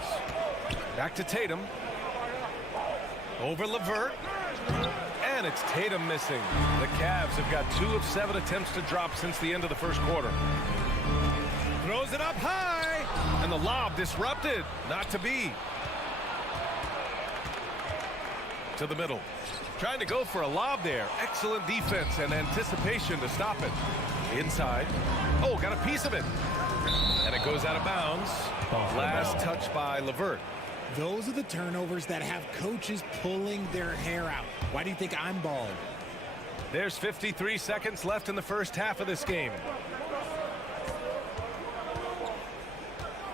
Back to Tatum. Over LeVert. And it's Tatum missing. The Cavs have got 2 of 7 attempts to drop since the end of the first quarter. Throws it up high. And the lob disrupted. Not to be. To the middle. Trying to go for a lob there. Excellent defense and anticipation to stop it. Inside. Oh, got a piece of it. And it goes out of bounds. Last touch by LeVert. Those are the turnovers that have coaches pulling their hair out. Why do you think I'm bald? There's 53 seconds left in the first half of this game.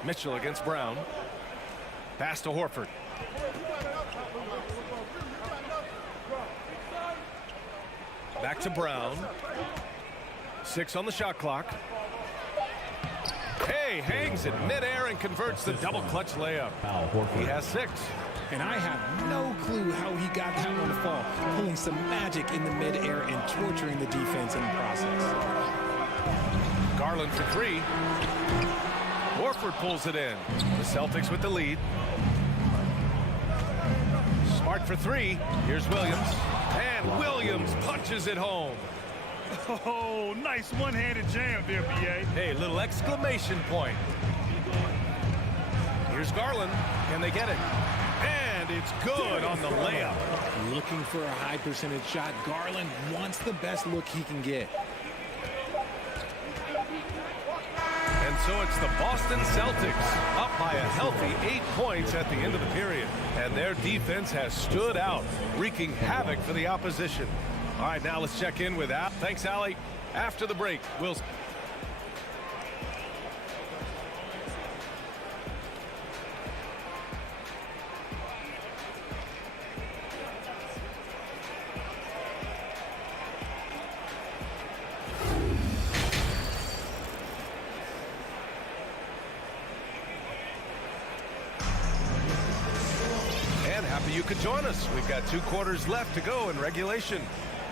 Mitchell against Brown. Pass to Horford. Back to Brown. 6 on the shot clock. Hey, hangs in midair and converts the double clutch layup. He has 6. And I have no clue how he got that one to fall. Pulling some magic in the midair and torturing the defense in the process. Garland for 3. Horford pulls it in. The Celtics with the lead. Smart for 3. Here's Williams. And Williams punches it home. Oh, nice one-handed jam there, B.A. Hey, little exclamation point. Here's Garland. Can they get it? And it's good on the layup. Looking for a high percentage shot. Garland wants the best look he can get. And so it's the Boston Celtics up by a healthy 8 points at the end of the period. And their defense has stood out, wreaking havoc for the opposition. All right, now let's check in with Al. Thanks, Allie. After the break, we'll... And happy you could join us. We've got 2 quarters left to go in regulation.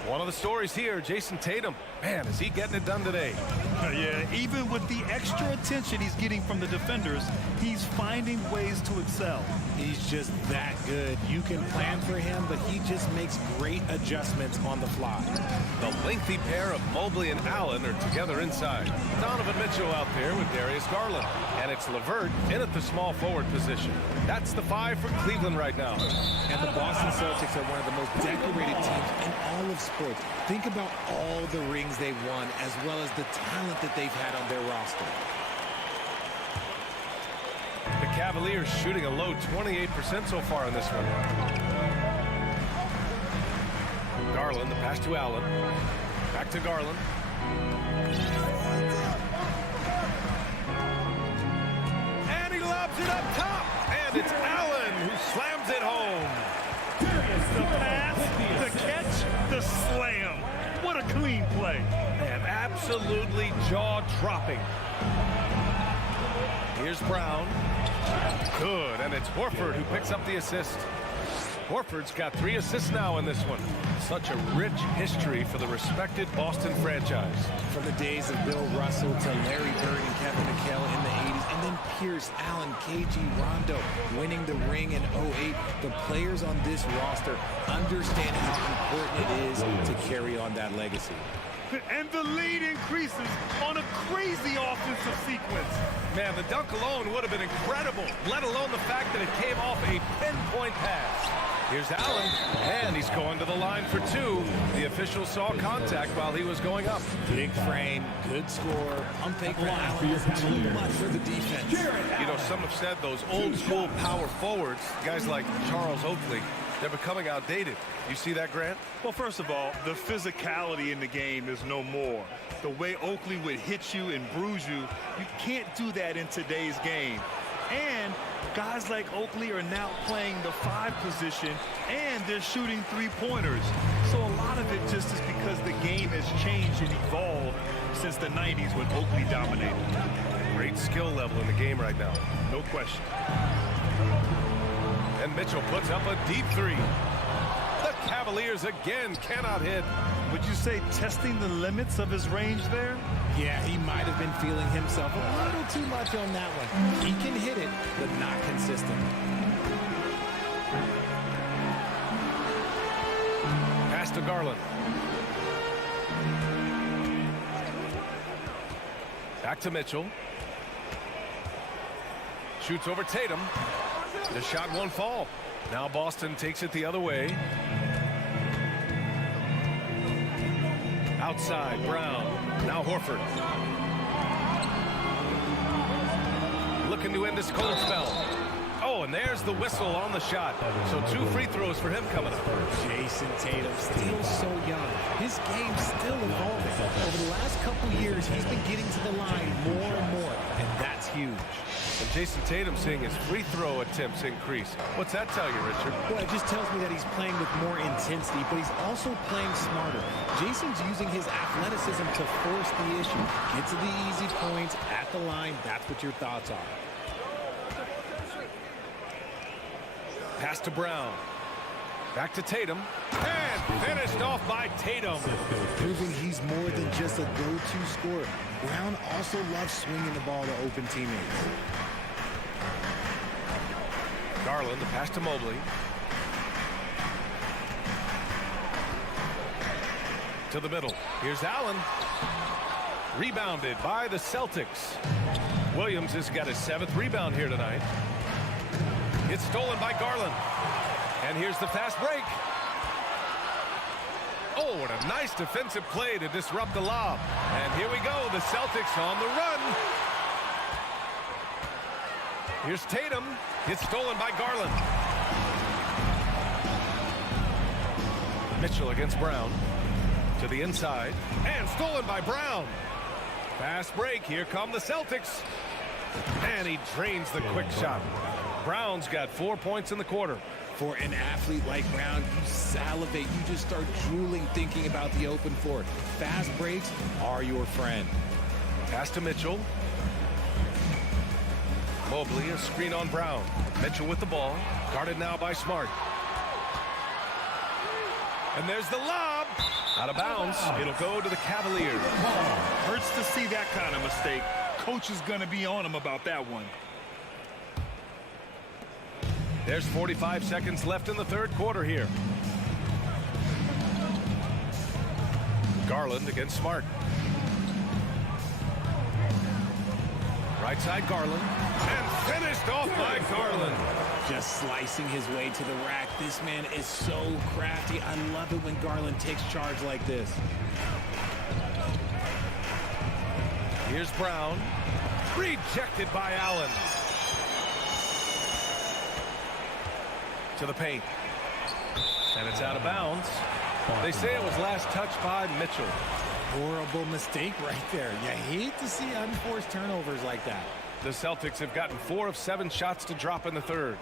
One of the stories here, Jason Tatum. Man, is he getting it done today? Yeah, even with the extra attention he's getting from the defenders, he's finding ways to excel. He's just that good. You can plan for him, but he just makes great adjustments on the fly. The lengthy pair of Mobley and Allen are together inside. Donovan Mitchell out there with Darius Garland. And it's LeVert in at the small forward position. That's the 5 for Cleveland right now. And the Boston Celtics are one of the most decorated teams in all of sports. Think about all the rings they've won, as well as the talent that they've had on their roster. The Cavaliers shooting a low 28% so far in this one. Garland, the pass to Allen. Back to Garland. And he lobs it up top. And it's Allen who slams it home. The pass, the catch, the slam. What a clean play. Man, absolutely jaw-dropping. Here's Brown. Good, and it's Horford who picks up the assist. Horford's got 3 assists now in this one. Such a rich history for the respected Boston franchise. From the days of Bill Russell to Larry Bird and Kevin McHale in the 80s, and then Pierce, Allen, KG, Rondo winning the ring in 08. The players on this roster understand how important it is to carry on that legacy. And the lead increases on a crazy offensive sequence. Man, the dunk alone would have been incredible, let alone the fact that it came off a pinpoint pass. Here's Allen, and he's going to the line for 2. The official saw contact while he was going up. Big frame, good score. On paper, Allen is too much for the defense. You know, some have said those old-school power forwards, guys like Charles Oakley, they're becoming outdated. You see that, Grant? Well, first of all, the physicality in the game is no more. The way Oakley would hit you and bruise you, you can't do that in today's game. And guys like Oakley are now playing the 5 position, and they're shooting 3-pointers. So a lot of it just is because the game has changed and evolved since the 90s when Oakley dominated. Great skill level in the game right now. No question. And Mitchell puts up a deep three. The Cavaliers again cannot hit. Would you say testing the limits of his range there? Yeah, he might have been feeling himself a little too much on that one. He can hit it, but not consistent. Pass to Garland. Back to Mitchell. Shoots over Tatum. The shot won't fall. Now Boston takes it the other way. Outside, Brown. Now Horford. Looking to end this cold spell. Oh, and there's the whistle on the shot. So 2 free throws for him coming up. Jason Tatum, still so young. His game's still evolving. Over the last couple years, he's been getting to the line more and more, and that's huge. And Jason Tatum seeing his free throw attempts increase. What's that tell you, Richard? Well, it just tells me that he's playing with more intensity, but he's also playing smarter. Jason's using his athleticism to force the issue. Get to the easy points at the line. That's what your thoughts are. Pass to Brown. Back to Tatum. And finished off by Tatum. Proving he's more than just a go-to scorer. Brown also loves swinging the ball to open teammates. Garland, the pass to Mobley. To the middle. Here's Allen. Rebounded by the Celtics. Williams has got his 7th rebound here tonight. It's stolen by Garland. And here's the fast break. Oh, what a nice defensive play to disrupt the lob. And here we go, the Celtics on the run. Here's Tatum. It's stolen by Garland. Mitchell against Brown. To the inside. And stolen by Brown. Fast break. Here come the Celtics. And he drains the quick shot. Brown's got 4 points in the quarter. For an athlete like Brown, you salivate. You just start drooling thinking about the open floor. Fast breaks are your friend. Pass to Mitchell. Mobley, a screen on Brown. Mitchell with the ball. Guarded now by Smart. And there's the lob. Out of bounds. It'll go to the Cavaliers. Hurts to see that kind of mistake. Coach is going to be on him about that one. There's 45 seconds left in the third quarter here. Garland against Smart. Right side Garland. And finished off by Garland. Just slicing his way to the rack. This man is so crafty. I love it when Garland takes charge like this. Here's Brown. Rejected by Allen. To the paint. And it's out of bounds. They say it was last touched by Mitchell. Horrible mistake right there. You hate to see unforced turnovers like that. The Celtics have gotten 4 of 7 shots to drop in the third.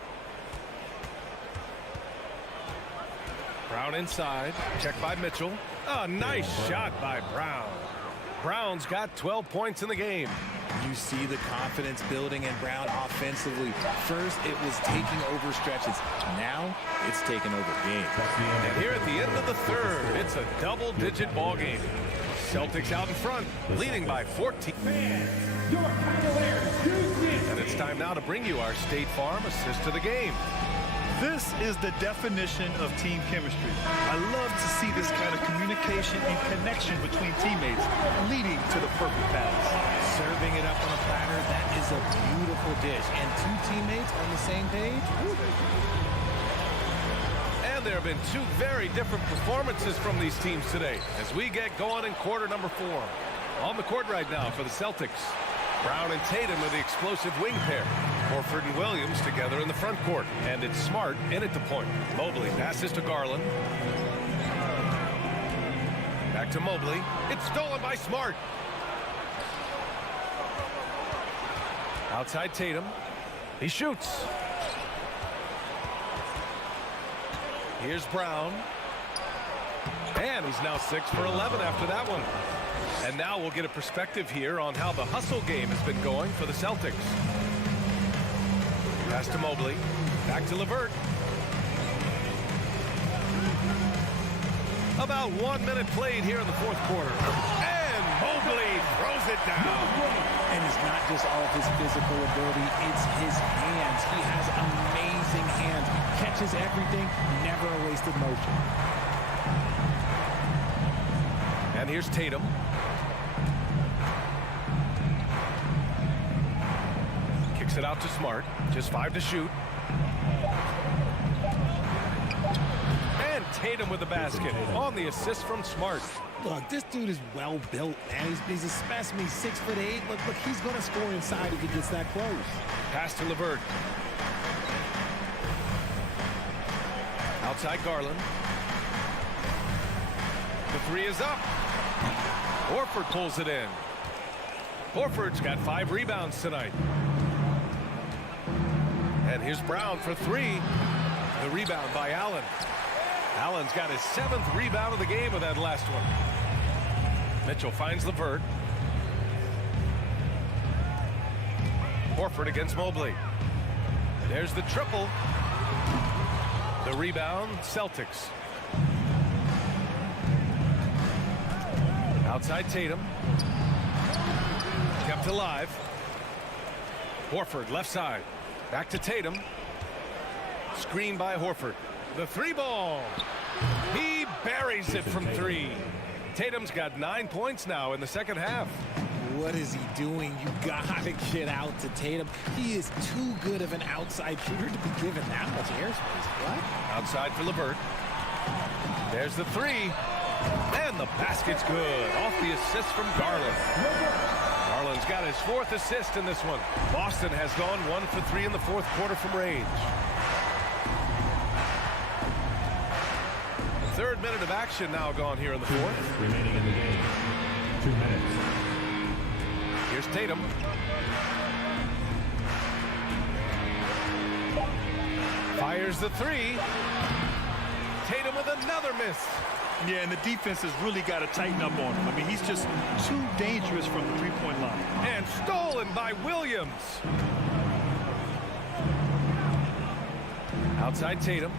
Brown inside. Checked by Mitchell. A nice shot by Brown. Brown's got 12 points in the game. You see the confidence building in Brown offensively. First, it was taking over stretches. Now, it's taking over games. And here at the end of the third, it's a double-digit ball game. Celtics out in front, leading by 14. And it's time now to bring you our State Farm assist to the game. This is the definition of team chemistry. I love to see this kind of communication and connection between teammates leading to the perfect pass. Serving it up on a platter, that is a beautiful dish. And 2 teammates on the same page. And there have been 2 very different performances from these teams today as we get going in quarter number 4. On the court right now for the Celtics. Brown and Tatum are the explosive wing pair. Horford and Williams together in the front court. And it's Smart in at the point. Mobley passes to Garland. Back to Mobley. It's stolen by Smart. Outside Tatum. He shoots. Here's Brown. And he's now 6 for 11 after that one. And now we'll get a perspective here on how the hustle game has been going for the Celtics. Pass to Mobley. Back to LeVert. About 1 minute played here in the fourth quarter. And Mobley throws it down. And it's not just all of his physical ability, it's his hands. He has amazing hands. Catches everything, never a wasted motion. And here's Tatum. Kicks it out to Smart. Just 5 to shoot. And Tatum with the basket on the assist from Smart. Look, this dude is well built, man. He's a specimen. He's 6'8". Look, he's going to score inside if he gets that close. Pass to LeVert. Outside Garland. The three is up. Horford pulls it in. Horford's got 5 rebounds tonight. And here's Brown for 3. The rebound by Allen. Allen's got his 7th rebound of the game with that last one. Mitchell finds LeVert. Horford against Mobley. There's the triple. The rebound, Celtics. Outside Tatum. Kept alive. Horford left side. Back to Tatum. Screen by Horford. The 3 ball. He buries it from 3. Tatum's got 9 points now in the second half. What is he doing? You gotta get out to Tatum. He is too good of an outside shooter to be given that much airspace. What? Outside for LeVert. There's the 3. And the basket's good. Off the assist from Garland. Garland's got his 4th assist in this one. Boston has gone 1 for 3 in the fourth quarter from range. 3rd minute of action now gone here in the fourth. Remaining in the game. 2 minutes. Here's Tatum. Fires the 3. Tatum with another miss. Yeah, and the defense has really got to tighten up on him. I mean, he's just too dangerous from the three-point line. And stolen by Williams. Outside Tatum.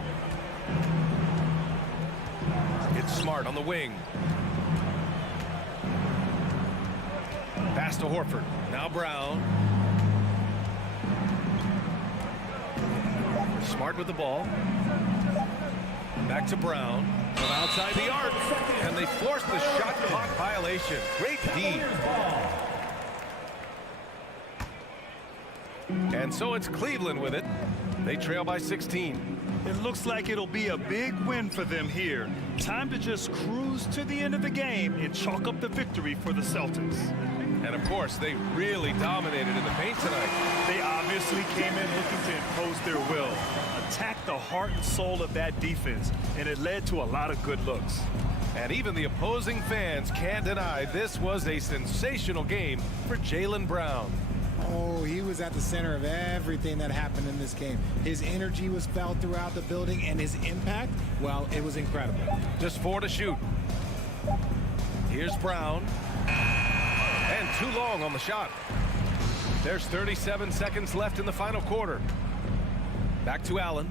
It's Smart on the wing. Pass to Horford. Now Brown. Smart with the ball. Back to Brown. From outside the arc. And they forced the shot clock violation. Great D. And so it's Cleveland with it. They trail by 16. It looks like it'll be a big win for them here. Time to just cruise to the end of the game and chalk up the victory for the Celtics. And of course, they really dominated in the paint tonight. They obviously came in looking to impose their will, attack the heart and soul of that defense, and it led to a lot of good looks. And even the opposing fans can't deny this was a sensational game for Jaylen Brown. Oh, he was at the center of everything that happened in this game. His energy was felt throughout the building, and his impact, well, it was incredible. Just 4 to shoot. Here's Brown. And too long on the shot. There's 37 seconds left in the final quarter. Back to Allen.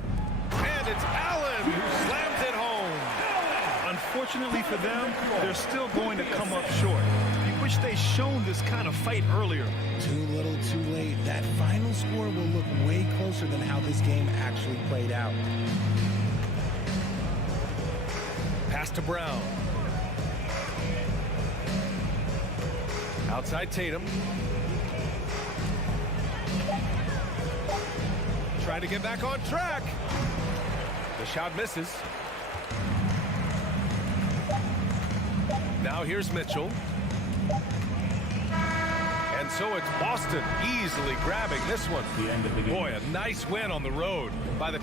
And it's Allen who slams it home. Unfortunately for them, they're still going to come up short. You wish they'd shown this kind of fight earlier. Too little, too late. That final score will look way closer than how this game actually played out. Pass to Brown. Outside Tatum. Trying to get back on track. The shot misses. Now here's Mitchell. And so it's Boston easily grabbing this one. The end of the game. Boy, a nice win on the road by the